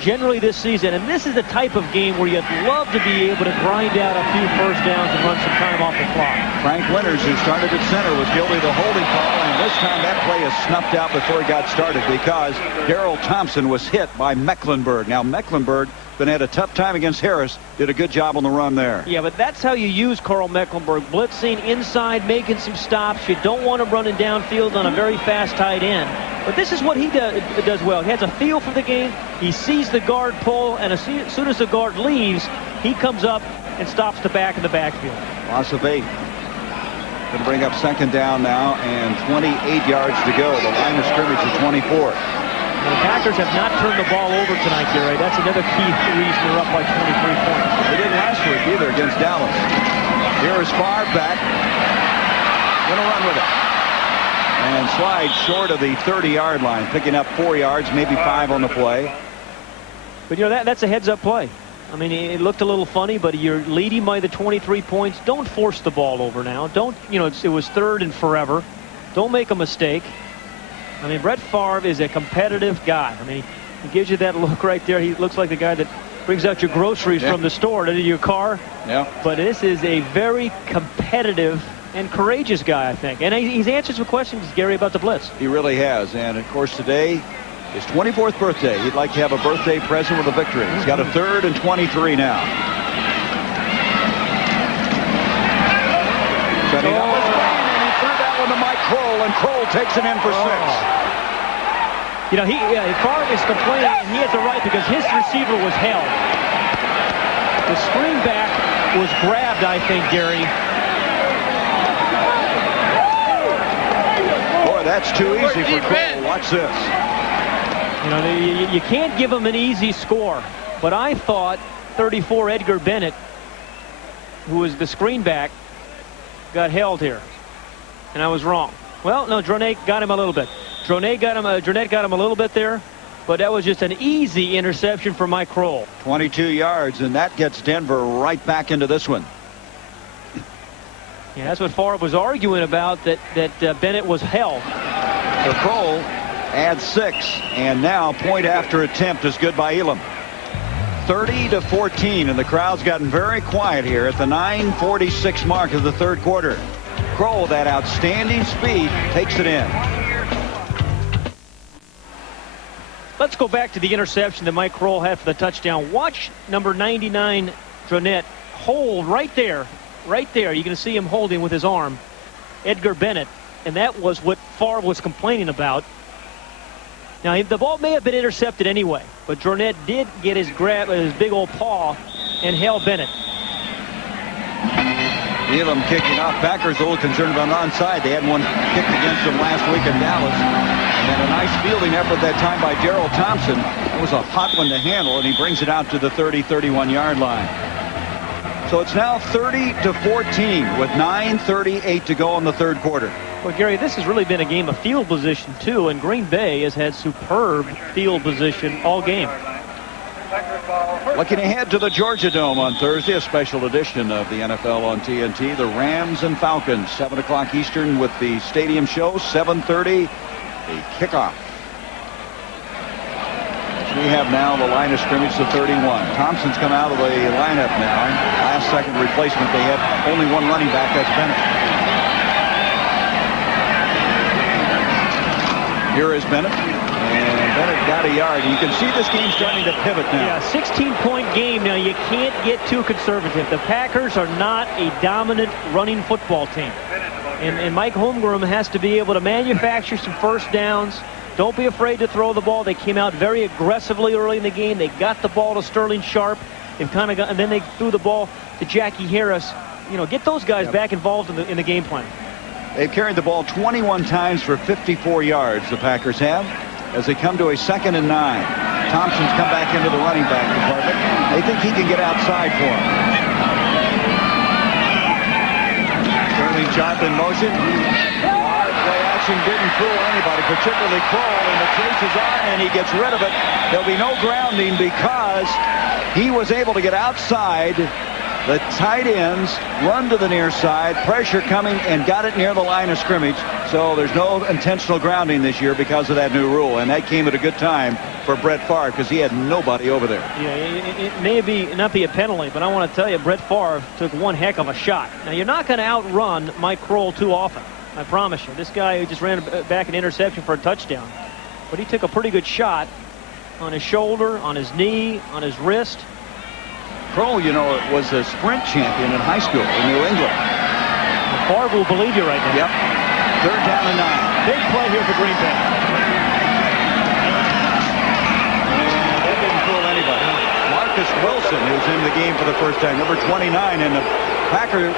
generally this season. And this is the type of game where you'd love to be able to grind out a few first downs and run some time off the clock. Frank Winters, who started at center, was guilty of the holding call. And this time that play is snuffed out before he got started because Darrell Thompson was hit by Mecklenburg. Now, Mecklenburg then had a tough time against Harris. Did a good job on the run there. Yeah, but that's how you use Carl Mecklenburg. Blitzing inside, making some stops. You don't want him running downfield on a very fast tight end. But this is what he does well. He has a feel for the game. He sees the guard pull, and as soon as the guard leaves, he comes up and stops the back in the backfield. Loss of 8. Going to bring up 2nd down now and 28 yards to go. The line of scrimmage is 24. The Packers have not turned the ball over tonight, Gary. That's another key reason they're up by 23 points. They didn't last week either against Dallas. Here is Favre back. Going to run with it. And slide short of the 30-yard line, picking up 4 yards, maybe 5 on the play. But, you know, that's a heads-up play. I mean, it looked a little funny, but you're leading by the 23 points. Don't force the ball over now. Don't, you know, it was 3rd and forever. Don't make a mistake. I mean, Brett Favre is a competitive guy. I mean, he gives you that look right there. He looks like the guy that brings out your groceries from the store into your car. Yeah. But this is a very competitive and courageous guy, I think. And he's answered some questions, Gary, about the blitz. He really has. And, of course, today, his 24th birthday. He'd like to have a birthday present with a victory. He's got a 3rd and 23 now. Setting up his man, and he threw that one to Mike Kroll, and Kroll takes it in for 6. You know, Favre is complaining, and he has a right because his receiver was held. The screen back was grabbed, I think, Gary. Boy, that's too easy for Kroll. Watch this. You know, you can't give him an easy score. But I thought 34 Edgar Bennett, who was the screen back, got held here. And I was wrong. Well, no, Dronette got him a little bit. Dronette got him a little bit there. But that was just an easy interception for Mike Kroll. 22 yards, and that gets Denver right back into this one. Yeah, that's what Favre was arguing about, that Bennett was held. So Kroll adds 6, and now point after attempt is good by Elam. 30-14, and the crowd's gotten very quiet here at the 9:46 mark of the third quarter. Kroll, that outstanding speed, takes it in. Let's go back to the interception that Mike Kroll had for the touchdown. Watch number 99, Dronette, hold right there. Right there. You can see him holding with his arm Edgar Bennett. And that was what Favre was complaining about. Now, the ball may have been intercepted anyway, but Dronette did get his big old paw and held Bennett. Elam kicking off. Packers a little concerned about onside. They had one kicked against them last week in Dallas. And then a nice fielding effort that time by Darrell Thompson. It was a hot one to handle, and he brings it out to the 31-yard line. So it's now 30-14 with 9:38 to go in the third quarter. Well, Gary, this has really been a game of field position, too, and Green Bay has had superb field position all game. Looking ahead to the Georgia Dome on Thursday, a special edition of the NFL on TNT. The Rams and Falcons, 7 o'clock Eastern with the stadium show, 7:30, a kickoff. We have now the line of scrimmage to 31. Thompson's come out of the lineup now. Last second replacement, they had only one running back, that's Bennett. Here is Bennett. And Bennett got a yard. You can see this game starting to pivot now. Yeah, 16-point game. Now, you can't get too conservative. The Packers are not a dominant running football team. And Mike Holmgren has to be able to manufacture some first downs. Don't be afraid to throw the ball. They came out very aggressively early in the game. They got the ball to Sterling Sharp. And then they threw the ball to Jackie Harris. You know, get those guys back involved in the game plan. They've carried the ball 21 times for 54 yards, the Packers have, as they come to a 2nd and 9. Thompson's come back into the running back department. They think he can get outside for him. Sterling Sharp in motion. Play action didn't fool anybody, particularly Kroll, and the chase is on, and he gets rid of it. There'll be no grounding because he was able to get outside. The tight ends run to the near side, pressure coming, and got it near the line of scrimmage. So there's no intentional grounding this year because of that new rule, and that came at a good time for Brett Favre because he had nobody over there. Yeah, it may not be a penalty, but I want to tell you, Brett Favre took one heck of a shot. Now, you're not going to outrun Mike Kroll too often. I promise you. This guy just ran back an interception for a touchdown. But he took a pretty good shot on his shoulder, on his knee, on his wrist. Kroll, you know, was a sprint champion in high school in New England. Favre will believe you right now. Yep. 3rd down and 9. Big play here for Green Bay. And that didn't fool anybody. Marcus Wilson, who's in the game for the first time, number 29, and the Packer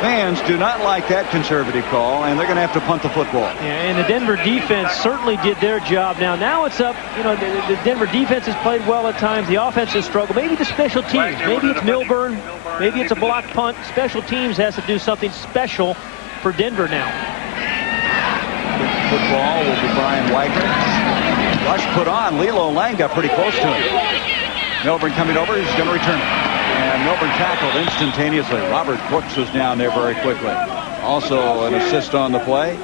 fans do not like that conservative call, and they're going to have to punt the football. Yeah, and the Denver defense certainly did their job. Now it's up. You know, the Denver defense has played well at times. The offense has struggled. Maybe the special teams. Maybe it's Milburn. Maybe it's a block punt. Special teams has to do something special for Denver now. Football will be Brian Wagner. Rush put on. Lilo Lang got pretty close to him. Milburn coming over. He's going to return it. And Milburn tackled instantaneously. Robert Brooks was down there very quickly. Also an assist on the play.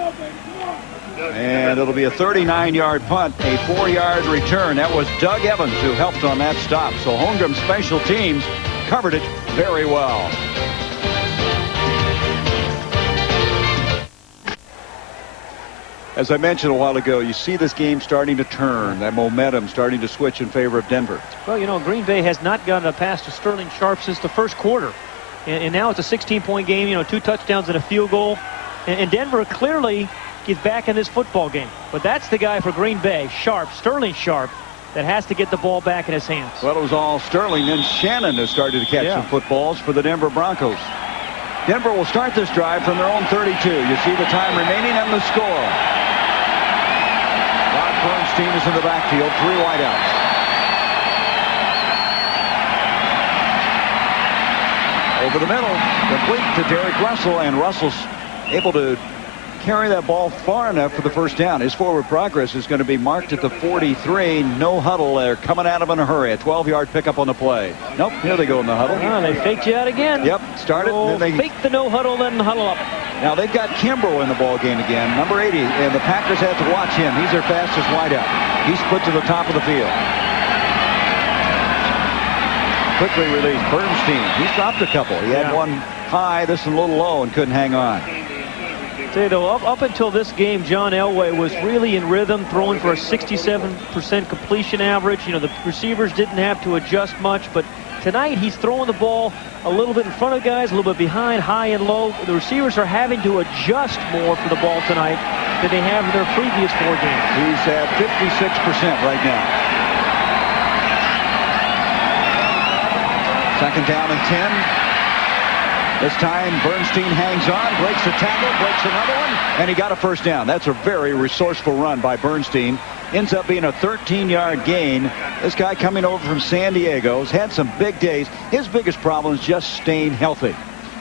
And it'll be a 39-yard punt, a 4-yard return. That was Doug Evans who helped on that stop. So Holmgren's special teams covered it very well. As I mentioned a while ago, you see this game starting to turn, that momentum starting to switch in favor of Denver. Well, you know, Green Bay has not gotten a pass to Sterling Sharp since the first quarter. And now it's a 16-point game, you know, 2 touchdowns and a field goal. And Denver clearly is back in this football game. But that's the guy for Green Bay, Sharp, Sterling Sharp, that has to get the ball back in his hands. Well, it was all Sterling. Then Shannon has started to catch some footballs for the Denver Broncos. Denver will start this drive from their own 32. You see the time remaining and the score. Rod Bernstein is in the backfield, 3 wideouts. Over the middle, complete to Derek Russell, and Russell's able to carry that ball far enough for the first down. His forward progress is going to be marked at the 43. No huddle there, coming at him in a hurry. A 12-yard pickup on the play. Nope, here they go in the huddle. Oh, they faked you out again. Yep, started. Oh, they fake the no huddle, then huddle up. Now they've got Kimbrough in the ball game again, number 80, and the Packers have to watch him. He's their fastest wideout. He's put to the top of the field. Quickly released Bernstein. He's dropped a couple. He had one high, this one a little low, and couldn't hang on. Say though, up until this game, John Elway was really in rhythm, throwing for a 67% completion average. You know, the receivers didn't have to adjust much, but tonight he's throwing the ball a little bit in front of guys, a little bit behind, high and low. The receivers are having to adjust more for the ball tonight than they have in their previous 4 games. He's at 56% right now. Second down and 10. This time Bernstein hangs on, breaks a tackle, breaks another one, and he got a first down. That's a very resourceful run by Bernstein. Ends up being a 13-yard gain. This guy coming over from San Diego has had some big days. His biggest problem is just staying healthy.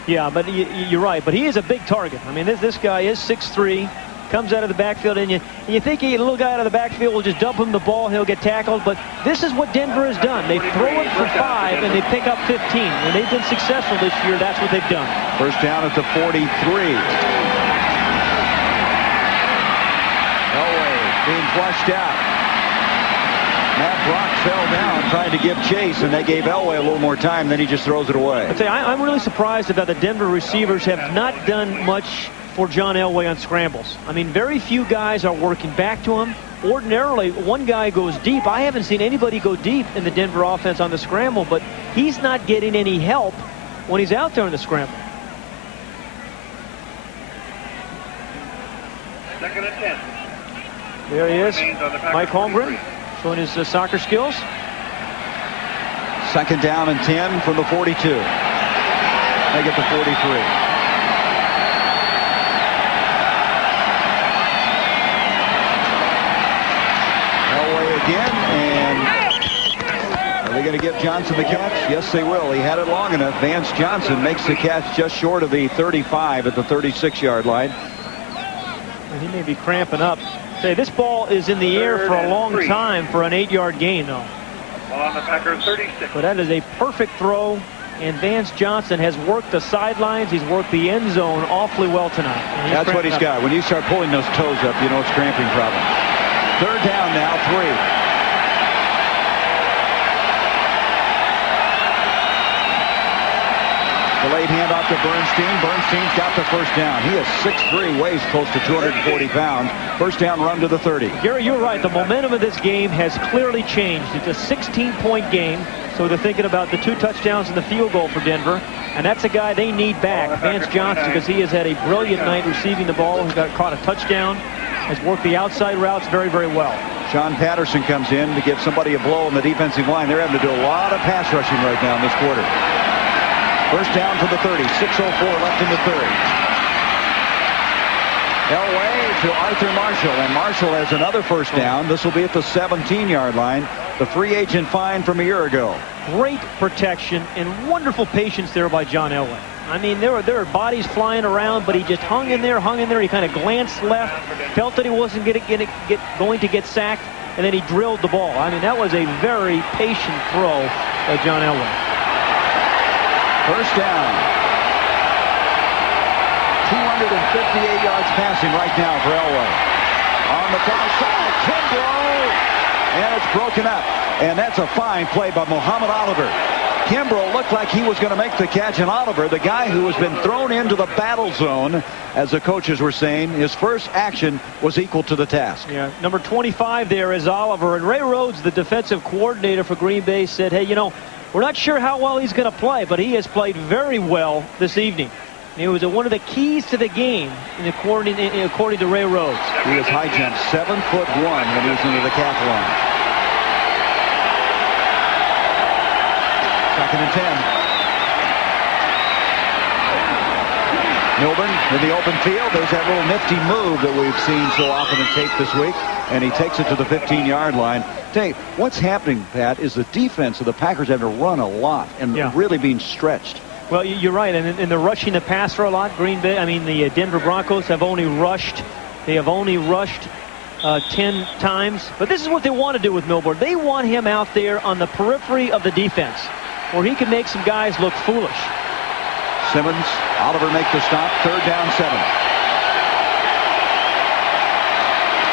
Yeah, but you're right. But he is a big target. I mean, this guy is 6'3", comes out of the backfield, and you think a little guy out of the backfield will just dump him the ball, he'll get tackled. But this is what Denver has done. They throw it for 5, and they pick up 15. When they've been successful this year, that's what they've done. First down at the 43. Elway being flushed out. Matt Brock fell down trying to give chase, and they gave Elway a little more time, then he just throws it away. I'd say I'm really surprised about the Denver receivers have not done much for John Elway on scrambles. I mean, very few guys are working back to him. Ordinarily, one guy goes deep. I haven't seen anybody go deep in the Denver offense on the scramble, but he's not getting any help when he's out there in the scramble. Second and 10. There he is, Mike Holmgren, showing his soccer skills. Second down and 10 from the 42. They get the 43. Again, and are they going to give Johnson the catch? Yes, they will. He had it long enough. Vance Johnson makes the catch just short of the 35 at the 36-yard line. And he may be cramping up. Say, this ball is in the air for a long time for an 8-yard gain, though. Ball on the Packers 36. But that is a perfect throw, and Vance Johnson has worked the sidelines. He's worked the end zone awfully well tonight. That's what he's got. When you start pulling those toes up, you know it's cramping problem. Third down now, 3. The late handoff to Bernstein. Bernstein's got the first down. He is 6'3", weighs close to 240 pounds. First down run to the 30. Gary, you're right. The momentum of this game has clearly changed. It's a 16-point game, so they're thinking about the 2 touchdowns and the field goal for Denver. And that's a guy they need back, Vance Johnson, because he has had a brilliant night receiving the ball. He's caught a touchdown. Has worked the outside routes very, very well. Sean Patterson comes in to give somebody a blow on the defensive line. They're having to do a lot of pass rushing right now in this quarter. First down to the 30. 6:04 left in the third. Elway to Arthur Marshall, and Marshall has another first down. This will be at the 17-yard line. The free agent fine from a year ago. Great protection and wonderful patience there by John Elway. I mean, there are bodies flying around, but he just hung in there. He kind of glanced left, felt that he wasn't going to get sacked, and then he drilled the ball. I mean, that was a very patient throw by John Elway. First down. 258 yards passing right now for Elway. On the far side, Kimbrough, and it's broken up. And that's a fine play by Muhammad Oliver. Kimbrough looked like he was going to make the catch, and Oliver, the guy who has been thrown into the battle zone, as the coaches were saying, his first action was equal to the task. Yeah, number 25 there is Oliver, and Ray Rhodes, the defensive coordinator for Green Bay, said, hey, you know, we're not sure how well he's going to play, but he has played very well this evening. It was one of the keys to the game, according to Ray Rhodes. He was high jump 7'1" when he was in the decathlon. 2nd and 10. Milburn in the open field. There's that little nifty move that we've seen so often in tape this week, and he takes it to the 15-yard line. Dave, what's happening, Pat, is the defense of the Packers have to run a lot and really being stretched. Well, you're right, and they're rushing the passer a lot. The Denver Broncos have only rushed. They have only rushed 10 times. But this is what they want to do with Milburn. They want him out there on the periphery of the defense, where he can make some guys look foolish. Simmons, Oliver make the stop. 3rd down, 7.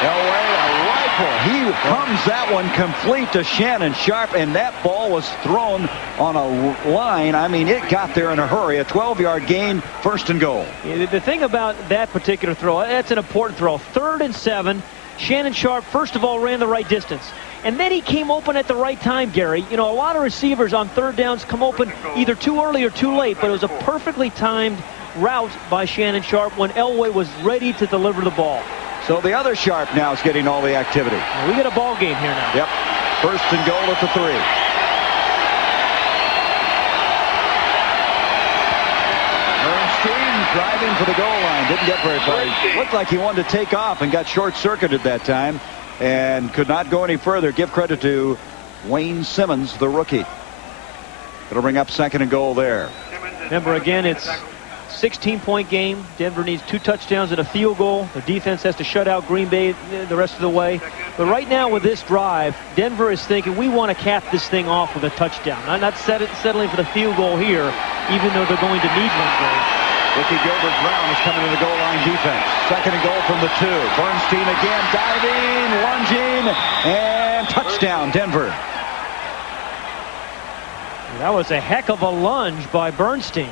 Elway, a rifle. He comes that one complete to Shannon Sharpe, and that ball was thrown on a line. I mean, it got there in a hurry. A 12-yard gain, 1st and goal. The thing about that particular throw, that's an important throw. 3rd and 7. Shannon Sharpe, first of all, ran the right distance. And then he came open at the right time, Gary. A lot of receivers on 3rd downs come open either too early or too late, but it was a perfectly timed route by Shannon Sharpe when Elway was ready to deliver the ball. So the other Sharpe now is getting all the activity. We get a ball game here now. Yep. 1st and goal at the 3. Bernstein driving for the goal line. Didn't get very far. Looked like he wanted to take off and got short-circuited that time and could not go any further. Give credit to Wayne Simmons, the rookie. It'll bring up 2nd and goal there. Remember, again, it's 16-point game. Denver needs 2 touchdowns and a field goal. The defense has to shut out Green Bay the rest of the way. But right now with this drive, Denver is thinking we want to cap this thing off with a touchdown. Not settling for the field goal here, even though they're going to need one goal. Ricky Gilbert-Brown is coming to the goal line defense. 2nd and goal from the 2. Bernstein again diving, lunging, and touchdown, Denver. That was a heck of a lunge by Bernstein.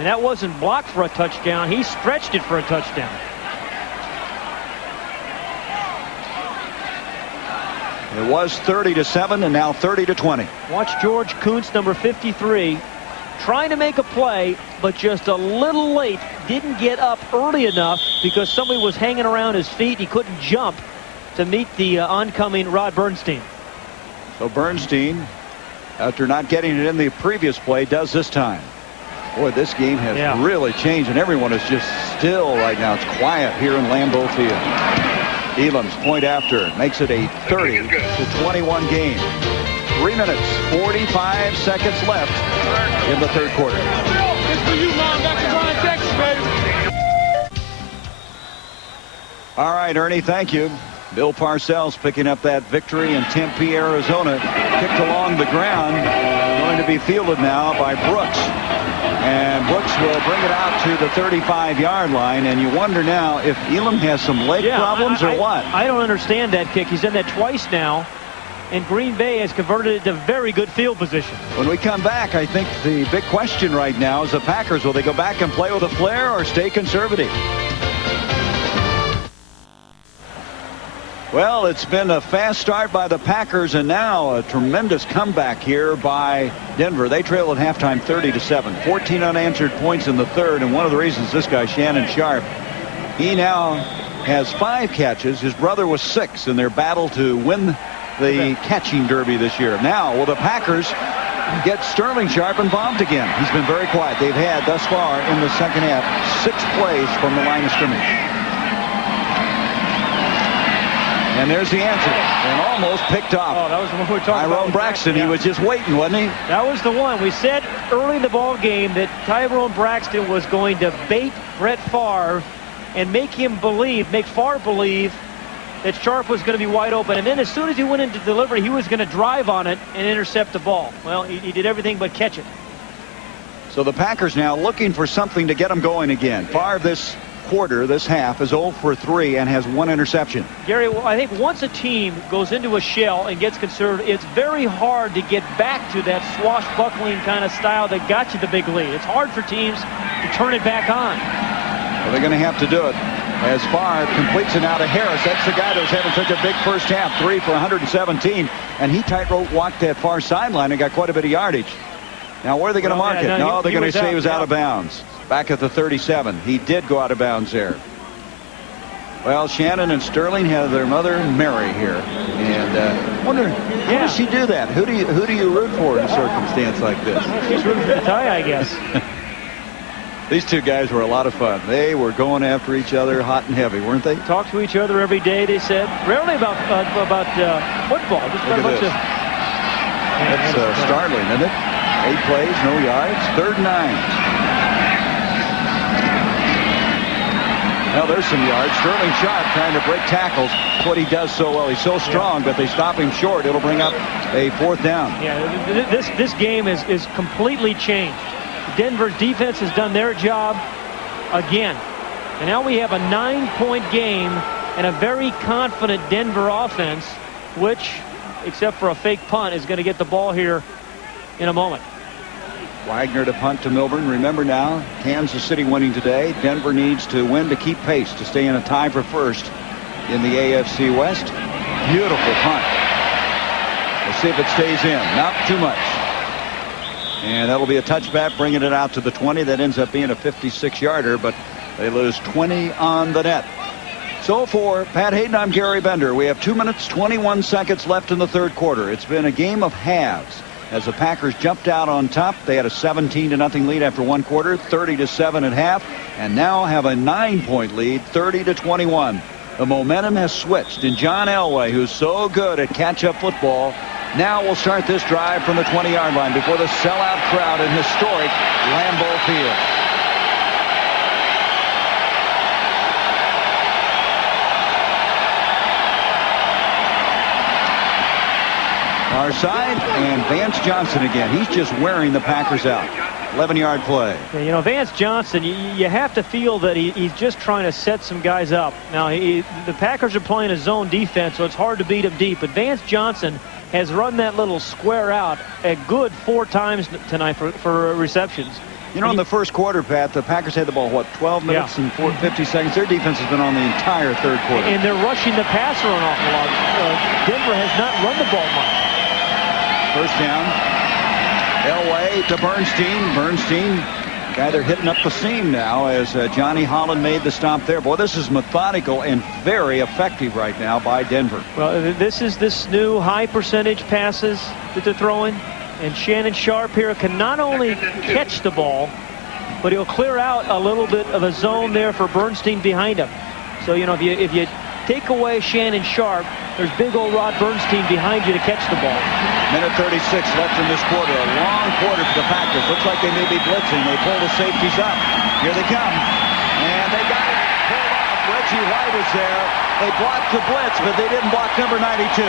That wasn't blocked for a touchdown. He stretched it for a touchdown. It was 30-7 and now 30-20. Watch George Kuntz, number 53, trying to make a play, but just a little late. Didn't get up early enough because somebody was hanging around his feet. He couldn't jump to meet the oncoming Rod Bernstein. So Bernstein, after not getting it in the previous play, does this time. Boy, this game has really changed, and everyone is just still right now. It's quiet here in Lambeau Field. Elam's point after makes it a 30-21 game. 3 minutes, 45 seconds left in the 3rd quarter. It's for you, Mom. Back to Ron, Texas, baby. All right, Ernie, thank you. Bill Parcells picking up that victory in Tempe, Arizona. Kicked along the ground. Going to be fielded now by Brooks. And Brooks will bring it out to the 35-yard line. And you wonder now if Elam has some leg problems or what. I don't understand that kick. He's done that twice now. And Green Bay has converted it to very good field position. When we come back, I think the big question right now is the Packers. Will they go back and play with a flair or stay conservative? Well, it's been a fast start by the Packers, and now a tremendous comeback here by Denver. They trail at halftime 30-7. 14 unanswered points in the 3rd, and one of the reasons this guy, Shannon Sharpe, he now has 5 catches. His brother was 6 in their battle to win the catching derby this year. Now, will the Packers get Sterling Sharpe involved again? He's been very quiet. They've had, thus far in the 2nd half, 6 plays from the line of scrimmage. And there's the answer. And almost picked off. Oh, that was the one we were talking about. Tyrone Braxton. He was just waiting, wasn't he? That was the one. We said early in the ball game that Tyrone Braxton was going to bait Brett Favre and make Favre believe that Sharpe was going to be wide open. And then as soon as he went into delivery, he was going to drive on it and intercept the ball. Well, he did everything but catch it. So the Packers now looking for something to get them going again. Favre this quarter, this half, is 0 for 3 and has 1 interception. Gary, I think once a team goes into a shell and gets conservative, it's very hard to get back to that swashbuckling kind of style that got you the big lead. It's hard for teams to turn it back on. Well, they're going to have to do it. As Favre completes it now to Harris. That's the guy that was having such a big first half. 3 for 117. And he tightrope walked that far sideline and got quite a bit of yardage. Now, where are they going to mark it? No, they're going to say he was out of bounds. back at the 37. He did go out of bounds there. Well, Shannon and Sterling have their mother Mary here, and wonder how does she do that? Who do you root for in a circumstance like this? She's rooting for the tie, I guess. These two guys were a lot of fun. They were going after each other hot and heavy, weren't they? Talk to each other every day, they said. Rarely about football. Just about a bunch of... That's startling, isn't it? 8 plays, no yards, 3rd and 9. Now there's some yards. Sterling Sharp trying to break tackles. That's what he does so well. He's so strong, but they stop him short. It'll bring up a 4th down. Yeah, this game is completely changed. Denver's defense has done their job again. And now we have a 9-point game and a very confident Denver offense, which, except for a fake punt, is going to get the ball here in a moment. Wagner to punt to Milburn. Remember now, Kansas City winning today. Denver needs to win to keep pace to stay in a tie for first in the AFC West. Beautiful punt. Let's see if it stays in. Not too much. And that'll be a touchback, bringing it out to the 20. That ends up being a 56-yarder, but they lose 20 on the net. So for Pat Hayden, I'm Gary Bender. We have 2 minutes, 21 seconds left in the 3rd quarter. It's been a game of halves. As the Packers jumped out on top, they had a 17-0 lead after 1 quarter, 30-7 at half, and now have a 9-point lead, 30-21. The momentum has switched, and John Elway, who's so good at catch-up football, now will start this drive from the 20-yard line before the sellout crowd in historic Lambeau Field. Our side, and Vance Johnson again. He's just wearing the Packers out. 11-yard play. Yeah, you know, Vance Johnson, you have to feel that he's just trying to set some guys up. Now, the Packers are playing a zone defense, so it's hard to beat him deep. But Vance Johnson has run that little square out a good 4 times tonight for receptions. You know, in the first quarter, Pat, the Packers had the ball, 12 minutes and 50 seconds. Their defense has been on the entire 3rd quarter. And they're rushing the passer an awful lot. Denver has not run the ball much. First down. Elway to Bernstein. Bernstein, guy they're hitting up the seam now as Johnny Holland made the stop there. Boy, this is methodical and very effective right now by Denver. Well, this new high percentage passes that they're throwing. And Shannon Sharp here can not only catch the ball, but he'll clear out a little bit of a zone there for Bernstein behind him. So, you know, if you take away Shannon Sharp, there's big old Rod Bernstein behind you to catch the ball. Minute 36 left in this quarter. A long quarter for the Packers. Looks like they may be blitzing. They pull the safeties up. Here they come. And they got it pulled off. Reggie White is there. They blocked the blitz, but they didn't block number 92.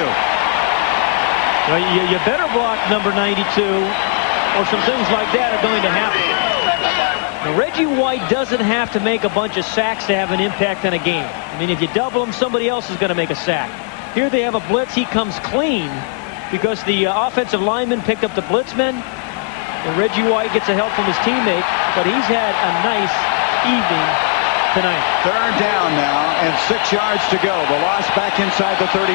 Well, you better block number 92, or some things like that are going to happen. Now, Reggie White doesn't have to make a bunch of sacks to have an impact on a game. I mean, if you double him, somebody else is going to make a sack. Here they have a blitz. He comes clean because the offensive lineman picked up the blitzman. And Reggie White gets a help from his teammate, but he's had a nice evening tonight. 3rd down now, and 6 yards to go. The loss back inside the 35.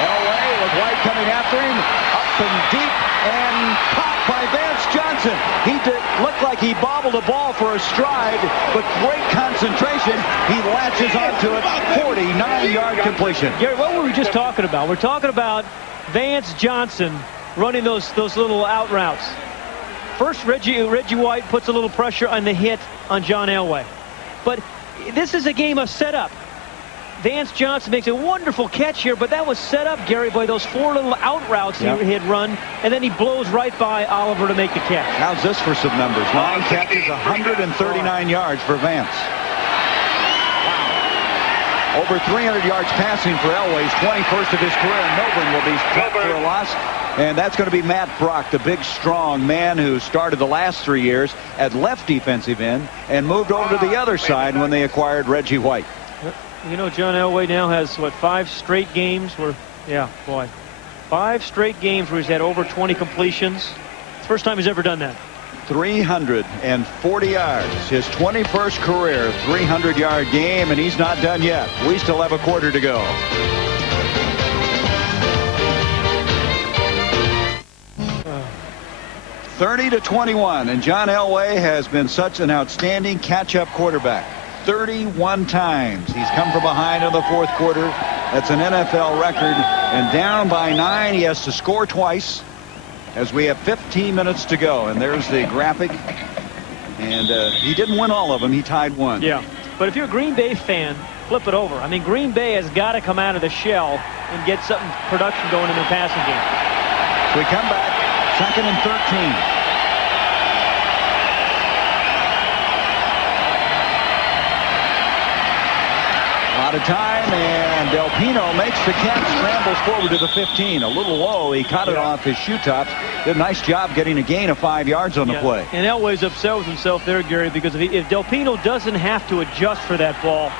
Elway with White coming after him, up and deep, and popped by Vance Johnson. He looked like he bobbled the ball for a stride, but great concentration. He latches onto it. 49-yard completion. Gary, what were we just talking about? We're talking about Vance Johnson running those little out routes. First, Reggie White puts a little pressure on the hit on John Elway. But this is a game of setup. Vance Johnson makes a wonderful catch here, but that was set up, Gary, by those 4 little out routes he had run, and then he blows right by Oliver to make the catch. How's this for some numbers? 9 catches, 139 yards for Vance. Over 300 yards passing for Elway's 21st of his career, and Milburn will be struck for a loss. And that's going to be Matt Brock, the big, strong man who started the last 3 years at left defensive end and moved over to the other side when they acquired Reggie White. You know, John Elway now has, 5 straight games where, 5 straight games where he's had over 20 completions. It's the first time he's ever done that. 340 yards. His 21st career 300-yard game, and he's not done yet. We still have a quarter to go. 30-21, and John Elway has been such an outstanding catch-up quarterback. 31 times he's come from behind in the fourth quarter. That's an NFL record. And down by 9, he has to score twice as we have 15 minutes to go. And there's the graphic. And he didn't win all of them. He tied one. Yeah, but if you're a Green Bay fan, flip it over. I mean, Green Bay has got to come out of the shell and get something production going in the passing game. So we come back, 2nd and 13. Out of time, and Del Pino makes the catch, scrambles forward to the 15. A little low. He caught it off his shoe tops. Did a nice job getting a gain of 5 yards on the play. And Elway's upset with himself there, Gary, because if Del Pino doesn't have to adjust for that ball,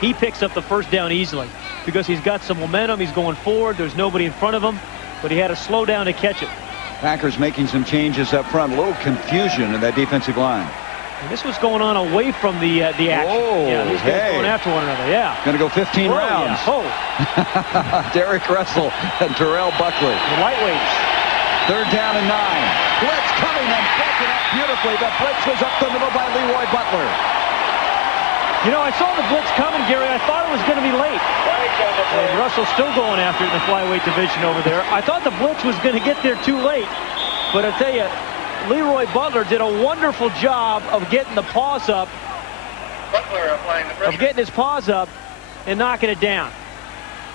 he picks up the first down easily because he's got some momentum. He's going forward. There's nobody in front of him, but he had to slow down to catch it. Packers making some changes up front. A little confusion in that defensive line. And this was going on away from the action. Oh, yeah, these guys going after one another. Yeah. Going to go 15 rounds. Yeah. Derek Russell and Terrell Buckley. The lightweights. 3rd down and 9. Blitz coming and broken up beautifully. The blitz was up the middle by Leroy Butler. You know, I saw the blitz coming, Gary. I thought it was going to be late. And Russell's still going after it in the flyweight division over there. I thought the blitz was going to get there too late. But I tell you, Leroy Butler did a wonderful job of getting the paws up. Of getting his paws up and knocking it down.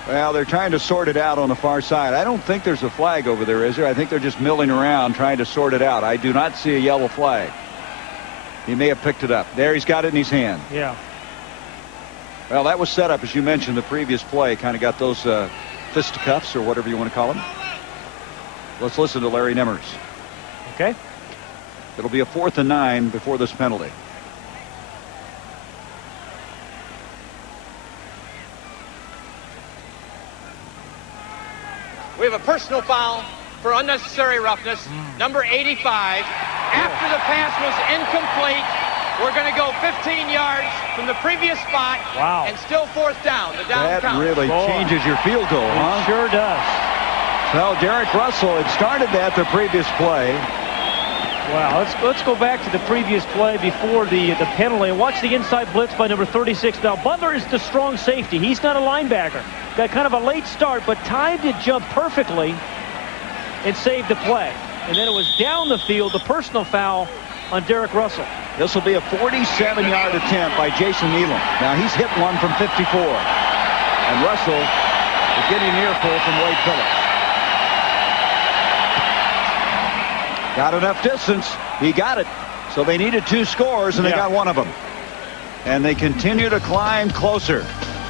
Well, they're trying to sort it out on the far side. I don't think there's a flag over there, is there? I think they're just milling around trying to sort it out. I do not see a yellow flag. He may have picked it up. There, he's got it in his hand. Yeah. Well, that was set up, as you mentioned, the previous play. Kind of got those fisticuffs or whatever you want to call them. Let's listen to Larry Nemmers. Okay. It'll be a 4th and 9 before this penalty. We have a personal foul for unnecessary roughness, number 85. After the pass was incomplete, we're going to go 15 yards from the previous spot. Wow. And still 4th down. The down that count. really changes your field goal, huh? It sure does. Well, Derek Russell had started that the previous play. Wow, let's go back to the previous play before the penalty and watch the inside blitz by number 36. Now, Butler is the strong safety. He's not a linebacker. Got kind of a late start, but timed it jump perfectly and saved the play. And then it was down the field, the personal foul on Derek Russell. This will be a 47-yard attempt by Jason Elam. Now, he's hit one from 54. And Russell is getting an earful from Wade Phillips. Got enough distance. He got it. So they needed 2 scores, and they got one of them. And they continue to climb closer,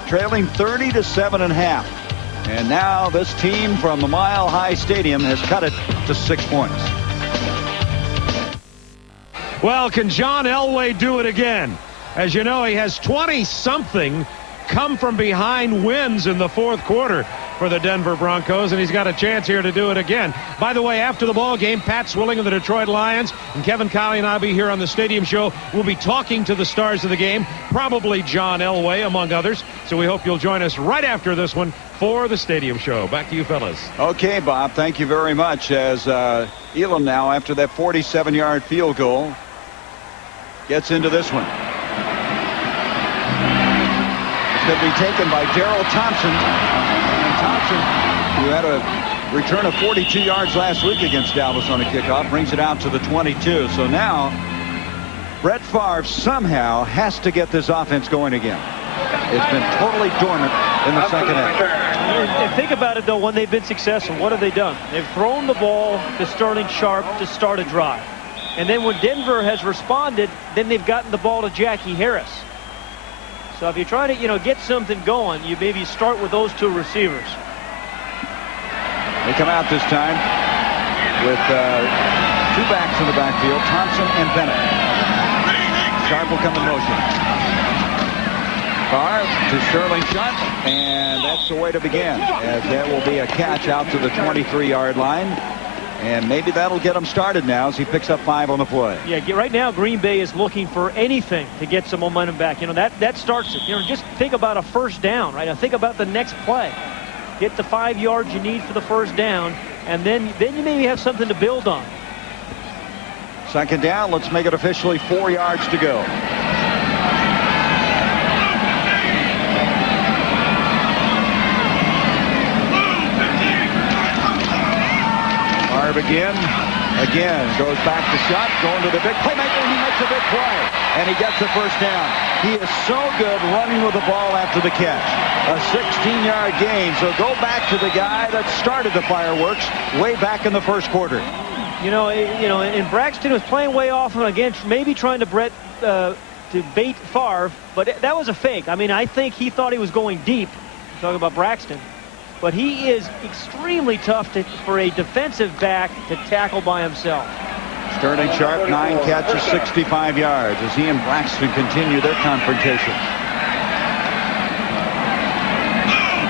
trailing 30-7.5. And now this team from the Mile High Stadium has cut it to 6 points. Well, can John Elway do it again? As you know, he has 20-something come from behind wins in the fourth quarter for the Denver Broncos, and he's got a chance here to do it again. By the way, after the ball game, Pat Swilling of the Detroit Lions and Kevin Colley and I will be here on the Stadium Show. We'll be talking to the stars of the game, probably John Elway, among others. So we hope you'll join us right after this one for the Stadium Show. Back to you, fellas. Okay, Bob, thank you very much. As Elam now, after that 47-yard field goal, gets into this one. It's going to be taken by Darrell Thompson. And Thompson, who had a return of 42 yards last week against Dallas on a kickoff, brings it out to the 22. So now, Brett Favre somehow has to get this offense going again. It's been totally dormant in the second half. And think about it, though, when they've been successful, what have they done? They've thrown the ball to Sterling Sharp to start a drive. And then when Denver has responded, then they've gotten the ball to Jackie Harris. So if you're trying to, get something going, you maybe start with those 2 receivers. They come out this time with 2 backs in the backfield, Thompson and Bennett. Sharp will come in motion. Favre to Sterling Sharp, and that's the way to begin, as that will be a catch out to the 23-yard line. And maybe that'll get him started now as he picks up 5 on the play. Yeah, right now Green Bay is looking for anything to get some momentum back. That starts it. Just think about a first down, right? Now think about the next play. Get the 5 yards you need for the first down, and then you maybe have something to build on. Second down. Let's make it officially 4 yards to go. Favre again goes back to shot, going to the big playmaker. He makes a big play, and he gets the first down. He is so good running with the ball after the catch. A 16-yard gain. So go back to the guy that started the fireworks way back in the first quarter. And Braxton was playing way off and again, maybe trying to bait Favre, but that was a fake. I mean, I think he thought he was going deep. I'm talking about Braxton. But he is extremely tough for a defensive back to tackle by himself. Sterling Sharp, 9 catches, 65 yards as he and Braxton continue their confrontation.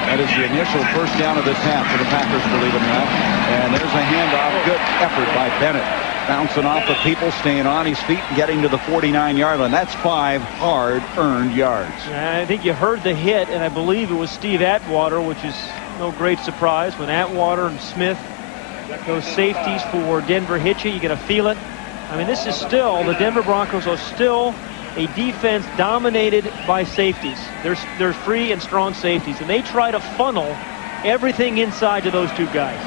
That is the initial first down of this half for the Packers, believe it or not. And there's a handoff. Good effort by Bennett. Bouncing off the people, staying on his feet, and getting to the 49-yard line. That's 5 hard-earned yards. I think you heard the hit, and I believe it was Steve Atwater, which is no great surprise. When Atwater and Smith, those safeties for Denver hit you, you're going to feel it. I mean, this is still, the Denver Broncos are still a defense dominated by safeties. They're free and strong safeties, and they try to funnel everything inside to those two guys.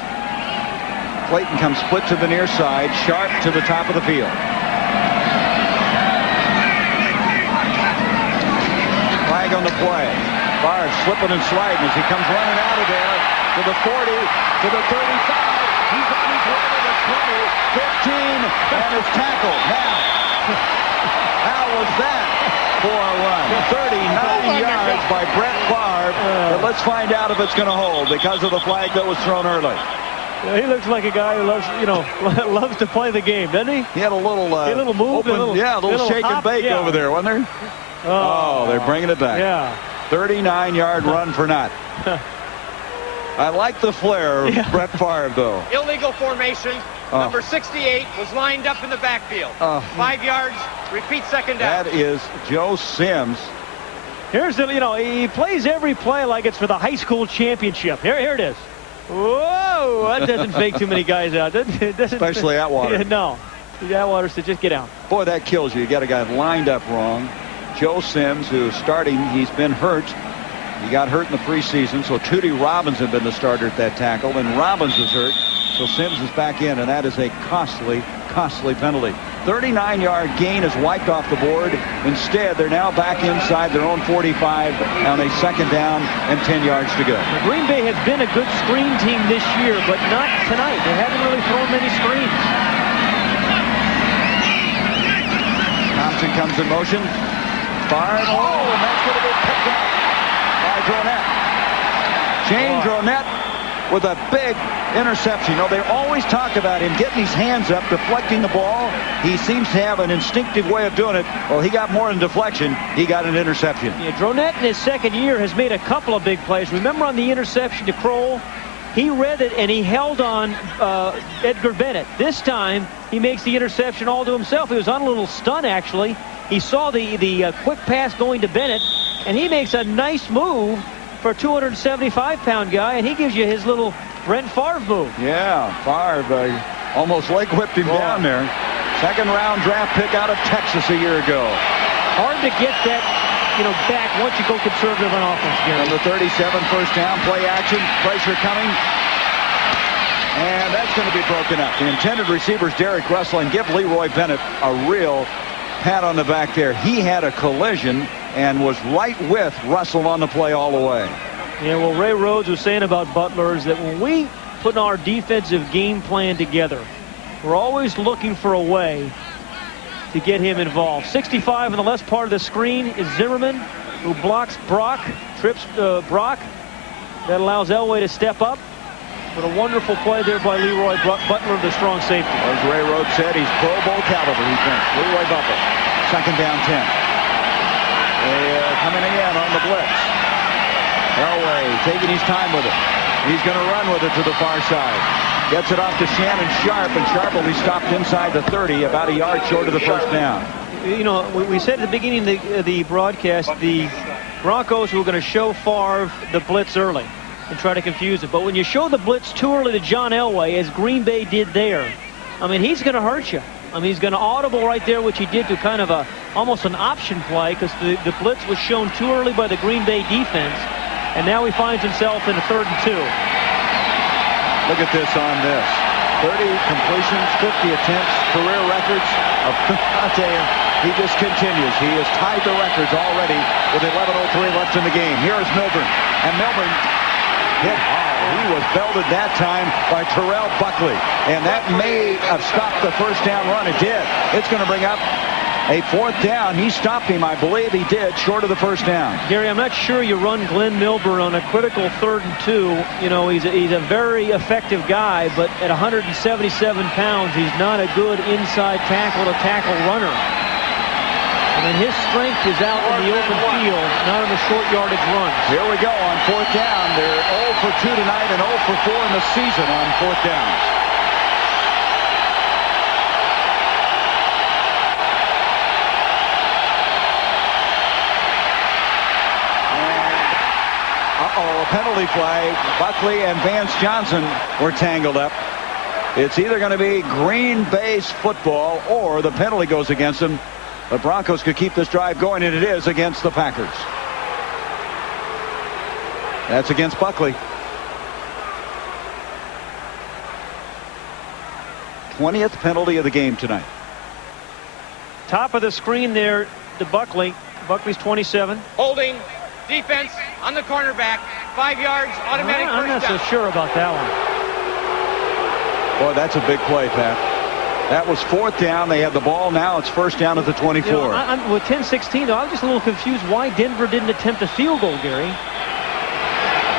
Clayton comes split to the near side, Sharp to the top of the field. Flag on the play. Favre slipping and sliding as he comes running out of there to the 40, to the 35. He's on his way to the 20, 15, and is tackled. Now, how was that for a run? 39 yards by Brett Favre. But let's find out if it's going to hold because of the flag that was thrown early. He looks like a guy who loves, loves to play the game, doesn't he? He had a little move, open, a little shake and bake over there, wasn't there? Oh, they're bringing it back. Yeah. 39-yard run for naught. I like the flair of Brett Favre, though. Illegal formation. Number 68 was lined up in the backfield. 5 yards. Repeat second down. That is Joe Sims. Here's the, he plays every play like it's for the high school championship. Here it is. Whoa, that doesn't fake too many guys out. Especially Atwater. No. Atwater said, just get out. Boy, that kills you. You got a guy lined up wrong. Joe Sims, who's starting, he's been hurt. He got hurt in the preseason, so Tootie Robbins had been the starter at that tackle. Then Robbins is hurt, so Sims is back in, and that is a costly penalty. 39-yard gain is wiped off the board. Instead, they're now back inside their own 45 on a second down and 10 yards to go. Now, Green Bay has been a good screen team this year, but not tonight. They haven't really thrown many screens. Thompson comes in motion. Fired. Oh, and that's going to be picked up by Dronette. Shane Dronette with a big interception. They always talk about him getting his hands up, deflecting the ball. He seems to have an instinctive way of doing it. Well, he got more than deflection. He got an interception. Yeah, Dronette in his second year has made a couple of big plays. Remember on the interception to Kroll? He read it and he held on Edgar Bennett. This time, he makes the interception all to himself. He was on a little stun, actually. He saw the quick pass going to Bennett, and he makes a nice move for a 275-pound guy, and he gives you his little Brett Favre move. Yeah, Favre almost leg whipped him down there. Second-round draft pick out of Texas a year ago. Hard to get that, back once you go conservative on offense, Gary. Number 37, first down, play action, pressure coming. And that's going to be broken up. The intended receivers, Derek Russell, and give Leroy Bennett a real pat on the back there. He had a collision and was right with Russell on the play all the way. Yeah, well, Ray Rhodes was saying about Butler is that when we put our defensive game plan together, we're always looking for a way to get him involved. 65 in the left part of the screen is Zimmerman, who blocks Brock, trips Brock. That allows Elway to step up. But a wonderful play there by Leroy Butler, the strong safety. As Ray Rhodes said, he's Pro Bowl caliber, he thinks. Leroy Butler, second down 10. They're coming again on the blitz. Elway taking his time with it. He's going to run with it to the far side. Gets it off to Shannon Sharp, and Sharp will be stopped inside the 30, about a yard short of the first down. We said at the beginning of the broadcast, the Broncos were going to show Favre the blitz early and try to confuse it. But when you show the blitz too early to John Elway, as Green Bay did there, I mean, he's going to hurt you. I mean, he's going to audible right there, which he did to kind of almost an option play because the blitz was shown too early by the Green Bay defense. And now he finds himself in a 3rd and 2. Look at this on this. 30 completions, 50 attempts, career records. I'll tell you, he just continues. He has tied the records already with 11:03 left in the game. Here is Milburn. And Milburn hit. He was belted that time by Terrell Buckley. And that may have stopped the first down run. It did. It's going to bring up a 4th down. He stopped him, I believe he did, short of the first down. Gary, I'm not sure you run Glenn Milburn on a critical 3rd and 2. You know, he's a very effective guy, but at 177 pounds, he's not a good inside tackle-to-tackle runner. I mean, his strength is out in the open field, not on the short yardage runs. Here we go on 4th down. They're 0 for 2 tonight and 0 for 4 in the season on 4th downs. A penalty flag. Buckley and Vance Johnson were tangled up. It's either going to be Green Bay's football or the penalty goes against them. The Broncos could keep this drive going, and it is against the Packers. That's against Buckley. 20th penalty of the game tonight. Top of the screen there to Buckley. Buckley's 27. Holding. Defense on the cornerback. 5 yards, automatic I'm not first down. so sure about that one. Boy, that's a big play, Pat. That was 4th down. They had the ball. Now it's 1st down at the 24. You know, with 10-16, though, I was just a little confused why Denver didn't attempt a field goal, Gary.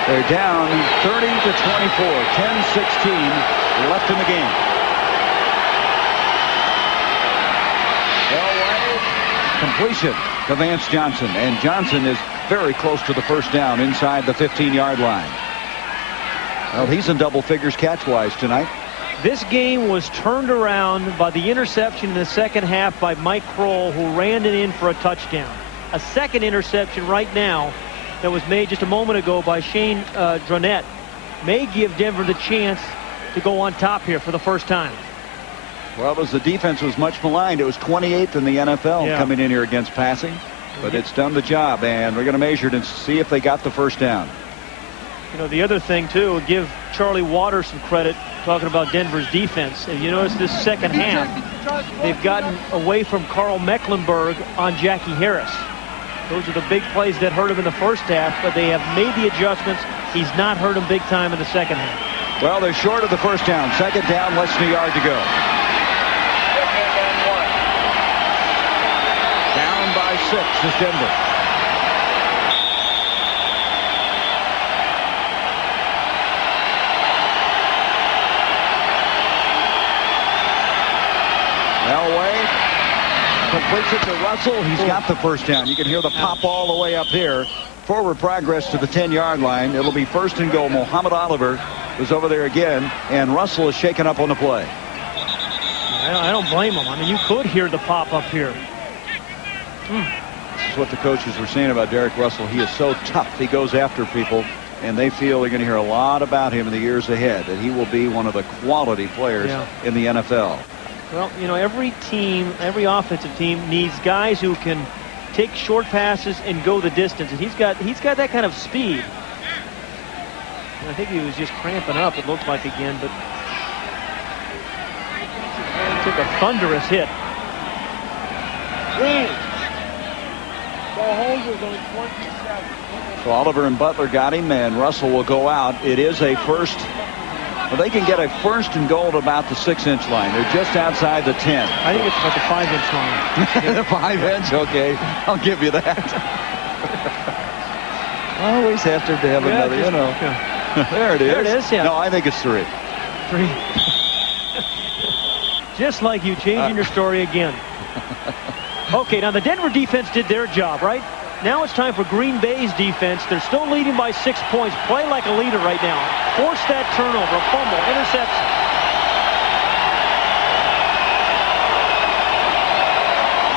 They're down 30 to 24. 10-16 left in the game. Elway, completion to Vance Johnson. And Johnson is very close to the first down inside the 15-yard line. Well, he's in double figures catch-wise tonight. This game was turned around by the interception in the second half by Mike Kroll, who ran it in for a touchdown. A second interception right now that was made just a moment ago by Shane Dronette may give Denver the chance to go on top here for the first time. Well, as the defense was much maligned, it was 28th in the NFL coming in here against passing. But it's done the job, and we're going to measure it and see if they got the first down. You know, the other thing, too, give Charlie Waters some credit talking about Denver's defense. And you notice this second half, they've gotten away from Carl Mecklenburg on Jackie Harris. Those are the big plays that hurt him in the first half, but they have made the adjustments. He's not hurt him big time in the second half. Well, they're short of the first down. 2nd down, less than a yard to go. Down by 6 is Denver. Elway completes it to Russell. He's got the first down. You can hear the pop all the way up here. Forward progress to the 10-yard line. It'll be 1st and goal. Muhammad Oliver is over there again, and Russell is shaken up on the play. I don't blame him. I mean, you could hear the pop up here. This is what the coaches were saying about Derek Russell. He is so tough. He goes after people, and they feel they're going to hear a lot about him in the years ahead, that he will be one of the quality players in the NFL. Well, you know, every team, every offensive team needs guys who can take short passes and go the distance, and he's got that kind of speed. And I think he was just cramping up, it looked like, again, but he took a thunderous hit. So Oliver and Butler got him, and Russell will go out. It is a first. Well, they can get a 1st and goal at about the 6-inch line. They're just outside the 10. I think it's about the 5-inch line. The 5-inch, okay. I'll give you that. Always have to have another, you know. There it is. There it is, yeah. No, I think it's 3. 3. Just like you changing your story again. Okay, now the Denver defense did their job, right? Now it's time for Green Bay's defense. They're still leading by 6 points. Play like a leader right now. Force that turnover, fumble, interception.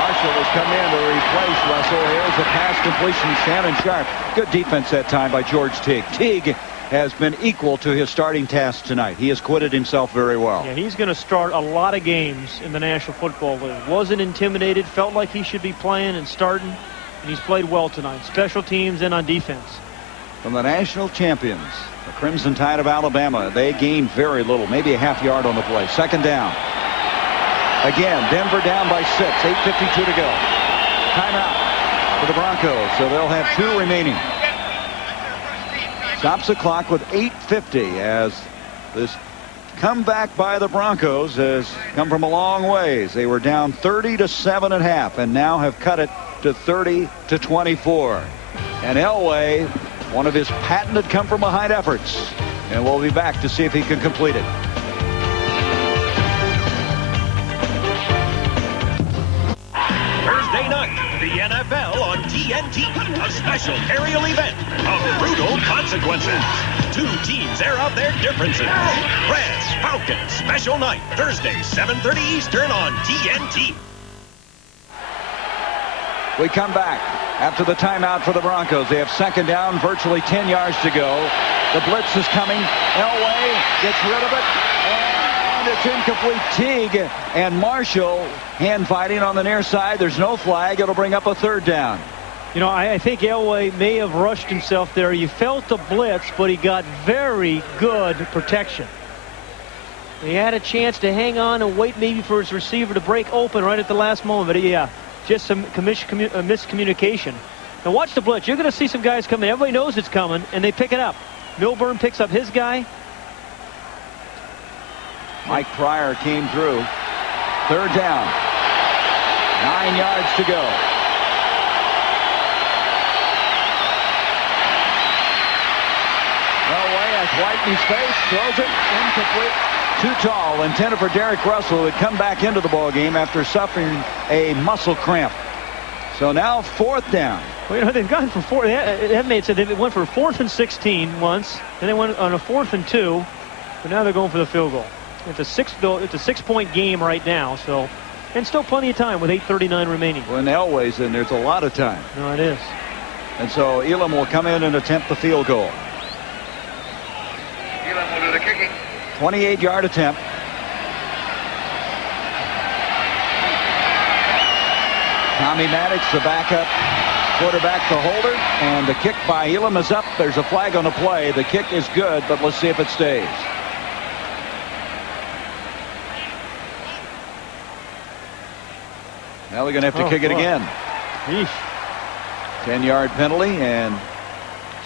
Marshall has come in to replace Russell. Here's a pass completion. Shannon Sharp. Good defense that time by George Teague. Teague has been equal to his starting task tonight. He has acquitted himself very well. Yeah, he's going to start a lot of games in the National Football League. Wasn't intimidated, felt like he should be playing and starting, and he's played well tonight. Special teams and on defense. From the national champions, the Crimson Tide of Alabama, they gained very little, maybe a half yard on the play. Second down. Again, Denver down by 6, 8:52 to go. Timeout for the Broncos, so they'll have 2 remaining. Stops the clock with 8:50 as this comeback by the Broncos has come from a long ways. They were down 30-7 at half and now have cut it to 30-24. And Elway, one of his patented come-from-behind efforts. And we'll be back to see if he can complete it. Thursday night, the NFL on TNT. A special aerial event of brutal consequences. 2 teams air out their differences. Reds, Falcons, special night. Thursday, 7:30 Eastern on TNT. We come back after the timeout for the Broncos. They have second down, virtually 10 yards to go. The blitz is coming. Elway gets rid of it. And it's incomplete. Teague and Marshall hand fighting on the near side. There's no flag. It'll bring up a third down. You know, I think Elway may have rushed himself there. You felt the blitz, but he got very good protection. He had a chance to hang on and wait maybe for his receiver to break open right at the last moment. But yeah, just some miscommunication. Now watch the blitz. You're going to see some guys come in. Everybody knows it's coming, and they pick it up. Milburn picks up his guy. Mike Pryor came through. Third down. 9 yards to go. Elway has White in his face. Throws it. Incomplete. Too tall. Intended for Derek Russell, who had come back into the ball game after suffering a muscle cramp. So now 4th down. Well, you know, they've gone for 4. That made sense. They went for 4th and 16 once. Then they went on a 4th and 2. But now they're going for the field goal. It's a 6-point game right now. So, and still plenty of time with 8:39 remaining. When Elway's in, there's a lot of time. No, it is. And so Elam will come in and attempt the field goal. Elam will do the kicking. 28-yard attempt. Tommy Maddox, the backup quarterback, the holder, and the kick by Elam is up. There's a flag on the play. The kick is good, but let's see if it stays. Now they're going to have to kick it again. 10-yard penalty, and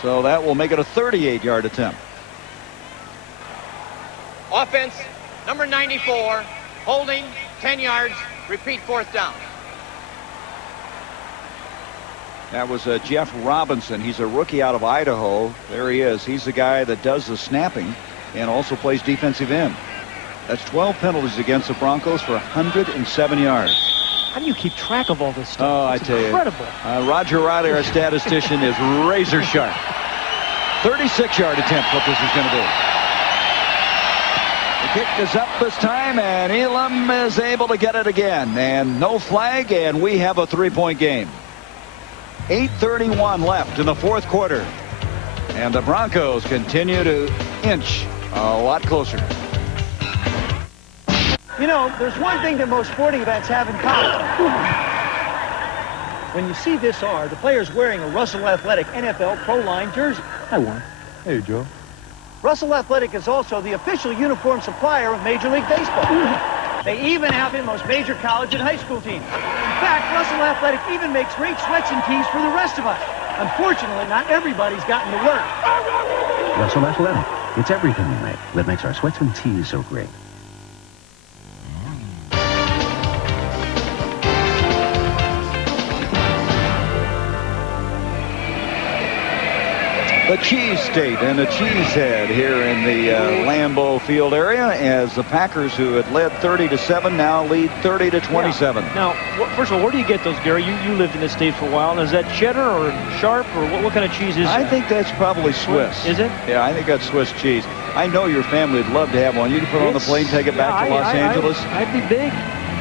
so that will make it a 38-yard attempt. Offense, number 94, holding, 10 yards, repeat 4th down. That was Jeff Robinson. He's a rookie out of Idaho. There he is. He's the guy that does the snapping and also plays defensive end. That's 12 penalties against the Broncos for 107 yards. How do you keep track of all this stuff? Oh, I tell you. Incredible. Roger Riley, our statistician, is razor sharp. 36-yard attempt, what this is going to be. The kick is up this time, and Elam is able to get it again. And no flag, and we have a 3-point game. 8:31 left in the 4th quarter. And the Broncos continue to inch a lot closer. You know, there's one thing that most sporting events have in common. When you see this R, the player's wearing a Russell Athletic NFL Pro Line jersey. I won. Hey, Joe. Russell Athletic is also the official uniform supplier of Major League Baseball. They even outfit most major college and high school teams. In fact, Russell Athletic even makes great sweats and tees for the rest of us. Unfortunately, not everybody's gotten to work. Russell Athletic. It's everything we make that makes our sweats and tees so great. The Cheese State and a cheesehead here in the Lambeau Field area as the Packers, who had led 30-7, now lead 30-27. Yeah. Now, first of all, where do you get those, Gary? You lived in this state for a while. Is that cheddar or sharp, or what kind of cheese is that? I think that's probably Swiss. Is it? Yeah, I think that's Swiss cheese. I know your family would love to have one. You can put it on the plane, take it back to Los Angeles. I'd be big.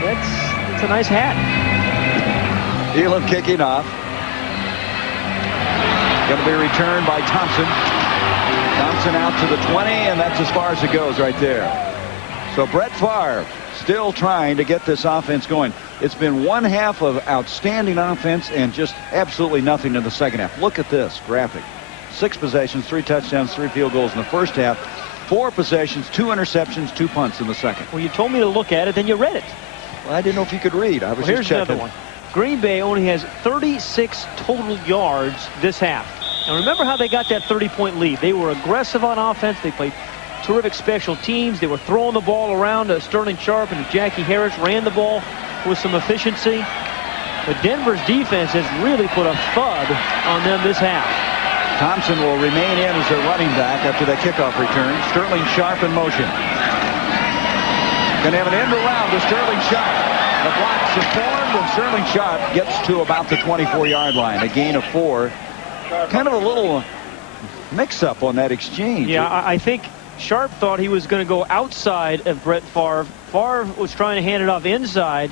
It's a nice hat. Elam kicking off. Going to be returned by Thompson. Thompson out to the 20, and that's as far as it goes right there. So Brett Favre still trying to get this offense going. It's been one half of outstanding offense and just absolutely nothing in the second half. Look at this graphic. 6 possessions, 3 touchdowns, 3 field goals in the first half. 4 possessions, 2 interceptions, 2 punts in the second. Well, you told me to look at it, then you read it. Well, I didn't know if you could read. I was just checking. Here's another one. Green Bay only has 36 total yards this half. And remember how they got that 30-point lead. They were aggressive on offense. They played terrific special teams. They were throwing the ball around. Sterling Sharp and Jackie Harris ran the ball with some efficiency. But Denver's defense has really put a thud on them this half. Thompson will remain in as their running back after that kickoff return. Sterling Sharp in motion. Going to have an end around to Sterling Sharp. The blocks are formed, and Sterling Sharp gets to about the 24-yard line. A gain of 4. Kind of a little mix-up on that exchange. Yeah, I think Sharp thought he was going to go outside of Brett Favre. Favre was trying to hand it off inside.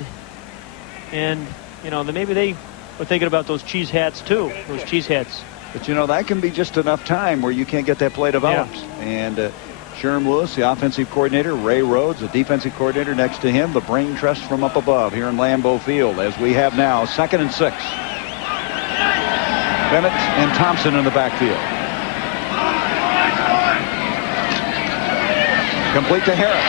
And, you know, maybe they were thinking about those cheese hats, too. Those cheese hats. But, you know, that can be just enough time where you can't get that play developed. Yeah. And Sherm Lewis, the offensive coordinator, Ray Rhodes, the defensive coordinator next to him, the brain trust from up above here in Lambeau Field, as we have now 2nd and 6. Bennett and Thompson in the backfield. Complete to Harris.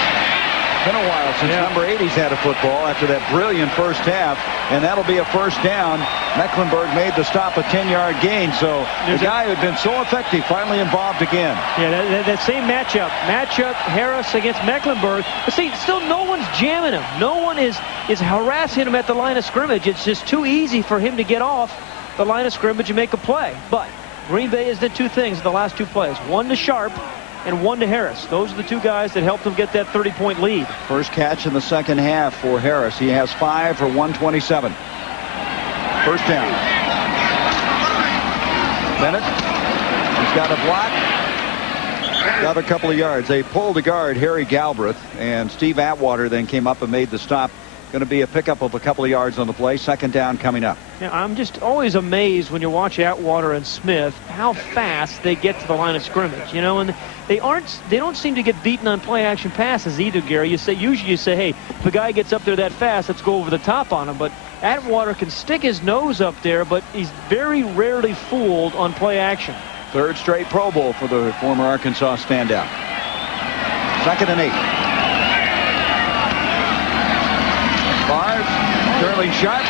Been a while since number 80's had a football after that brilliant first half, and that'll be a first down. Mecklenburg made the stop, a 10-yard gain, so the guy who had been so effective finally involved again. Yeah, that same matchup Harris against Mecklenburg. But see, still no one's jamming him. No one is harassing him at the line of scrimmage. It's just too easy for him to get off the line of scrimmage and make a play. But Green Bay has done 2 things in the last 2 plays. 1 to Sharp and 1 to Harris. Those are the 2 guys that helped them get that 30-point lead. First catch in the second half for Harris. He has 5 for 127. First down. Bennett. He's got a block. Got a couple of yards. They pulled the guard, Harry Galbraith, and Steve Atwater then came up and made the stop. Going to be a pickup of a couple of yards on the play. Second down coming up. Yeah, I'm just always amazed when you watch Atwater and Smith how fast they get to the line of scrimmage. You know, and they don't seem to get beaten on play action passes either, Gary. Usually you say, hey, if a guy gets up there that fast, let's go over the top on him. But Atwater can stick his nose up there, but he's very rarely fooled on play action. 3rd straight Pro Bowl for the former Arkansas standout. 2nd and 8. Sterling Sharp.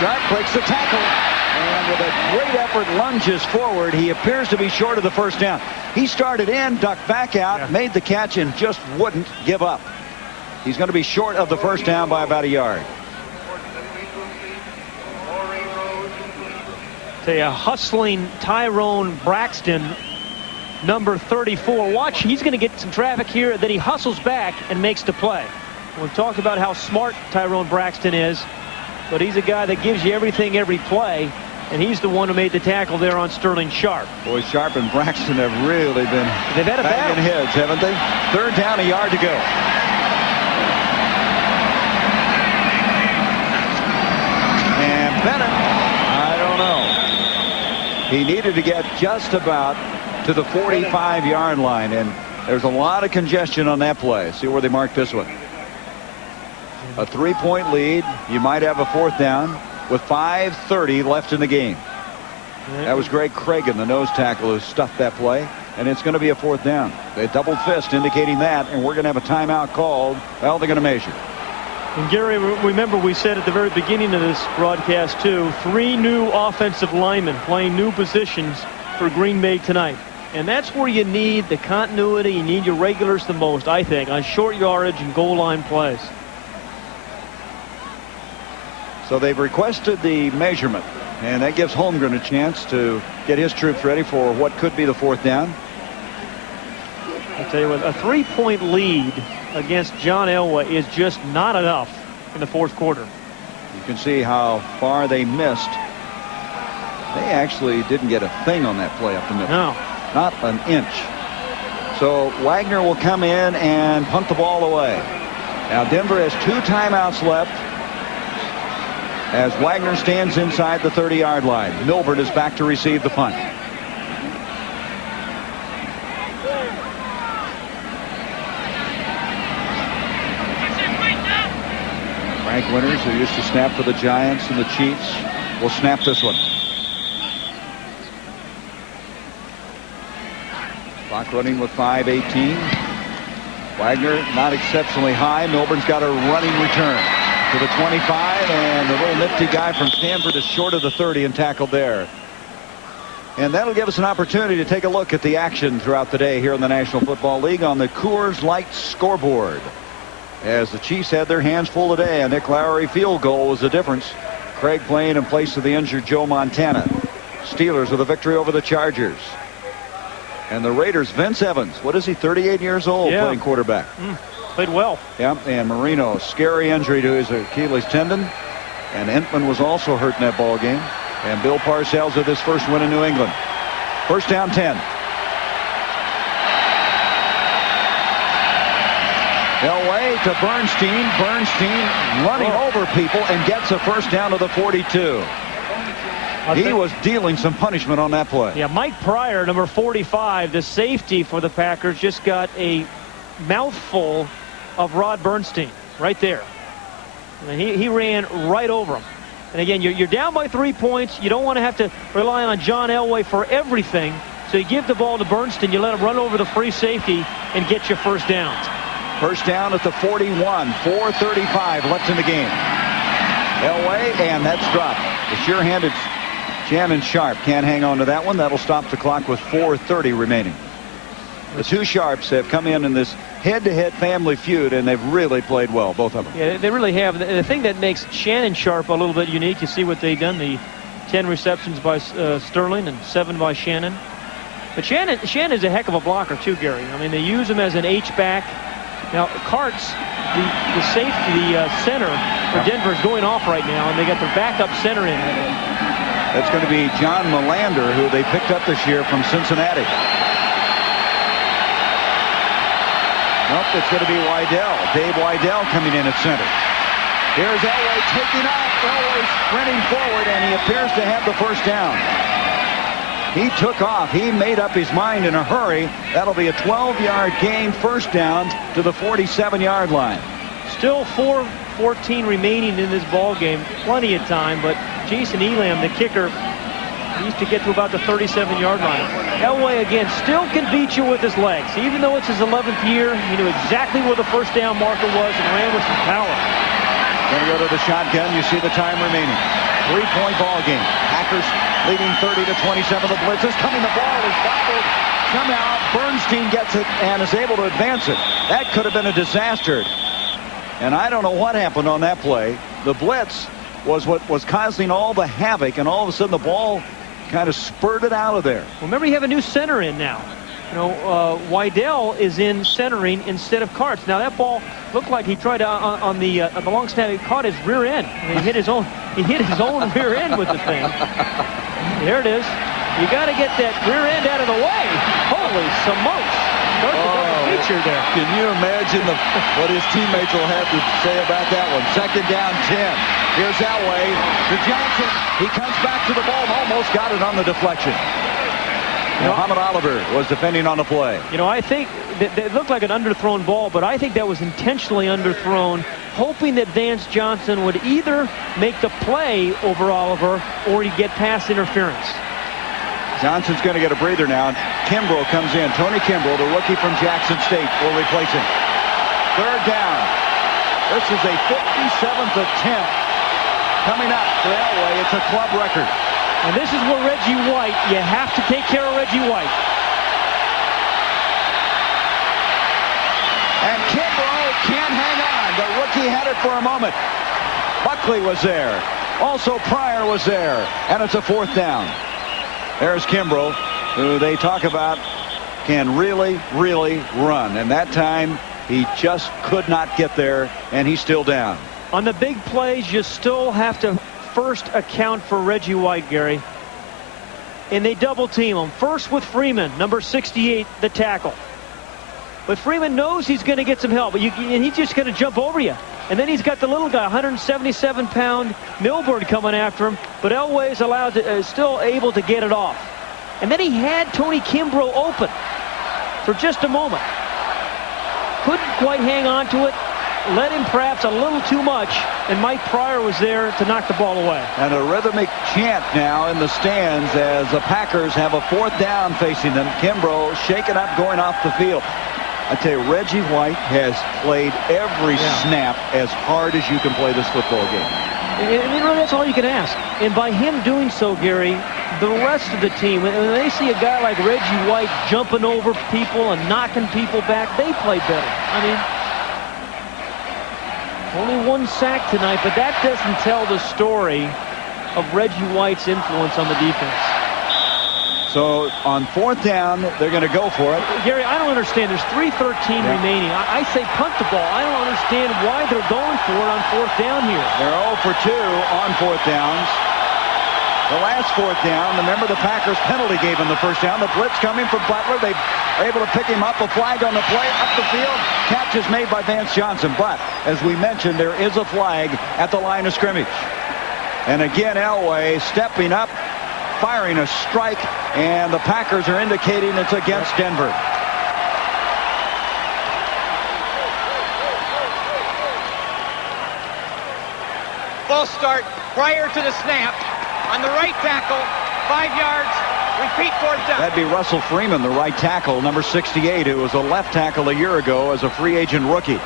Sharp breaks the tackle, and with a great effort lunges forward. He appears to be short of the first down. He started in, ducked back out, made the catch, and just wouldn't give up. He's going to be short of the first down by about a yard. A hustling Tyrone Braxton, number 34. Watch, he's going to get some traffic here. Then he hustles back and makes the play. We've talked about how smart Tyrone Braxton is, but he's a guy that gives you everything every play, and he's the one who made the tackle there on Sterling Sharp. Boy, Sharp and Braxton have really been banging heads, haven't they? 3rd down, a yard to go. And Bennett, I don't know. He needed to get just about to the 45-yard line, and there's a lot of congestion on that play. See where they mark this one. A 3-point lead. You might have a 4th down with 5:30 left in the game. That was Greg Cragen, the nose tackle, who stuffed that play. And it's going to be a 4th down. They doubled fist indicating that, and we're going to have a timeout called. Well, they're going to measure. And Gary, remember we said at the very beginning of this broadcast, too, 3 new offensive linemen playing new positions for Green Bay tonight. And that's where you need the continuity. You need your regulars the most, I think, on short yardage and goal line plays. So they've requested the measurement, and that gives Holmgren a chance to get his troops ready for what could be the 4th down. I'll tell you what, a 3-point lead against John Elway is just not enough in the 4th quarter. You can see how far they missed. They actually didn't get a thing on that play up the middle. No. Not an inch. So Wagner will come in and punt the ball away. Now Denver has 2 timeouts left as Wagner stands inside the 30-yard line. Milburn is back to receive the punt. Frank Winters, who used to snap for the Giants and the Chiefs, will snap this one. Clock running with 5:18. Wagner not exceptionally high. Milburn's got a running return to the 25, and the little nifty guy from Stanford is short of the 30 and tackled there. And that'll give us an opportunity to take a look at the action throughout the day here in the National Football League on the Coors Light scoreboard. As the Chiefs had their hands full today, a Nick Lowery field goal was the difference. Craig playing in place of the injured Joe Montana. Steelers with a victory over the Chargers. And the Raiders, Vince Evans, what is he, 38 years old, playing quarterback. Played well. Yep, and Marino, scary injury to his Achilles tendon. And Entman was also hurt in that ball game. And Bill Parcells with his first win in New England. First down 10. Elway to Bernstein. Bernstein running over people and gets a first down to the 42. He was dealing some punishment on that play. Yeah, Mike Pryor, number 45, the safety for the Packers, just got a mouthful of Rod Bernstein right there. And he ran right over him. And again, you're down by 3 points. You don't want to have to rely on John Elway for everything. So you give the ball to Bernstein. You let him run over the free safety and get your first down. First down at the 41. 4:35 left in the game. Elway, and that's dropped. The sure-handed Shannon Sharp can't hang on to that one. That'll stop the clock with 4:30 remaining. The two Sharps have come in this head-to-head family feud, and they've really played well, both of them. Yeah, they really have. The thing that makes Shannon Sharp a little bit unique, you see what they've done, the 10 receptions by Sterling and 7 by Shannon. But Shannon's a heck of a blocker too, Gary. I mean, they use him as an H-back. Now, Karts, the safety, the center for Denver is going off right now, and they got their backup center in. That's going to be John Melander, who they picked up this year from Cincinnati. Nope, it's going to be Wydell. Dave Wydell coming in at center. Here's Elway taking off. Elway sprinting forward, and he appears to have the first down. He took off. He made up his mind in a hurry. That'll be a 12-yard gain, first down to the 47-yard line. Still 4:14 remaining in this ball game. Plenty of time, but Jason Elam, the kicker, used to get to about the 37-yard line. Elway, again, still can beat you with his legs. Even though it's his 11th year, he knew exactly where the first down marker was and ran with some power. Going to go to the shotgun. You see the time remaining. 3-point ball game. Packers leading 30-27. The blitz is coming. The ball is fouled. Somehow Bernstein gets it and is able to advance it. That could have been a disaster. And I don't know what happened on that play. The blitz was what was causing all the havoc, and all of a sudden the ball kind of spurted out of there. Well, remember, you have a new center in now. You know, Wydell is in centering instead of Karts. Now that ball looked like he tried to, on the long snap, he caught his rear end. And he hit his own rear end with the thing. There it is. You got to get that rear end out of the way. Holy smokes! Feature there. Can you imagine what his teammates will have to say about that one? Second down, 10. Here's Elway to Johnson. He comes back to the ball and almost got it on the deflection. Muhammad Oliver was defending on the play. You know, I think that it looked like an underthrown ball, but I think that was intentionally underthrown, hoping that Vance Johnson would either make the play over Oliver or he'd get pass interference. Johnson's going to get a breather now. Kimbrough comes in. Tony Kimbrough, the rookie from Jackson State, will replace him. Third down. This is a 57th attempt coming up for Elway. It's a club record. And this is where Reggie White, you have to take care of Reggie White. And Kimbrough can't hang on. The rookie had it for a moment. Buckley was there. Also Pryor was there. And it's a fourth down. There's Kimbrough, who they talk about can really, really run. And that time, he just could not get there, and he's still down. On the big plays, you still have to first account for Reggie White, Gary. And they double team him. First with Freeman, number 68, the tackle. But Freeman knows he's going to get some help, and he's just going to jump over you. And then he's got the little guy, 177-pound Milburn coming after him, but Elway is still able to get it off. And then he had Tony Kimbrough open for just a moment. Couldn't quite hang on to it. led him perhaps a little too much, and Mike Pryor was there to knock the ball away. And a rhythmic chant now in the stands as the Packers have a 4th down facing them. Kimbrough shaken up going off the field. I tell you, Reggie White has played every snap as hard as you can play this football game. And you know, that's all you can ask. And by him doing so, Gary, the rest of the team, when they see a guy like Reggie White jumping over people and knocking people back, they play better. I mean, only 1 sack tonight, but that doesn't tell the story of Reggie White's influence on the defense. So on 4th down, they're going to go for it. Gary, I don't understand. There's 3:13 remaining. I say punt the ball. I don't understand why they're going for it on 4th down here. They're 0 for 2 on 4th downs. The last 4th down, remember the Packers penalty gave him the 1st down. The blitz coming from Butler. They are able to pick him up. A flag on the play. Up the field. Catch is made by Vance Johnson. But, as we mentioned, there is a flag at the line of scrimmage. And again, Elway stepping up, firing a strike, and the Packers are indicating it's against Denver. False start prior to the snap on the right tackle, 5 yards, repeat 4th down. That'd be Russell Freeman, the right tackle, number 68, who was a left tackle a year ago as a free agent rookie.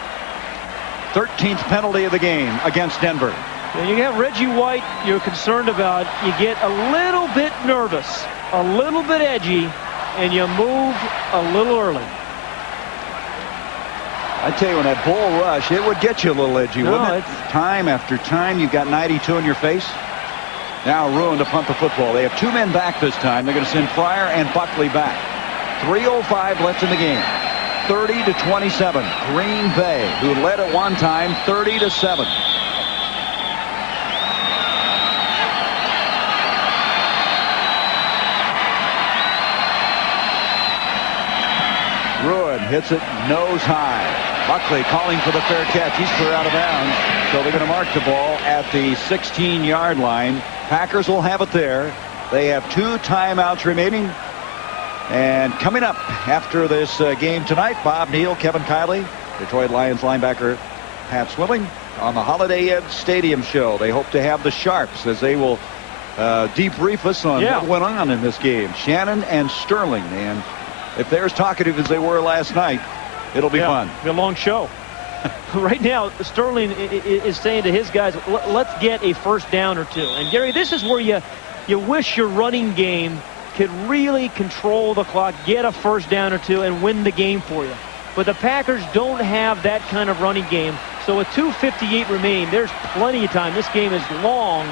13th penalty of the game against Denver. When you have Reggie White you're concerned about, you get a little bit nervous, a little bit edgy, and you move a little early. I tell you, when that bull rush, it would get you a little edgy, wouldn't it? Time after time, you've got 92 in your face. Now ruined to punt the football. They have 2 men back this time. They're going to send Pryor and Buckley back. 3:05 left in the game. 30-27. Green Bay, who led at one time, 30-7. Ruin hits it nose high. Buckley calling for the fair catch. He's clear out of bounds. So they're going to mark the ball at the 16-yard line. Packers will have it there. They have 2 timeouts remaining. And coming up after this game tonight, Bob Neal, Kevin Kiley, Detroit Lions linebacker Pat Swilling on the Holiday Inn Stadium show. They hope to have the Sharps as they will debrief us on what went on in this game. Shannon and Sterling. And if they're as talkative as they were last night, it'll be fun. It'll be a long show. Right now, Sterling is saying to his guys, let's get a 1st down or 2. And, Gary, this is where you wish your running game could really control the clock, get a 1st down or 2, and win the game for you. But the Packers don't have that kind of running game. So with 2:58 remaining, there's plenty of time. This game is long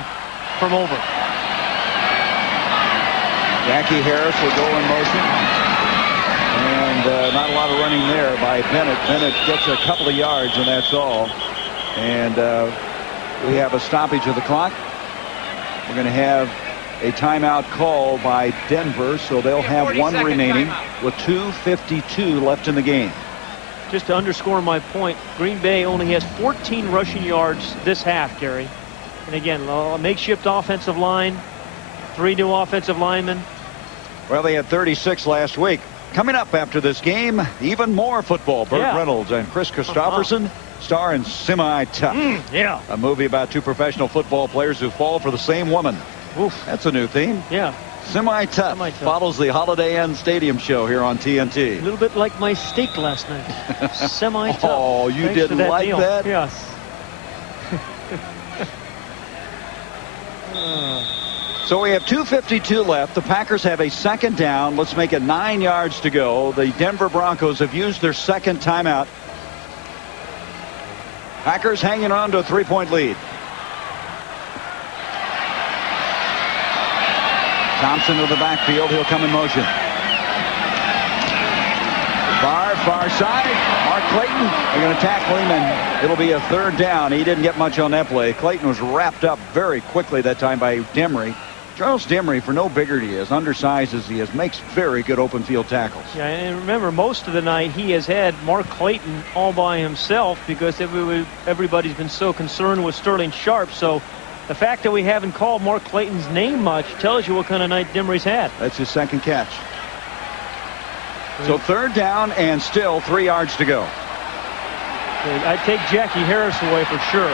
from over. Jackie Harris will go in motion. And not a lot of running there by Bennett. Bennett gets a couple of yards, and that's all. And we have a stoppage of the clock. We're going to have a timeout call by Denver, so they'll have 1 remaining with 2:52 left in the game. Just to underscore my point, Green Bay only has 14 rushing yards this half, Gary. And again, a makeshift offensive line, 3 new offensive linemen. Well, they had 36 last week. Coming up after this game, even more football. Burt Reynolds and Chris Christopherson star in Semi-Tough. A movie about 2 professional football players who fall for the same woman. Oof. That's a new theme. Yeah. Semi-Tough follows the Holiday Inn Stadium show here on TNT. A little bit like my steak last night. Semi-Tough. Oh, you didn't like that? Yes. So we have 2:52 left. The Packers have a 2nd down. Let's make it 9 yards to go. The Denver Broncos have used their 2nd timeout. Packers hanging on to a 3-point lead. Thompson to the backfield. He'll come in motion. Far side. Mark Clayton. They're going to tackle him, and it'll be a 3rd down. He didn't get much on that play. Clayton was wrapped up very quickly that time by Demery. Charles Demery, for no bigger he is, undersized as he is, makes very good open field tackles. Yeah, and remember, most of the night he has had Mark Clayton all by himself because everybody's been so concerned with Sterling Sharp. So the fact that we haven't called Mark Clayton's name much tells you what kind of night Demery's had. That's his 2nd catch. So 3rd down and still 3 yards to go. I'd take Jackie Harris away for sure.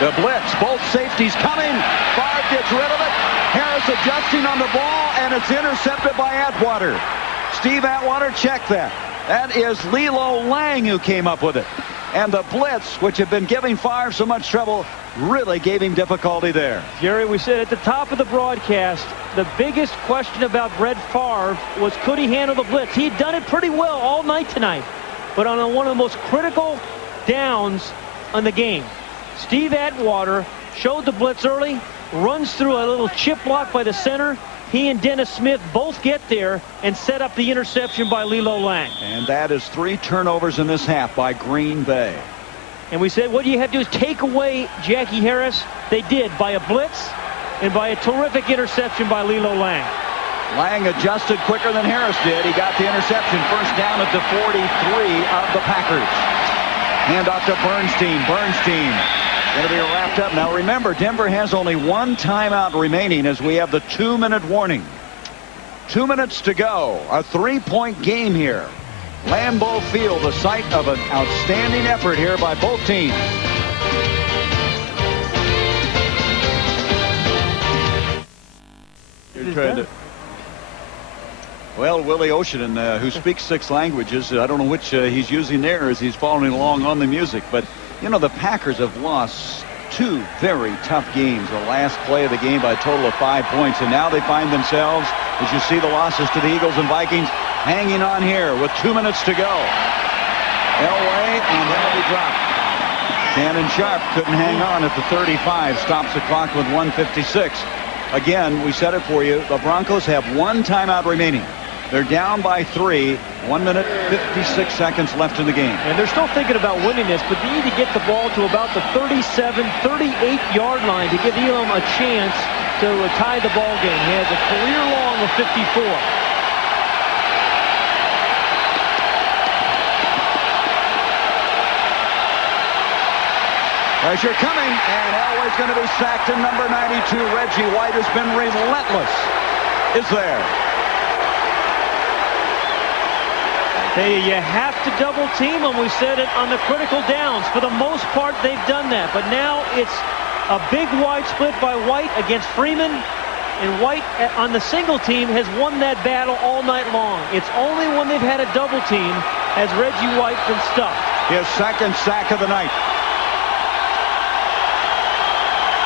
The blitz, both safeties coming. Favre gets rid of it. Harris adjusting on the ball, and it's intercepted by Atwater. Steve Atwater, check that. That is Lilo Lang who came up with it. And the blitz, which had been giving Favre so much trouble, really gave him difficulty there. Jerry, we said at the top of the broadcast, the biggest question about Brett Favre was, could he handle the blitz? He'd done it pretty well all night tonight. But on one of the most critical downs on the game, Steve Atwater showed the blitz early, runs through a little chip block by the center. He and Dennis Smith both get there and set up the interception by Lilo Lang. And that is 3 turnovers in this half by Green Bay. And we said, what you have to do is take away Jackie Harris. They did by a blitz and by a terrific interception by Lilo Lang. Lang adjusted quicker than Harris did. He got the interception. First down at the 43 of the Packers. Hand off to Bernstein. Bernstein going to be wrapped up. Now remember, Denver has only 1 timeout remaining as we have the 2-minute warning. 2 minutes to go. A 3-point game here. Lambeau Field, the site of an outstanding effort here by both teams. You're trying to... Well, Willie Ocean, who speaks 6 languages, I don't know which he's using there as he's following along on the music. But, you know, the Packers have lost 2 very tough games. The last play of the game by a total of 5 points. And now they find themselves, as you see the losses to the Eagles and Vikings, hanging on here with 2 minutes to go. Elway, and that'll be dropped. Shannon Sharp couldn't hang on at the 35. Stops the clock with 1:56. Again, we said it for you. The Broncos have 1 timeout remaining. They're down by 3. 1 minute, 56 seconds left in the game. And they're still thinking about winning this, but they need to get the ball to about the 37, 38-yard line to give Elam a chance to tie the ball game. He has a career long of 54. Pressure coming, and Elway's going to be sacked, and number 92, Reggie White, has been relentless, is there. You have to double team them. We said it on the critical downs. For the most part, they've done that. But now it's a big wide split by White against Freeman. And White on the single team has won that battle all night long. It's only when they've had a double team has Reggie White been stuffed. His 2nd sack of the night.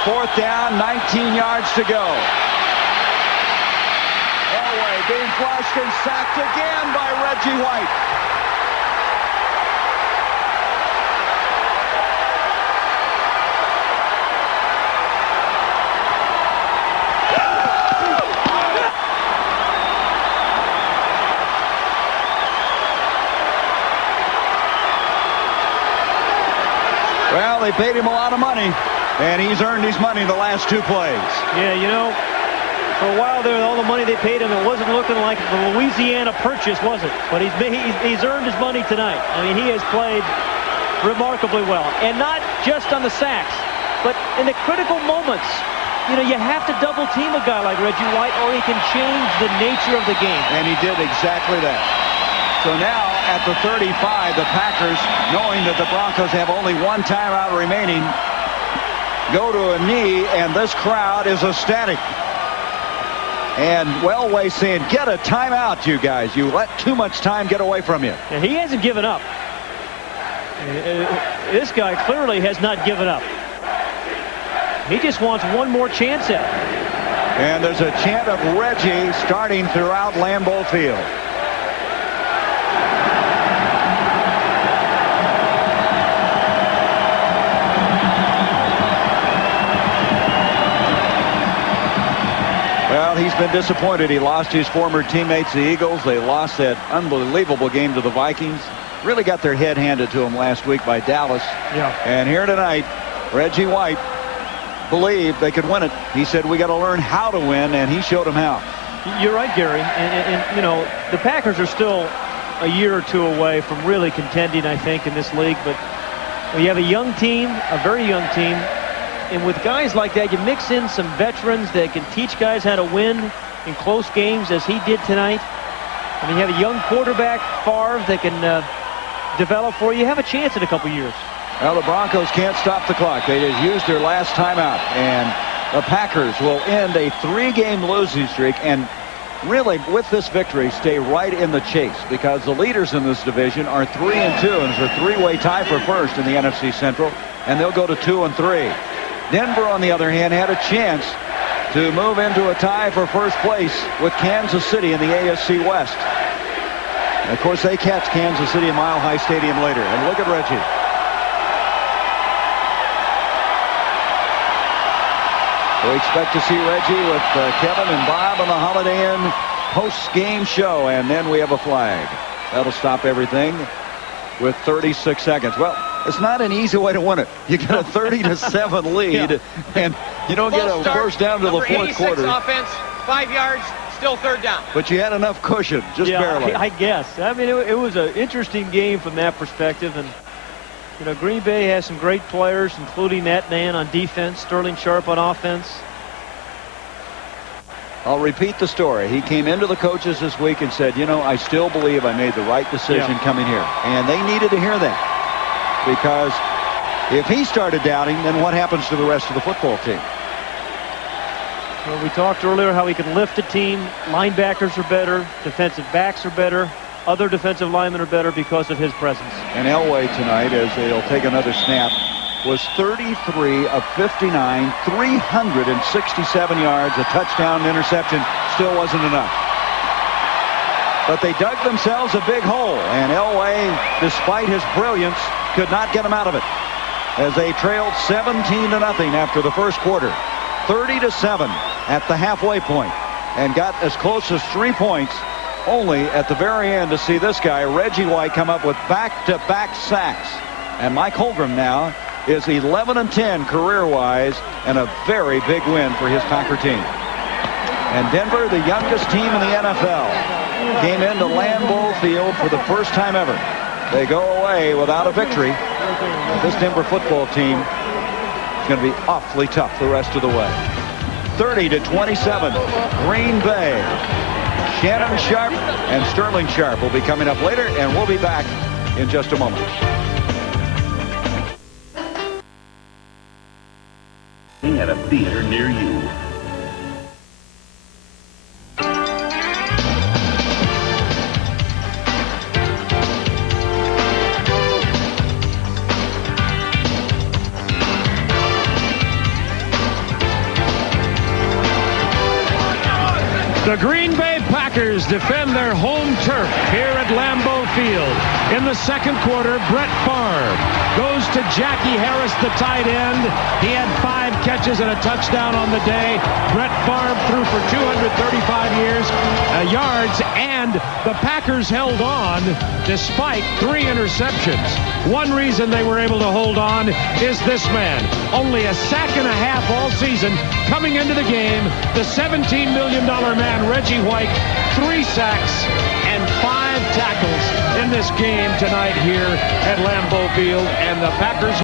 4th down, 19 yards to go. Elway being flushed and sacked again by Reggie White. Well, they paid him a lot of money, and he's earned his money the last 2 plays. Yeah, you know, for a while there, all the money they paid him, it wasn't looking like the Louisiana Purchase, was it? But he's earned his money tonight. I mean, he has played remarkably well. And not just on the sacks, but in the critical moments. You know, you have to double team a guy like Reggie White, or he can change the nature of the game. And he did exactly that. So now, at the 35, the Packers, knowing that the Broncos have only 1 timeout remaining, go to a knee, and this crowd is ecstatic. And Elway saying, get a timeout, you guys. You let too much time get away from you. And he hasn't given up. This guy clearly has not given up. He just wants one more chance at it. And there's a chant of Reggie starting throughout Lambeau Field. Well, he's been disappointed. He lost his former teammates, the Eagles. They lost that unbelievable game to the Vikings. Really got their head handed to them last week by Dallas. Yeah. And here tonight, Reggie White believed they could win it. He said, we got to learn how to win, and he showed them how. You're right, Gary. And you know, the Packers are still a year or 2 away from really contending, I think, in this league. But when you have a young team, a very young team, and with guys like that, you mix in some veterans that can teach guys how to win in close games, as he did tonight. I mean, you have a young quarterback, Favre, that can develop for you. You have a chance in a couple years. Well, the Broncos can't stop the clock. They just used their last timeout. And the Packers will end a 3-game losing streak and really, with this victory, stay right in the chase because the leaders in this division are 3-2, and it's a 3-way tie for first in the NFC Central, and they'll go to 2-3. Denver, on the other hand, had a chance to move into a tie for first place with Kansas City in the AFC West. And of course, they catch Kansas City at Mile High Stadium later. And look at Reggie. We expect to see Reggie with Kevin and Bob on the Holiday Inn post-game show, and then we have a flag. That'll stop everything with 36 seconds. Well, it's not an easy way to win it. You get a 30-7 lead, and you don't get a first down to the fourth quarter. Offense, 5 yards, still third down. But you had enough cushion, just barely. I guess. I mean, it was an interesting game from that perspective, and you know, Green Bay has some great players, including Matt Nan on defense, Sterling Sharp on offense. I'll repeat the story. He came into the coaches this week and said, you know, I still believe I made the right decision coming here. And they needed to hear that. Because if he started doubting, then what happens to the rest of the football team? Well, we talked earlier how he can lift a team. Linebackers are better. Defensive backs are better. Other defensive linemen are better because of his presence. And Elway tonight, as they'll take another snap, was 33 of 59, 367 yards, a touchdown, interception. Still wasn't enough. But they dug themselves a big hole, and Elway, despite his brilliance, could not get him out of it. As they trailed 17-0 after the first quarter, 30-7 at the halfway point, and got as close as 3 points only at the very end to see this guy, Reggie White, come up with back-to-back sacks. And Mike Holmgren now is 11-10 career-wise, and a very big win for his Packer team. And Denver, the youngest team in the NFL, came into Lambeau Field for the first time ever. They go away without a victory. But this Denver football team is going to be awfully tough the rest of the way. 30-27, Green Bay. Shannon Sharp and Sterling Sharp will be coming up later, and we'll be back in just a moment. At a theater near you. The Green Bay Packers defend their home turf here at Lambeau Field. In the second quarter, Brett Favre goes to Jackie Harris, the tight end. He had 5 catches and a touchdown on the day. Brett Favre threw for 235 yards, and the Packers held on despite 3 interceptions. One reason they were able to hold on is this man. Only a sack and a half all season. Coming into the game, the $17 million man, Reggie White, 3 sacks and 5 tackles in this game tonight here at Lambeau Field, and the Packers